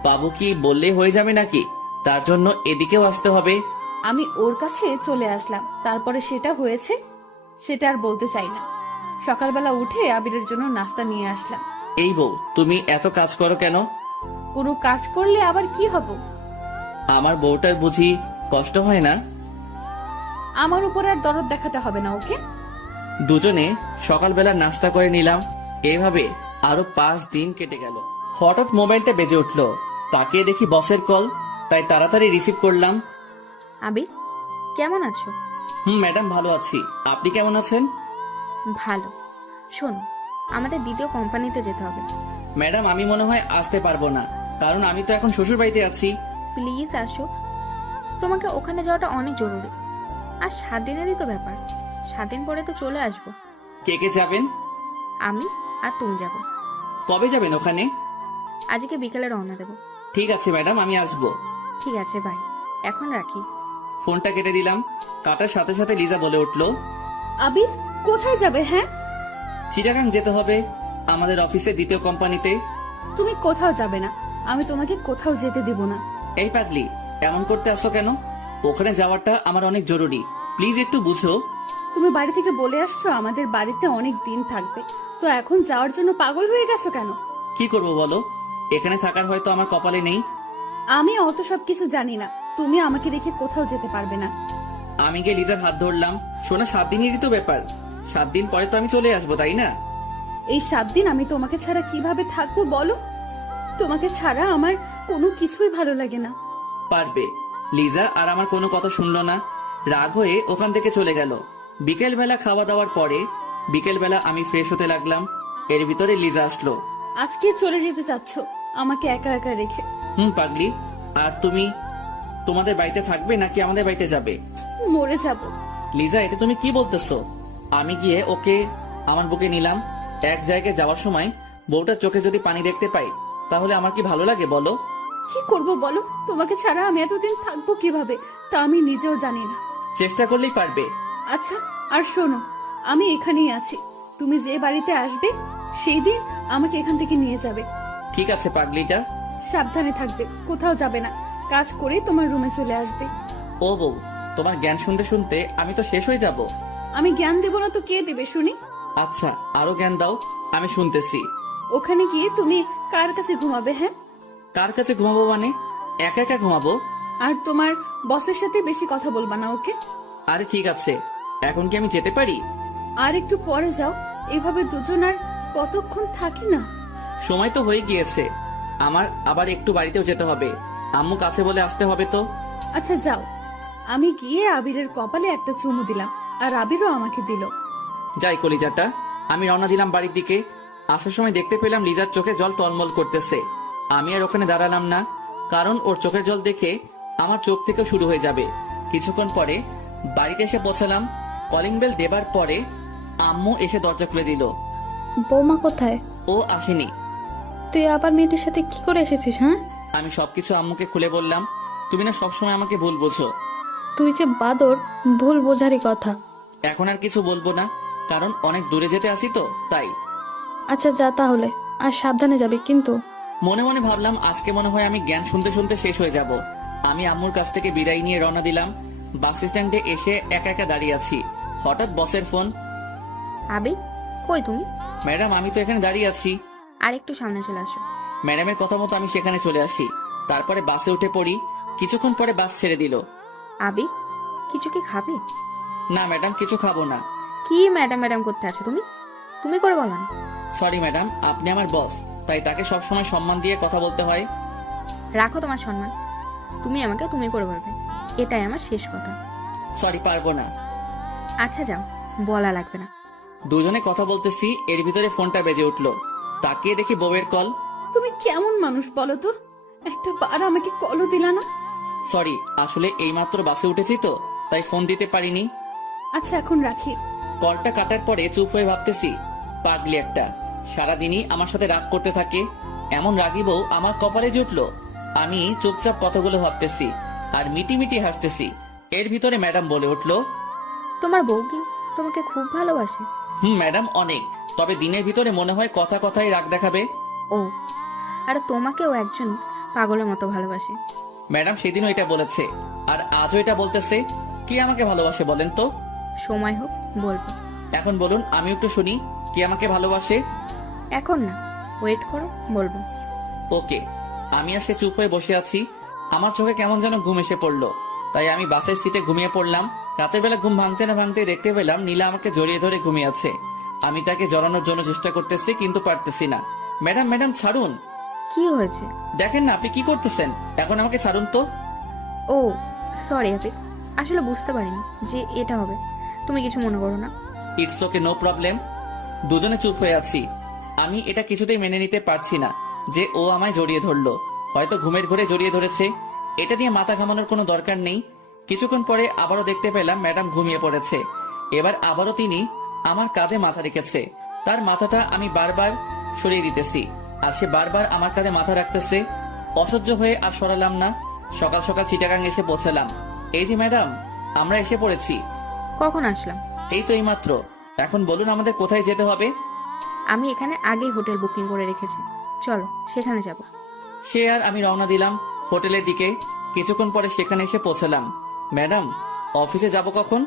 বাবু কি বললে হয়ে যাবে নাকি? তার জন্য এদিকেও আসতে হবে। আমি ওর কাছে চলে আসলাম, তারপরে সেটা হয়েছে সেটা আর বলতে চাই না। সকালবেলা উঠে আবিরের জন্য নাস্তা নিয়ে আসলাম। এই বউ, তুমি এত কাজ করো কেন? কোনো কাজ করলে আবার কি হব? আমার বউটার বুঝি কষ্ট হয় না? আমার উপর আর দরদ দেখাতে হবে না ওকে। দুজনে সকালবেলা নাস্তা করে নিলাম। এভাবে আরো 5 দিন কেটে গেল। হঠাৎ মোবাইলটা বেজে উঠলো। তাকিয়ে দেখি বসের কল, তাই তাড়াতাড়ি রিসিভ করলাম। আবির, কেমন আছো? ম্যাডাম, ভালো আছি। আপনি কেমন আছেন? ভালো। শোনো, আমাদের দ্বিতীয় কোম্পানিতে যেতে হবে। ম্যাডাম, আমি মনে হয় আসতে পারবো না, কারণ আমি তো এখন শ্বশুর বাড়িতে আছি। প্লিজ আসো, তোমাকে ওখানে যাওয়াটা অনেক জরুরি। আর 7 দিনেরই তো ব্যাপার, 7 দিন পরে তো চলে আসবো। কে কে যাবেন? আমি আর তুমি যাবো। কবে যাবেন ওখানে? আজকে বিকেলে রওনা দেবো। ঠিক আছে ম্যাডাম, আমি আসবো। ঠিক আছে, বাই। এখন রাখি। ফোনটা কেটে দিলাম। কাটার সাথে সাথে লিজা বলে উঠলো, আবির, কোথায় যাবে? হ্যাঁ, চিটাগাং যেতে হবে, আমাদের অফিসের দ্বিতীয় কোম্পানিতে। তুমি কোথাও যাবে না, আমি তোমাকে কোথাও যেতে দিব না। এই পাগলি, এমন করতে আসো কেন? ওখানে যাওয়াটা আমার অনেক জরুরি, প্লিজ একটু বুঝো। তুমি বাড়ি থেকে বলে আসছো আমাদের বাড়িতে অনেক দিন থাকবে, তো এখন যাওয়ার জন্য পাগল হয়ে গেছো কেন? কি করব বলো? এখানে থাকার হয়তো আমার কপালে নেই। আমি অত সব কিছু জানি না, তুমি আমাকে রেখে কোথাও যেতে পারবে না। আমি গিয়ে লিজার হাত ধরলাম। শোনা, 7 দিনেরই তো ব্যাপার, 7 দিন পরে তো আমি চলে আসবো, তাই না? এই 7 দিন আমি তোমাকে ছাড়া কিভাবে থাকবো বলো? তোমাকে ছাড়া আমার কোনো কিছুই ভালো লাগে না। পারবে। লিজা আর আমার কোনো কথা শুনলো না, রাগ হয়ে ওখান থেকে চলে গেল। বিকেল বেলা খাওয়া দাওয়ার পরে বিকেল বেলা আমি ফ্রেশ হতে লাগলাম। এর ভিতরে লিজা আসলো। আজকে চলে যেতে চাচ্ছ আমাকে একা একা রেখে? পাগলি, আর তুমি তোমাদের বাড়িতে থাকবে নাকি আমাদের বাড়িতে যাবে? মরে যাব। লিজা, এটা তুমি কি বলতেছো? আমি গিয়ে ওকে আমার বুকে নিলাম। এক জায়গায় যাওয়ার সময় বউটার চোখে যদি পানি দেখতে পাই তাহলে আমার কি ভালো লাগে বলো? কি করব বলো? তোমাকে ছাড়া আমি এতদিন থাকবো কিভাবে তা আমি নিজেও জানি না। চেষ্টা করলেই পারবে। আচ্ছা, আর শোনো, আমি এখানেই আছি। তুমি যে বাড়িতে আসবে সেই দিন আমাকে এখান থেকে নিয়ে যাবে। ঠিক আছে পাগলিটা। সাবধানে থাকবে, কোথাও যাবে না। কাজ করে তোমার রুমে চলে আসবে। ও বউ, তোমার জ্ঞান শুনতে শুনতে আমি তো শেষ হয়ে যাব। আমি জ্ঞান দেব না তো কে দেবে শুনি? আচ্ছা, আরো জ্ঞান দাও, আমি শুনতেছি। ওখানে গিয়ে তুমি কার কাছে ঘুমাবে? হ্যাঁ, কার কাছে ঘুমাবো মানে? একা একা ঘুমাবো। আর তোমার বসের সাথে বেশি কথা বলবা না, ওকে? আরে ঠিক আছে, এখন কি আমি যেতে পারি? আর একটু পরে যাও। এভাবে দুজন আর কতক্ষণ থাকি না? সময় তো হয়ে গিয়েছে, আমার আবার একটু বাড়িতেও যেতে হবে। আম্মু কাছে বলে আসতে হবে তো। আচ্ছা যাও। আমি গিয়ে আবিরের কপালে একটা চুমু দিলাম, আর আবিরও আমাকে দিল। যাই কলিজাটা, আমি রওনা দিলাম বাড়ির দিকে। আসার সময় দেখতে পেলাম লিজার চোখে জল টলমল করতেছে। আমি আর ওখানে দাঁড়ালাম না, কারণ ওর চোখের জল দেখে আমার চোখ থেকে শুরু হয়ে যাবে। কিছুক্ষণ পরে বাড়িতে এসে পৌঁছালাম। কলিং বেল দেবার পরে আম্মু এসে দরজা খুলে দিল। বৌমা কোথায়? ও আসেনি। তুই আবার মেয়েটির সাথে কি করে এসেছিস? হ্যাঁ, আমি সবকিছু আম্মুকে খুলে বললাম। তুমি না সবসময় আমাকে ভুল বোঝো। তুই যে বাদর, ভুল বোঝারই কথা। এখন আর কিছু বলবো না, কারণ অনেক দূরে যেতে আসি তো তাই। আচ্ছা যা তাহলে, আর সাবধানে যাবি কিন্তু। মনে মনে ভাবলাম আজকে মনে হয় আমি জ্ঞান শুনতে শুনতে শেষ হয়ে যাব। আমি আম্মুর কাছ থেকে বিদায় নিয়ে রওনা দিলাম। বাস স্ট্যান্ডে এসে একা একা দাঁড়িয়ে আছি। হঠাৎ বসের ফোন। আবি, কই তুমি? ম্যাডাম, আমি তো এখানে দাঁড়িয়ে আছি। আর একটু সামনে চলে আসো। ম্যাডামের কথা মতো আমি সেখানে চলে আসি। তারপরে বাসে উঠে পড়ি। কিছুক্ষণ পরে বাস ছেড়ে দিল। আবি, কিছু কি খাবে? না ম্যাডাম, কিছু খাবো না। কি ম্যাডাম ম্যাডাম করতে আছো তুমি? তুমি করে বলো না। সরি ম্যাডাম, আপনি আমার বস, তাই তাকে সবসময় সম্মান দিয়ে কথা বলতে হয়। রাখো তোমার সম্মান। তুমি আমাকে তুমি করে বলবে, এটাই আমার শেষ কথা। সরি, পারবো না। আচ্ছা যাও, বলা লাগবে না। দুজনে কথা বলতেছি, এর ভিতরে ফোনটা বেজে উঠলো। তাকিয়ে দেখি বউয়ের কল। তুমি কেমন মানুষ বলো তো? একটা বার আমাকে কলও দিলা না। সরি, আসলে এইমাত্র বাসে উঠেছি তো তাই ফোন দিতে পারিনি। আচ্ছা এখন রাখি। কলটা কাটার পরে চুপ হয়ে ভাবতেছি, পাগলি একটা, সারাদিনই আমার সাথে রাগ করতে থাকে। এমন রাগী বউ আমার কপালে জুটলো। আমি চুপচাপ কথাগুলো ভাবতেছি আর মিটি মিটি হাসতেছি। এর ভিতরে ম্যাডাম বলে উঠলো, তোমার বউ কি তোমাকে খুব ভালোবাসে? ম্যাডাম অনেক, তবে দিনের ভিতরে মনে হয় কথা কথায় রাগ দেখাবে। ও, আর তোমাকেও একজন পাগলের মতো ভালোবাসে। ম্যাডাম সেদিনও এটা বলেছে আর আজও এটা বলতেছে। কি আমাকে ভালোবাসে বলেন তো? সময় হোক বলবো। এখন বলুন, আমি একটু শুনি কি আমাকে ভালোবাসে। এখন না, ওয়েট করো, বলবো। ওকে। আমি আর সে চুপ হয়ে বসে আছি। আমার চোখে কেমন যেন ঘুম এসে পড়লো, তাই আমি বাসের সিটে ঘুমিয়ে পড়লাম। রাতের বেলা ঘুম ভাঙতে না ভাঙতে দেখতে পেলাম নীলা আমাকে জড়িয়ে ধরে ঘুমিয়ে আছে। আমি তাকে জড়ানোর জন্য চেষ্টা করতেছি কিন্তু পারতেছি না। ম্যাডাম ম্যাডাম ছাড়ুন। কি হয়েছে? দেখেন না আপনি কি করতেছেন, এখন আমাকে ছাড়ুন তো। ও সরি আবির, আসলে বুঝতে পারিনি যে এটা হবে। তুমি কিছু মনে করো না। It's okay, no problem. দুজনে চুপ হয়ে আছি। আমি এটা কিছুতেই মেনে নিতে পারছি না যে ও আমায় জড়িয়ে ধরলো। হয়তো ঘুমের ঘরে জড়িয়ে ধরেছে, এটা নিয়ে মাথা ঘামানোর কোনো দরকার নেই। কিছুক্ষণ পরে আবারও দেখতে পেলাম ম্যাডাম ঘুমিয়ে পড়েছে। এবার আবারও তিনি আমার কাঁধে মাথা রেখেছে। তার মাথাটা আমি বারবার সরিয়ে দিতেছি আর সে বারবার আমার কাঁধে মাথা রাখতেছে। অসহ্য হয়ে আর সরালাম না। সকাল সকাল চিটাগাং এসে পৌঁছালাম। এই যে ম্যাডাম, আমরা এসে পড়েছি। কখন আসলাম? এই তো এইমাত্র। এখন বলুন আমাদের কোথায় যেতে হবে? আমি এখানে আগেই হোটেল বুকিং করে রেখেছি, চলো সেখানে যাব। সে আর আমি রওনা দিলাম হোটেলের দিকে। কিছুক্ষণ পরে সেখানে এসে পৌঁছালাম। ম্যাডাম, অফিসে যাব কখন?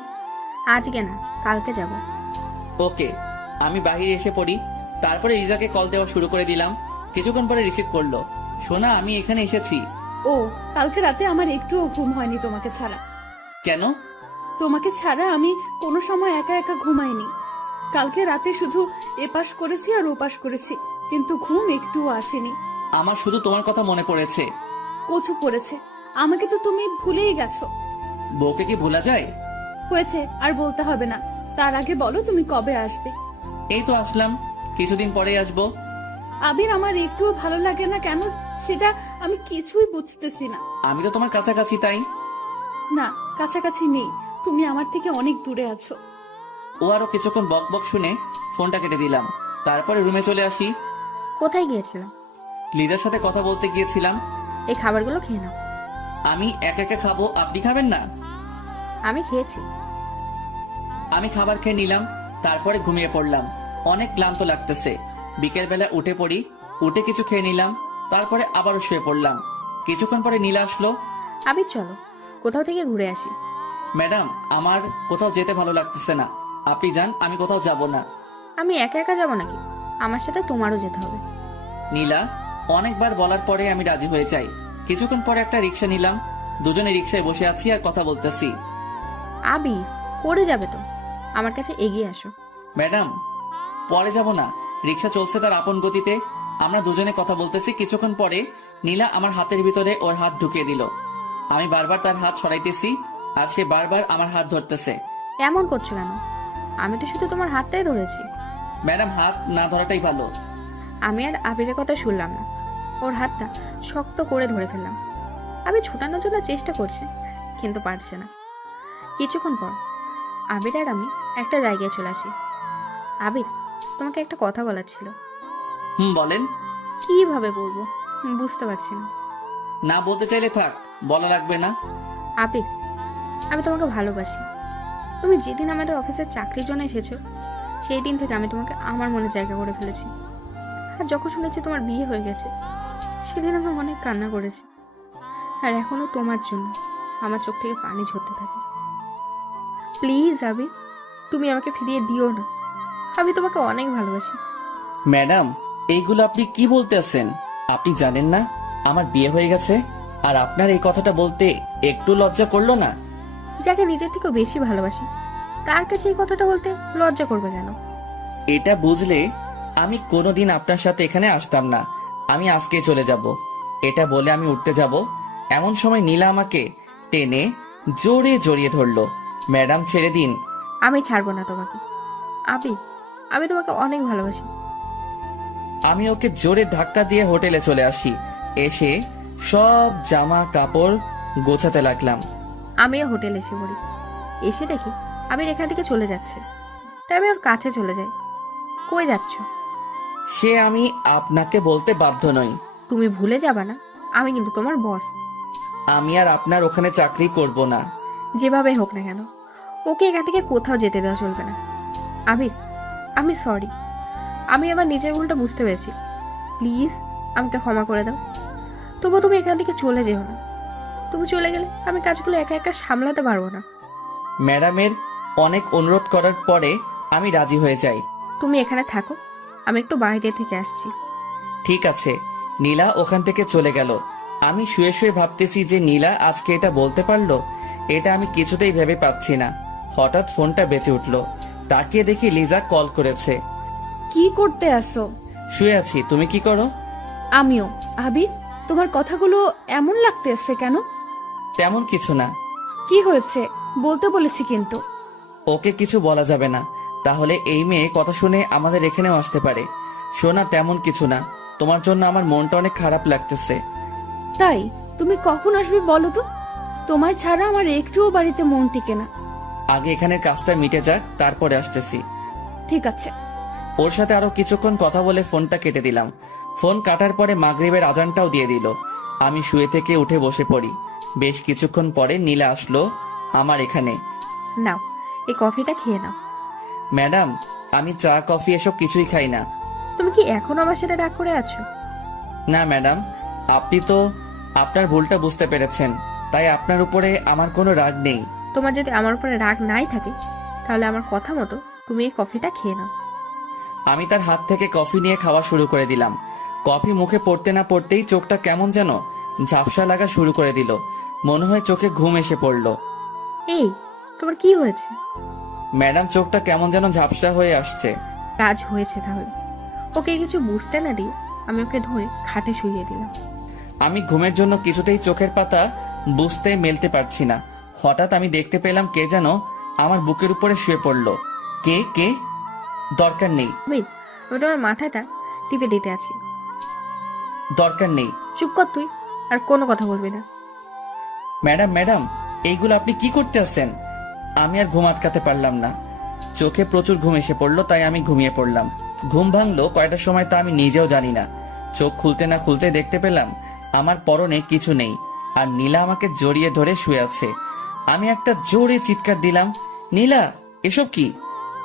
আজকে না, কালকে যাব। ওকে। আমি বাইরে এসে পড়ি। তারপরে রিজাকে কল দেওয়া শুরু করে দিলাম। কিছুক্ষণ পরে রিসিভ করলো। সোনা, আমি এখানে এসেছি। ও, কালকে রাতে আমার একটুও ঘুম হয়নি তোমাকে ছাড়া। কেন? তোমাকে ছাড়া আমি কোনো সময় একা একা ঘুমাইনি। কালকে রাতে শুধু এপাশ করেছি আর ওপাশ করেছি, কিন্তু ঘুম একটুও আসেনি। আমার শুধু তোমার কথা মনে পড়েছে। কচু পড়েছে। আমাকে তো তুমি ভুলেই গেছো। বউকে কি ভোলা যায়? হয়েছে, আর বলতে হবে না। তার আগে বলো তুমি কবে আসবে? এই তো আসলাম, কিছুদিন পরে আসবো। আবির আমার একটুও ভালো লাগে না কেন সেটা আমি কিছুই বুঝতেছি না। আমি তো তোমার কাছাকাছি, তাই। না, কাছাকাছি নেই, তুমি আমার থেকে অনেক দূরে আছো। ও আরো কিছুক্ষণ বক বক শুনে ফোনটা কেটে দিলাম। তারপরে রুমে চলে আসি। কোথায় গিয়েছিলাম? লিজার সাথে কথা বলতে গিয়েছিলাম। এই খাবারগুলো খেয়ে নাও। আমি একা একা খাবো, আপনি খাবেন না? আমি খেয়েছি। আমি খাবার খেয়ে নিলাম, তারপরে ঘুমিয়ে পড়লাম। অনেক ক্লান্ত লাগতেছে। বিকেল বেলা উঠে পড়ি, উঠে কিছু খেয়ে নিলাম, তারপরে আবারও শুয়ে পড়লাম। কিছুক্ষণ পরে নীলা আসলো। আবির চলো কোথাও থেকে ঘুরে আসি। ম্যাডাম, আমার কোথাও যেতে ভালো লাগতেছে না, আপনি যান, আমি কোথাও যাব না। আমি একা একা যাবো নাকি? আমার সাথে তোমারও যেতে হবে। নীলা অনেকবার বলার পরে আমি রাজি হয়ে যাই। কিছুক্ষণ পরে একটা রিক্সা নিলাম, দুজনে রিক্সায় বসে আছি আর কথা বলতেছি। আবির পড়ে যাবে তো, আমার কাছে এগিয়ে আসো। ম্যাডাম, পরে যাব না, রিক্সা চলছে তার আপন গতিতে। আমরা দুজনে কথা বলতেছি। কিছুক্ষণ পরে নীলা আমার হাতের ভিতরে ওর হাত ঢুকিয়ে দিল। আমি বারবার তার হাত সরাইতেছি আর সে বারবার আমার হাত ধরতেছে। এমন করছো কেন? আমি তো শুধু তোমার হাতটাই ধরেছি। ম্যাডাম, হাত না ধরাটাই ভালো। আমি আর আবিরের কথা শুনলাম না, ওর হাতটা শক্ত করে ধরে ফেললাম। আবির ছুটানোর জন্য চেষ্টা করছে, কিন্তু পারছে না। কিছুক্ষণ পর আবির আর আমি একটা জায়গায় চলে আসি। আবির, তোমাকে একটা কথা বলার ছিল। বলেন। কিভাবে বলবো বুঝতে পারছি না। না বলতে চাইলে থাক, বলা লাগবে না। আবির, আমি তোমাকে ভালোবাসি। তুমি যেদিন আমাদের অফিসের চাকরির জন্য এসেছো, সেই দিন থেকে আমি তোমাকে আমার মনে জায়গা করে ফেলেছি। আর যখন শুনেছি তোমার বিয়ে হয়ে গেছে, সেদিন আমি অনেক কান্না করেছি। আর এখনো তোমার জন্য আমার চোখ থেকে পানি ঝরতে থাকে। প্লিজ আবির, তুমি আমাকে ফিরিয়ে দিও না। আমি তোমাকে অনেক ভালোবাসি। ম্যাডাম, এইগুলো আপনি কি বলতেছেন? আপনি জানেন না আমার বিয়ে হয়ে গেছে? আর আপনার এই কথাটা বলতে একটু লজ্জা করলো না? যাকে নিজের থেকেও বেশি ভালোবাসি, তার কাছে এই কথাটা বলতে লজ্জা করবে কেন? এটা বুঝলে আমি কোনোদিন আপনার সাথে এখানে আসতাম না। আমি আজকে চলে যাব। এটা বলে আমি উঠতে যাব, এমন সময় নীলা আমাকে টেনে জোরে জড়িয়ে ধরলো। ম্যাডাম, ছেড়ে দিন। আমি ছাড়বো না তোমাকে। আবির, আমি তোমাকে অনেক ভালোবাসি। আমি ওকে জোরে ধাক্কা দিয়ে হোটেলে চলে আসি। এসে সব জামা কাপড় গোছাতে লাগলাম। আমিও হোটেলে এসে পড়ি। এসে দেখি আবির এখান থেকে চলে যাচ্ছে, তাই আমি ওর কাছে চলে যাই। কই যাচ্ছ? সে আমি আপনাকে বলতে বাধ্য নই। তুমি ভুলে যাবা না, আমি কিন্তু তোমার বস। আমি আর আপনার ওখানে চাকরি করব না। যেভাবে হোক না কেন, ওকে এখান থেকে কোথাও যেতে দেওয়া চলবে না। আবির, আমি সরি। আমি আমার নিজের ভুলটা বুঝতে পেরেছি। প্লিজ আমাকে ক্ষমা করে দাও। তবু তুমি এখান থেকে চলে যেও না। তুমি চলে গেলে আমি কাজগুলো একা একা সামলাতে পারবো না। ম্যাডামের অনেক অনুরোধ করার পরে আমি রাজি হয়ে যাই। তুমি এখানে থাকো, আমি একটু বাইরে থেকে আসছি। ঠিক আছে। নীলা ওখান থেকে চলে গেল। আমি শুয়ে শুয়ে ভাবতেছি যে নীলা আজকে এটা বলতে পারলো, এটা আমি কিছুতেই ভেবে পাচ্ছি না। হঠাৎ ফোনটা বেঁচে উঠলো। তাকিয়ে দেখি লিজা কল করেছে। কি করতে আসো? শুয়ে আছি, তুমি কি করো? আমিও। আবির, তোমার কথাগুলো এমন লাগতেছে কেন? তেমন কিছু না। কি হয়েছে বলতে বলেছি কিন্তু। ওকে কিছু বলা যাবে না, তাহলে এই মেয়ে কথা শুনে আমাদের এখানেও আসতে পারে। শোনা, তেমন কিছু না। তোমার জন্য আমার মনটা অনেক খারাপ লাগতেছে। তাই তুমি কখন আসবে বলো তো? তোমায় ছাড়া আমার একটুও বাড়িতে মন টিকে না। আগে এখানের কাজটা মিটে যাক, তারপরে আসতেছি। ঠিক আছে। ওর সাথে আরো কিছুক্ষণ কথা বলে ফোনটা কেটে দিলাম। ফোন কাটার পরে মাগরিবের আজানটাও দিয়ে দিল। আমি শুয়ে থেকে উঠে বসে পড়ি। বেশ কিছুক্ষণ পরে নীলা আসলো আমার এখানে। নাও, এই কফিটা খেয়ে নাও। ম্যাডাম, আমি চা কফি এসব কিছুই খাই না। তুমি কি এখনো আমার সাথে রাগ করে আছো? না ম্যাডাম, আপনি তো আপনার ভুলটা বুঝতে পেরেছেন, তাই আপনার উপরে আমার কোনো রাগ নেই। তোমার যদি আমার উপরে রাগ নাই থাকে, তাহলে আমার কথা মতো তুমি এই কফিটা খেয়ে নাও। আমি তার হাত থেকে কফি নিয়ে খাওয়া শুরু করে দিলাম। কফি মুখে পড়তে না পড়তেই চোখটা কেমন যেন ঝাপসা লাগা শুরু করে দিল। মনে হয় চোখে ঘুম এসে পড়ল। এই, তোমার কি হয়েছে? ম্যাডাম, চোখটা কেমন যেন ঝাপসা হয়ে আসছে। কাজ হয়েছে তাহলে। ওকে কিছু বুঝতে না দিয়ে আমি ওকে ধরে খাটে শুইয়ে দিলাম। আমি ঘুমের জন্য কিছুতেই চোখের পাতা বুঝতে মেলতে পারছি না। হঠাৎ আমি দেখতে পেলাম কে যেন আমার বুকের উপরে শুয়ে পড়ল। কে কে? দরকার নেই। আমি তোমার মাথাটা টিপে দিতে আছি। দরকার নেই। চুপ কর তুই, আর কোনো কথা বলবি না। ম্যাডাম ম্যাডাম, এইগুলো আপনি কি করতে আছেন? আমি আর ঘুম আটকাতে পারলাম না। চোখে প্রচুর ঘুম এসে পড়লো, তাই আমি ঘুমিয়ে পড়লাম। ঘুম ভাঙলো কয়টার সময় তা আমি নিজেও জানি না। চোখ খুলতে না খুলতে দেখতে পেলাম আমার পরনে কিছু নেই, আর নীলা আমাকে জড়িয়ে ধরে শুয়ে আছে। আমি একটা জোরে চিৎকার দিলাম, নীলা এসব কি?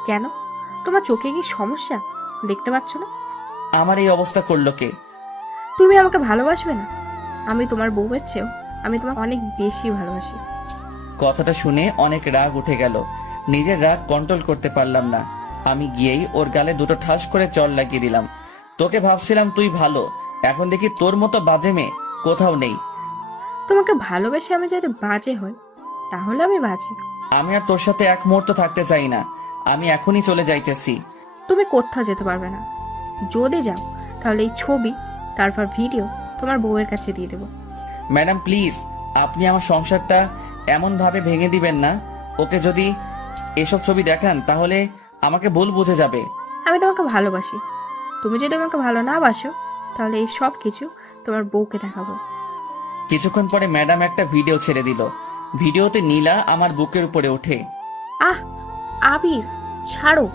কেন, তোমার চোখে কি সমস্যা? দেখতে পাচ্ছ না? আমার এই অবস্থা করলো কে? তুমি আমাকে ভালোবাসবে না? আমি তোমার বউয়ের চেয়েও আমি তোমাকে অনেক বেশি ভালোবাসি। কথাটা শুনে অনেক রাগ উঠে গেল। নিজের রাগ কন্ট্রোল করতে পারলাম না। আমি গিয়েই ওর গালে দুটো ঠাস করে চড় লাগিয়ে দিলাম। তোকে ভাবছিলাম তুই ভালো, এখন দেখি তোর মতো বাজে মেয়ে কোথাও নেই। তোমাকে ভালোবেসে আমি যদি বাজে হই, তাহলে আমি বাজে। আমি আর তোর সাথে এক মুহূর্ত থাকতে চাই না। আমি এখনই চলে যাইতেছি। তুমি কোথাও যেতে পারবে না। যদি যাও তাহলে এই ছবি, তারপর ভিডিও তোমার বউয়ের কাছে দিয়ে দেবো। ম্যাডাম প্লিজ, আপনি আমার সংসারটা এমন ভাবে ভেঙে দিবেন না। ওকে যদি এসব ছবি দেখান তাহলে আমাকে ভুল বুঝে যাবে। আমি তোমাকে ভালোবাসি। তুমি যদি আমাকে ভালো না বাসো, তাহলে এই সব কিছু তোমার বউকে দেখাবো। কিছুক্ষণ পরে ম্যাডাম একটা ভিডিও ছেড়ে দিল। ভিডিওতে নীলা আমার বুকের উপরে ওঠে। আহ, আবির ছাড়ো,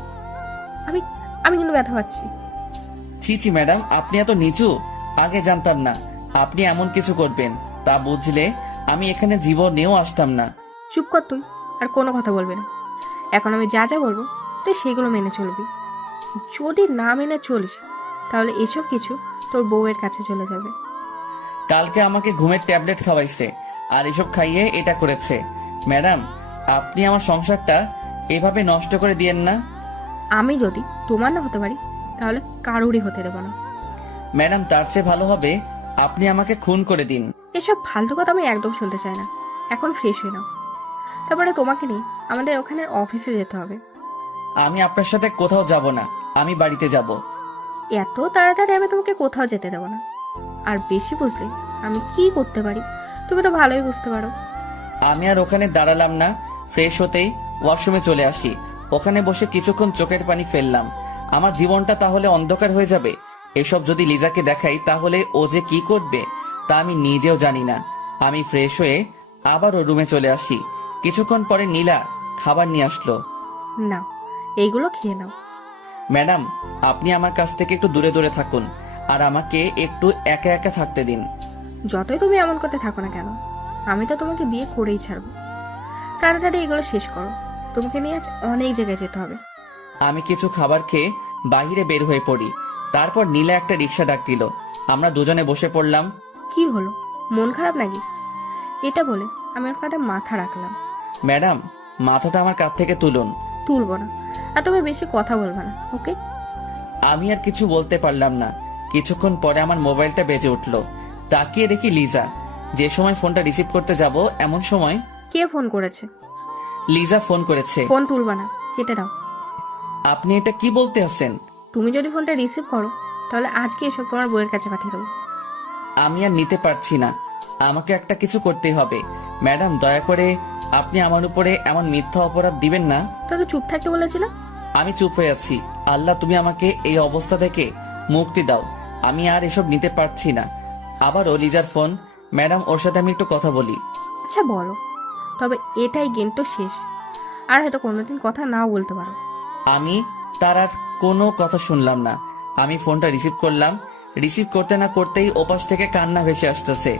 আমি আমি কিন্তু ব্যথা পাচ্ছি। ছি ছি ম্যাডাম, আপনি এত নিচু? আগে জানতাম না আপনি এমন কিছু করবেন। তা বুঝলে আমি এখানে জীবনেও আসতাম না। চুপ কর তুই, আর কোনো কথা বলবি না। এখন আমি যা যা বলবো তুই সেগুলো মেনে চলবি। যদি না মেনে চলিস, তাহলে এসব কিছু তোর বউয়ের কাছে চলে যাবে। কালকে আমাকে ঘুমের ট্যাবলেট খাওয়াইছে, আর এসব খাইয়ে এটা করেছে। ম্যাডাম, আপনি আমার সংসারটা এভাবে নষ্ট করে দিয়েন না। আমি যদি তোমার না হতে পারি, তাহলে কারোরই হতে দেবো না। ম্যাডাম, তার চেয়ে ভালো হবে আপনি আমাকে খুন করে দিন। এসব ফালতু কথা আমি একদম শুনতে চাই না। এখন ফ্রেশ হয়ে নাও, তারপরে তোমাকে নিয়ে আমাদের ওখানে অফিসে যেতে হবে। আমি আপনার সাথে কোথাও যাব না, আমি বাড়িতে যাব। এত তাড়াতাড়ি আমি তোমাকে কোথাও যেতে দেবো না। আর বেশি বুঝলে আমি কি করতে পারি তুমি তো ভালোই বুঝতে পারো। আমি আর ওখানে দাঁড়ালাম না। ফ্রেশ হতেই ওয়াশরুমে চলে আসি। ওখানে বসে কিছুক্ষণ চোখের পানি ফেললাম। আমার জীবনটা তাহলে অন্ধকার হয়ে যাবে। এসব যদি লিজাকে দেখাই তাহলে ও যে কি করবে তা আমি নিজেও জানি না। আমি ফ্রেশ হয়ে আবারও রুমে চলে আসি। কিছুক্ষণ পরে নীলা খাবার নিয়ে আসলো। নাও, এইগুলো খেয়ে নাও। ম্যাডাম, আপনি আমার কাছ থেকে একটু দূরে দূরে থাকুন, আর আমাকে একটু একা একা থাকতে দিন। যতই তুমি এমন করতে থাকো না কেন, আমি তো তোমাকে বিয়ে করেই ছাড়বো। তাড়াতাড়ি এগুলো শেষ করো, তোমাকে নিয়ে আজ অনেক জায়গায় যেতে হবে। আমি কিছু খাবার খেয়ে বাইরে বের হয়ে পড়ি। তারপর নীলা একটা রিক্সা ডাক দিল। আমরা দুজনে বসে পড়লাম। কি হলো, মন খারাপ নাকি? এটা বলে আমি ওর কাঁধে মাথা রাখলাম। ম্যাডাম, মাথাটা আমার কাছ থেকে তুলুন। তুলবো না, আর তুমি বেশি কথা বলবে না, ওকে? আমি আর কিছু বলতে পারলাম না। কিছুক্ষণ পরে আমার মোবাইলটা বেজে উঠলো। তাকিয়ে দেখি লিজা। যে সময় ফোনটা রিসিভ করতে যাব এমন সময় কে ফোন করেছে? লিজা ফোন করেছে। ফোন তুলবা না, কেটে দাও। আপনি এটা কি বলতে আছেন? তুমি যদি ফোনটা রিসিভ করো, তাহলে আজকে এসব তোমার বউয়ের কাছে পাঠিয়ে দেবো। আমি আর নিতে পারছি না, আমাকে একটা কিছু করতেই হবে। ম্যাডাম, দয়া করে আপনি আমার উপরে এমন মিথ্যা অপরাধ দিবেন না। তোকে চুপ থাকতে বলেছিলাম। আমি চুপ হয়ে আছি। আল্লাহ, তুমি আমাকে এই অবস্থা থেকে মুক্তি দাও। আমি আর এসব নিতে পারছি না। আবারও লিজার ফোন। ম্যাডাম, ওর সাথে আমি একটু কথা বলি। আচ্ছা বলো, তবে এটাই গেম তো শেষ, আর হয়তো কোনোদিন কথা নাও বলতে পারো। আমি তার আর কোনো কথা শুনলাম না। আমি ফোনটা রিসিভ করলাম। রিসিভ করতে না করতেই ওপাশ থেকে কান্না ভেসে আসতেছে।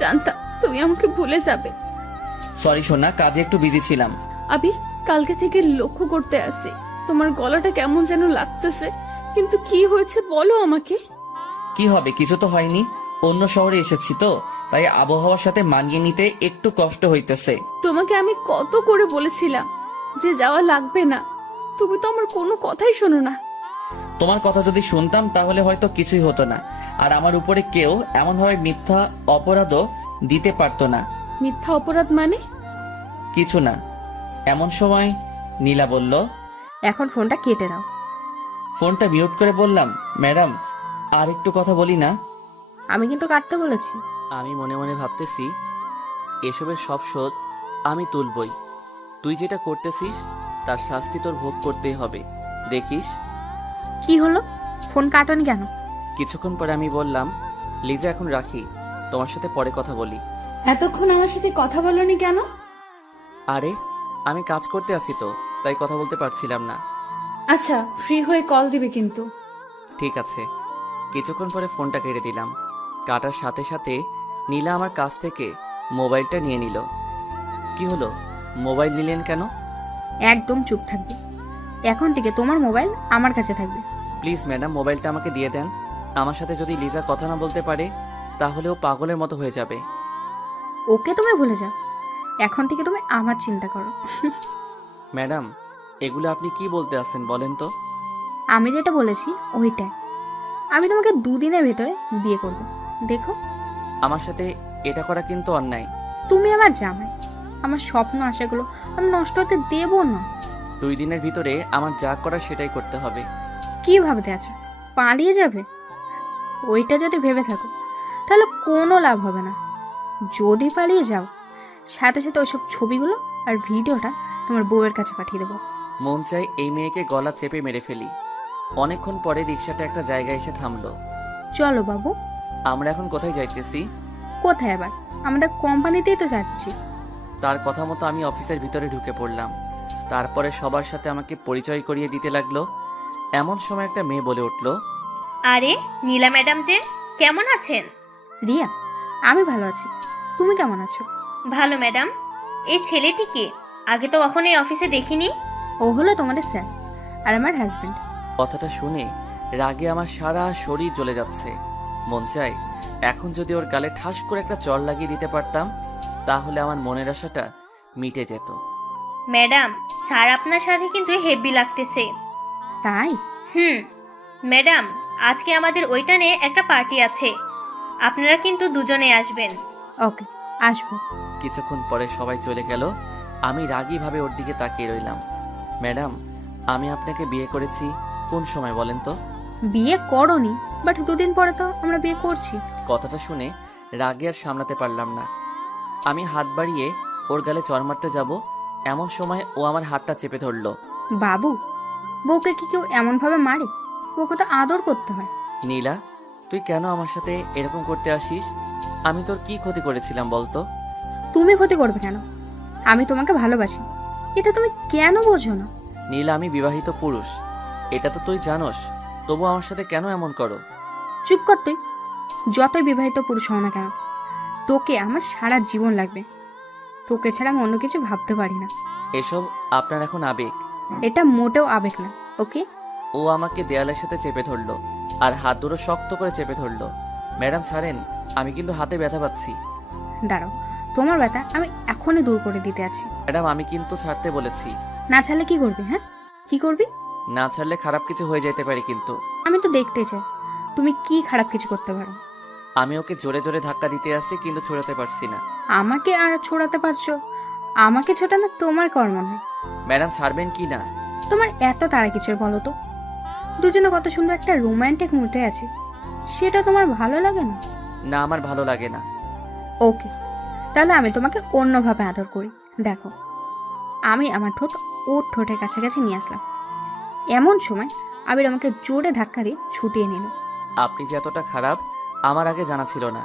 জানতাম তুমি আমাকে ভুলে যাবে। সরি সোনা, কাজে একটু বিজি ছিলাম। আবির, কালকে থেকে লক্ষ্য করতে আসি তোমার গলাটা কেমন যেন লাগতেছে, কিন্তু কি হয়েছে বলো আমাকে। কি হবে, কিছু তো হয়নি। অন্য শহরে এসেছি তো, তাই আবহাওয়ার সাথে মানিয়ে নিতে একটু কষ্ট হইতেছে। তোমাকে আমি কত করে বলেছিলাম যে যাওয়া লাগবে না, তুমি তো আমার কোনো কথাই শোনো না। তোমার কথা যদি শুনতাম তাহলে হয়তো কিছুই হতো না, আর আমার উপরে কেউ এমনভাবে মিথ্যা অপরাধও দিতে পারতো না। মিথ্যা অপরাধ মানে? কিছু না। এমন সময় নীলা বলল, এখন ফোনটা কেটে দাও। ফোনটা মিউট করে বললাম, ম্যাডাম আর একটু কথা বলি না? আমি কিন্তু কাটতে বলেছি। আমি মনে মনে ভাবতেছি, এসবের সব শোধ আমি তুলবই। তুই যেটা করতেছিস তার শাস্তি তোর ভোগ করতেই হবে, দেখিস। কি হলো, ফোন কাটনি কেন? কিছুক্ষণ পরে আমি বললাম, লিজা এখন রাখি, তোমার সাথে পরে কথা বলি। এতক্ষণ আমার সাথে কথা বলনি কেন? আরে আমি কাজ করতে আসি তো, তাই কথা বলতে পারছিলাম না। আচ্ছা, ফ্রি হয়ে কল দিবে কিন্তু। ঠিক আছে। কিছুক্ষণ পরে ফোনটা কেটে দিলাম। কাটার সাথে সাথে নীলা আমার কাছ থেকে মোবাইলটা নিয়ে নিল। কি হলো, মোবাইল নিলেন কেন? একদম চুপ থাকবে। এখন থেকে তোমার মোবাইল আমার কাছে থাকবে। প্লিজ ম্যাডাম, মোবাইলটা আমাকে দিয়ে দেন। আমার সাথে যদি লিজা কথা না বলতে পারে তাহলে ও পাগলের মতো হয়ে যাবে। ওকে তুমি ভুলে যাও, এখন থেকে তুমি আমার চিন্তা করো। ম্যাডাম, এগুলো আপনি কি বলতে আছেন বলেন তো? আমি যেটা বলেছি ওইটাই। আমি তোমাকে 2 দিনের ভেতরে বিয়ে করব, দেখো। আমার সাথে এটা করা কিন্তু অন্যায়। তুমি আমার জামাই, আমার স্বপ্ন আশাগুলো আমি নষ্ট হতে দেবো না। 2 দিনের ভিতরে আমার যা করার সেটাই করতে হবে। কি ভাবতে আছো পালিয়ে যাবে? ওইটা যদি ভেবে থাকো তাহলে কোনো লাভ হবে না। যদি পালিয়ে যাও, সাথে সাথে ওইসব ছবিগুলো আর ভিডিওটা তোমার বউয়ের কাছে পাঠিয়ে দেবো। মন চাই এই মেয়েকে গলা চেপে মেরে ফেলি। অনেকক্ষণ পরে রিক্সাটা একটা জায়গায় এসে থামলো। চলো বাবু। আমরা এখন কোথায় যাইতেছি? কোথায় আবার, আমরা কোম্পানিতেই তো যাচ্ছি। তার কথা মতো আমি অফিসের ভিতরে ঢুকে পড়লাম। তারপরে সবার সাথে আমাকে পরিচয় করিয়ে দিতে লাগলো। এমন সময় একটা মেয়ে বলে উঠল, আরে নীলা ম্যাডাম যে, কেমন আছেন? রিয়া, আমি ভালো আছি, তুমি কেমন আছো? ভালো ম্যাডাম। এই ছেলেটিকে আগে তো কখনো এই অফিসে দেখিনি। ও হলো তোমাদের স্যার আর আমার হাজবেন্ড। কথাটা শুনে রাগে আমার সারা শরীর জ্বলে যাচ্ছে। মন চাই এখন যদি ওর গালে ঠাস করে একটা চড় লাগিয়ে দিতে পারতাম তাহলে আমার মনের আশাটা মিটে যেত। ম্যাডাম, স্যার আপনার সাথে কিন্তু হেভি লাগতেছে। তাই? ম্যাডাম, আজকে আমাদের ওইটানে একটা পার্টি আছে, আপনারা কিন্তু দুজনে আসবেন। ওকে, আসবো। কিছুক্ষণ পরে সবাই চলে গেল। আমি রাগীভাবে ওর দিকে তাকিয়ে রইলাম। ম্যাডাম, আমি আপনাকে বিয়ে করেছি কোন সময় বলেন তো? বিয়ে করনি, বাট 2 দিন পরে তো আমরা বিয়ে করছি। কথাটা শুনে রাগে আর সামলাতে পারলাম না। আমি হাত বাড়িয়ে ওর গালে চড় মারতে যাব, এমন সময় ও আমার হাতটা চেপে ধরলো। বাবু, বউকে কি কেউ এমন ভাবে মারে? বউকে তো আদর করতে হয়। নীলা, তুই কেন আমার সাথে এরকম করতে আসিস? আমি তোর কি ক্ষতি করেছিলাম বলতো? তুমি ক্ষতি করবে কেন? আমি তোমাকে ভালোবাসি, এটা তুমি কেন বোঝো না? নীলা, আমি বিবাহিত পুরুষ, এটা তো তুই জানোস, তবু আমার সাথে কেন এমন করো? চুপ কর তুই। যতই বিবাহিত পুরুষ হও না কেন, তোকে আমার সারা জীবন লাগবে। তোকে ছাড়া আমি অন্য কিছু ভাবতে পারি না। এসব আপনার এখন আবেগ। এটা মোটেও আবেগ না, ওকে? ও আমাকে দেয়ালের সাথে চেপে ধরলো আর হাত দুটো শক্ত করে চেপে ধরলো। ম্যাডাম ছাড়েন, আমি কিন্তু হাতে ব্যথা পাচ্ছি। দাঁড়াও, তোমার ব্যথা আমি এখনই দূর করে দিতে আছি। ম্যাডাম, আমি কিন্তু ছাড়তে বলেছি। না ছাড়লে কি করবি? হ্যাঁ, কি করবি? না ছাড়লে খারাপ কিছু হয়ে যেতে পারে কিন্তু। আমি তো দেখতে চাই তুমি কি খারাপ কিছু করতে পারো। আমি ওকে জোরে জোরে ধাক্কা দিতে আসছি কিন্তু ছড়াতে পারছি না। আমাকে আর ছোড়াতে পারছো? আমাকে ছোটানো তোমার কর্ম নয়। ম্যাডাম, ছাড়বেন কি না? তোমার এত তাড়া কিসের বলো তো? দুজনে কত সুন্দর একটা রোমান্টিক মুডে আছে, সেটা তোমার ভালো লাগে না? না, আমার ভালো লাগে না। ওকে, তাহলে আমি তোমাকে অন্যভাবে আদর করি। দেখো, আমি আমার ঠোঁট ওর ঠোঁটের কাছাকাছি নিয়ে আসলাম। এমন সময় আবির আমাকে জোরে ধাক্কা দিয়ে ছুটিয়ে নিল। আপনি যে এতটা খারাপ আমার আগে জানা ছিল না।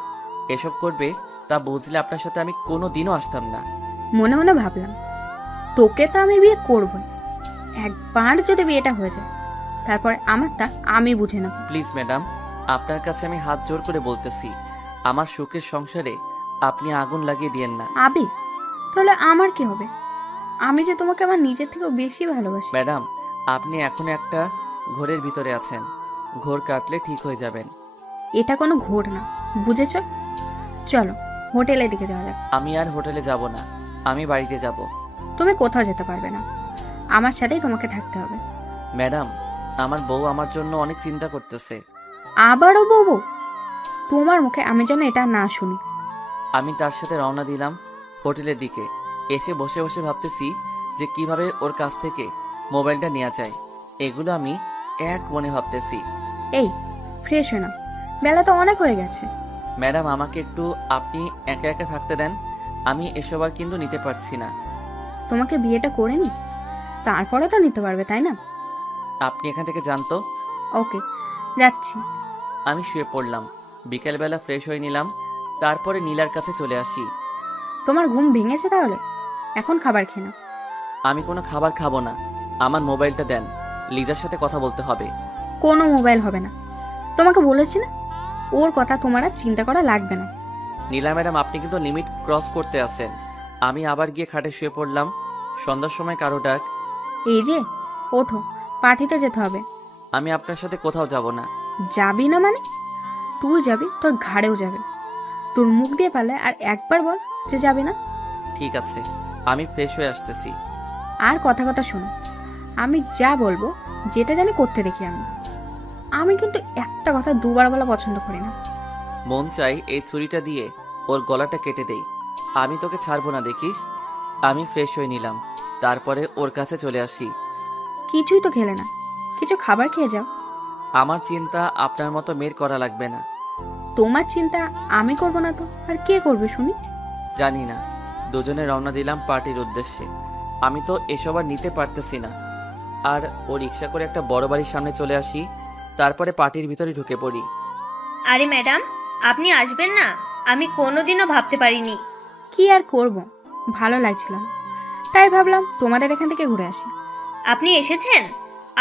এসব করবে তা বুঝলে আপনার সাথে আমি কোনো দিনও আসতাম না। মনে মনে ভাবলাম, তোকে তো আমি বিয়ে করবই, একবার যদি বিয়েটা হয়ে যায় তারপরে আমারটা আমি বুঝে নেব। প্লিজ ম্যাডাম, আপনার কাছে আমি হাত জোর করে বলতেছি, আমার সুখের সংসারে আপনি আগুন লাগিয়ে দিয়েন না। আবির, তাহলে আমার কি হবে? আমি যে তোমাকে আমার নিজের থেকেও বেশি ভালোবাসি। ম্যাডাম, আপনি এখন একটা ঘোরের ভিতরে আছেন, ঘোর কাটলে ঠিক হয়ে যাবেন। এটা কোনো ঘোর না, বুঝেছ? চলো হোটেলের দিকে যাওয়া যাক। আমি আর হোটেলে যাব না, আমি বাড়িতে যাব। তুমি কোথাও যেতে পারবে না, আমার সাথেই তোমাকে থাকতে হবে। ম্যাডাম, আমার বউ আমার জন্য অনেক চিন্তা করতেছে। আবারও বউ? তোমার মুখে আমি যেন এটা না শুনি। আমি তার সাথে রওনা দিলাম হোটেলের দিকে। এসে বসে বসে ভাবতেছি যে কিভাবে ওর কাছ থেকে মোবাইলটা নেওয়া যায়। এগুলো আমি এক মনে ভাবতেছি। এই, ফ্রেশ হয়ে নাও, বেলা তো অনেক হয়ে গেছে। ম্যাডাম, আমাকে একটু আপনি একা একা থাকতে দেন, আমি এসব আর কিন্তু নিতে পারছি না। তোমাকে বিয়েটা করে নি, তারপরে তো নিতে পারবে, তাই না? আপনি এখান থেকে যান তো। ওকে, যাচ্ছি। আমি শুয়ে পড়লাম। বিকেলবেলা ফ্রেশ হয়ে নিলাম, তারপরে নীলার কাছে চলে আসি। তোমার ঘুম ভেঙেছে তাহলে? এখন খাবার খেয়ে নাও। আমি কোনো খাবার খাবো না, আমার মোবাইলটা দেন, লিজার সাথে কথা বলতে হবে। কোনো মোবাইল হবে না, তোমাকে বলেছি না, ওর কথা তোমার আর চিন্তা করা লাগবে না। নীলা ম্যাডাম, আপনি কিন্তু লিমিট ক্রস করতে আসেন। আমি আবার গিয়ে খাটে শুয়ে পড়লাম। সন্ধ্যার সময় কারো ডাক। এই যে ওঠো, পার্টিতে যেতে হবে। আমি আপনার সাথে কোথাও যাব না। যাবি না মানে? তুই যাবি, তোর ঘাড়েও যাবে। তোর মুখ দিয়ে পারলে আর একবার বল যে যাবি না। ঠিক আছে, আমি ফ্রেশ হয়ে আসতেছি। আর কথা কথা শোনো, আমি যা বলবো যেটা জানি করতে দেখি আমি কিন্তু একটা কথা দুবার বলা পছন্দ করি না। মন চাই এই ছুরিটা দিয়ে ওর গলাটা কেটে দেই। আমি তোকে ছাড়বো না, দেখিস। আমি ফ্রেশ হয়ে নিলাম, তারপরে ওর কাছে চলে আসি। কিছুই তো খেলে না, কিছু খাবার খেয়ে যাও। আমার চিন্তা আপনার মতো মেয়ের করা লাগবে না। তোমার চিন্তা আমি করব না তো আর কে করবে শুনি? জানি না। দুজনে রওনা দিলাম পার্টির উদ্দেশ্যে। আমি তো এসব আর নিতে পারতেছি না। আর ও রিক্সা করে একটা বড় বাড়ির সামনে চলে আসি, তারপরে পার্টির ভিতরে ঢুকে পড়ি। আরে ম্যাডাম, আপনি আসবেন না? আমি কোনোদিনও ভাবতে পারিনি। কি আর করব, ভালো লাগছিল না, তাই ভাবলাম তোমাদের এখান থেকে ঘুরে আসি। আপনি এসেছেন,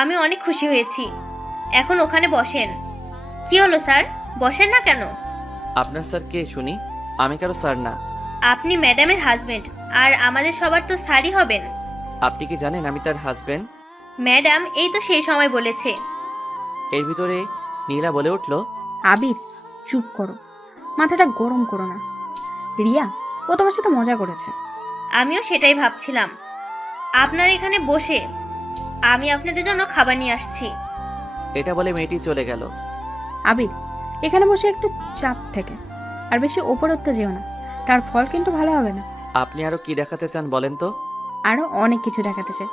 আমি অনেক খুশি হয়েছি। এখন ওখানে বসেন। কি হলো স্যার, বসেন না কেন? আপনার স্যার কে শুনি? আমি কারো স্যার না। আপনি ম্যাডামের হাজবেন্ড, আর আমাদের সবার তো স্যারই হবেন। আপনি কি জানেন আমি তার হাজবেন্ড? ম্যাডাম এই তো সেই সময় বলেছে। এর ভিতরে নীলা বলে উঠল, আবির চুপ করো, মাথাটা গরম করো না। রিয়া ও তোমার সাথে মজা করেছে। আমিও সেটাই ভাবছিলাম। আপনার এখানে বসে আমি আপনাদের জন্য খাবার নিয়ে আসছি। এটা বলে মেয়েটি চলে গেল। আবির এখানে বসে একটু চাপ থেকে, আর বেশি ওপর উঠতে যেও না, তার ফল কিন্তু ভালো হবে না। আপনি আরো কি দেখাতে চান বলেন তো? আরো অনেক কিছু দেখাতে চাই।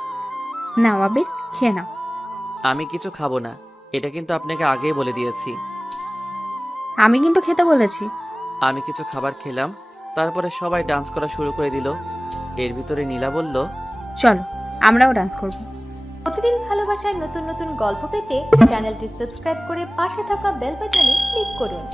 নাও আবির, খেয়ে নাও। আমি কিছু খাবো না, এটা কিন্তু আপনাকে আগেই বলে দিয়েছি। আমি কিন্তু খেতে বলেছি। আমি কিছু খাবার খেলাম, তারপরে সবাই ডান্স করা শুরু করে দিল। এর ভিতরে নীলা বলল, চলো আমরাও ডান্স করব। প্রতিদিন ভালোবাসার নতুন নতুন গল্প পেতে চ্যানেলটি সাবস্ক্রাইব করে পাশে থাকা বেল বাটনে ক্লিক করুন।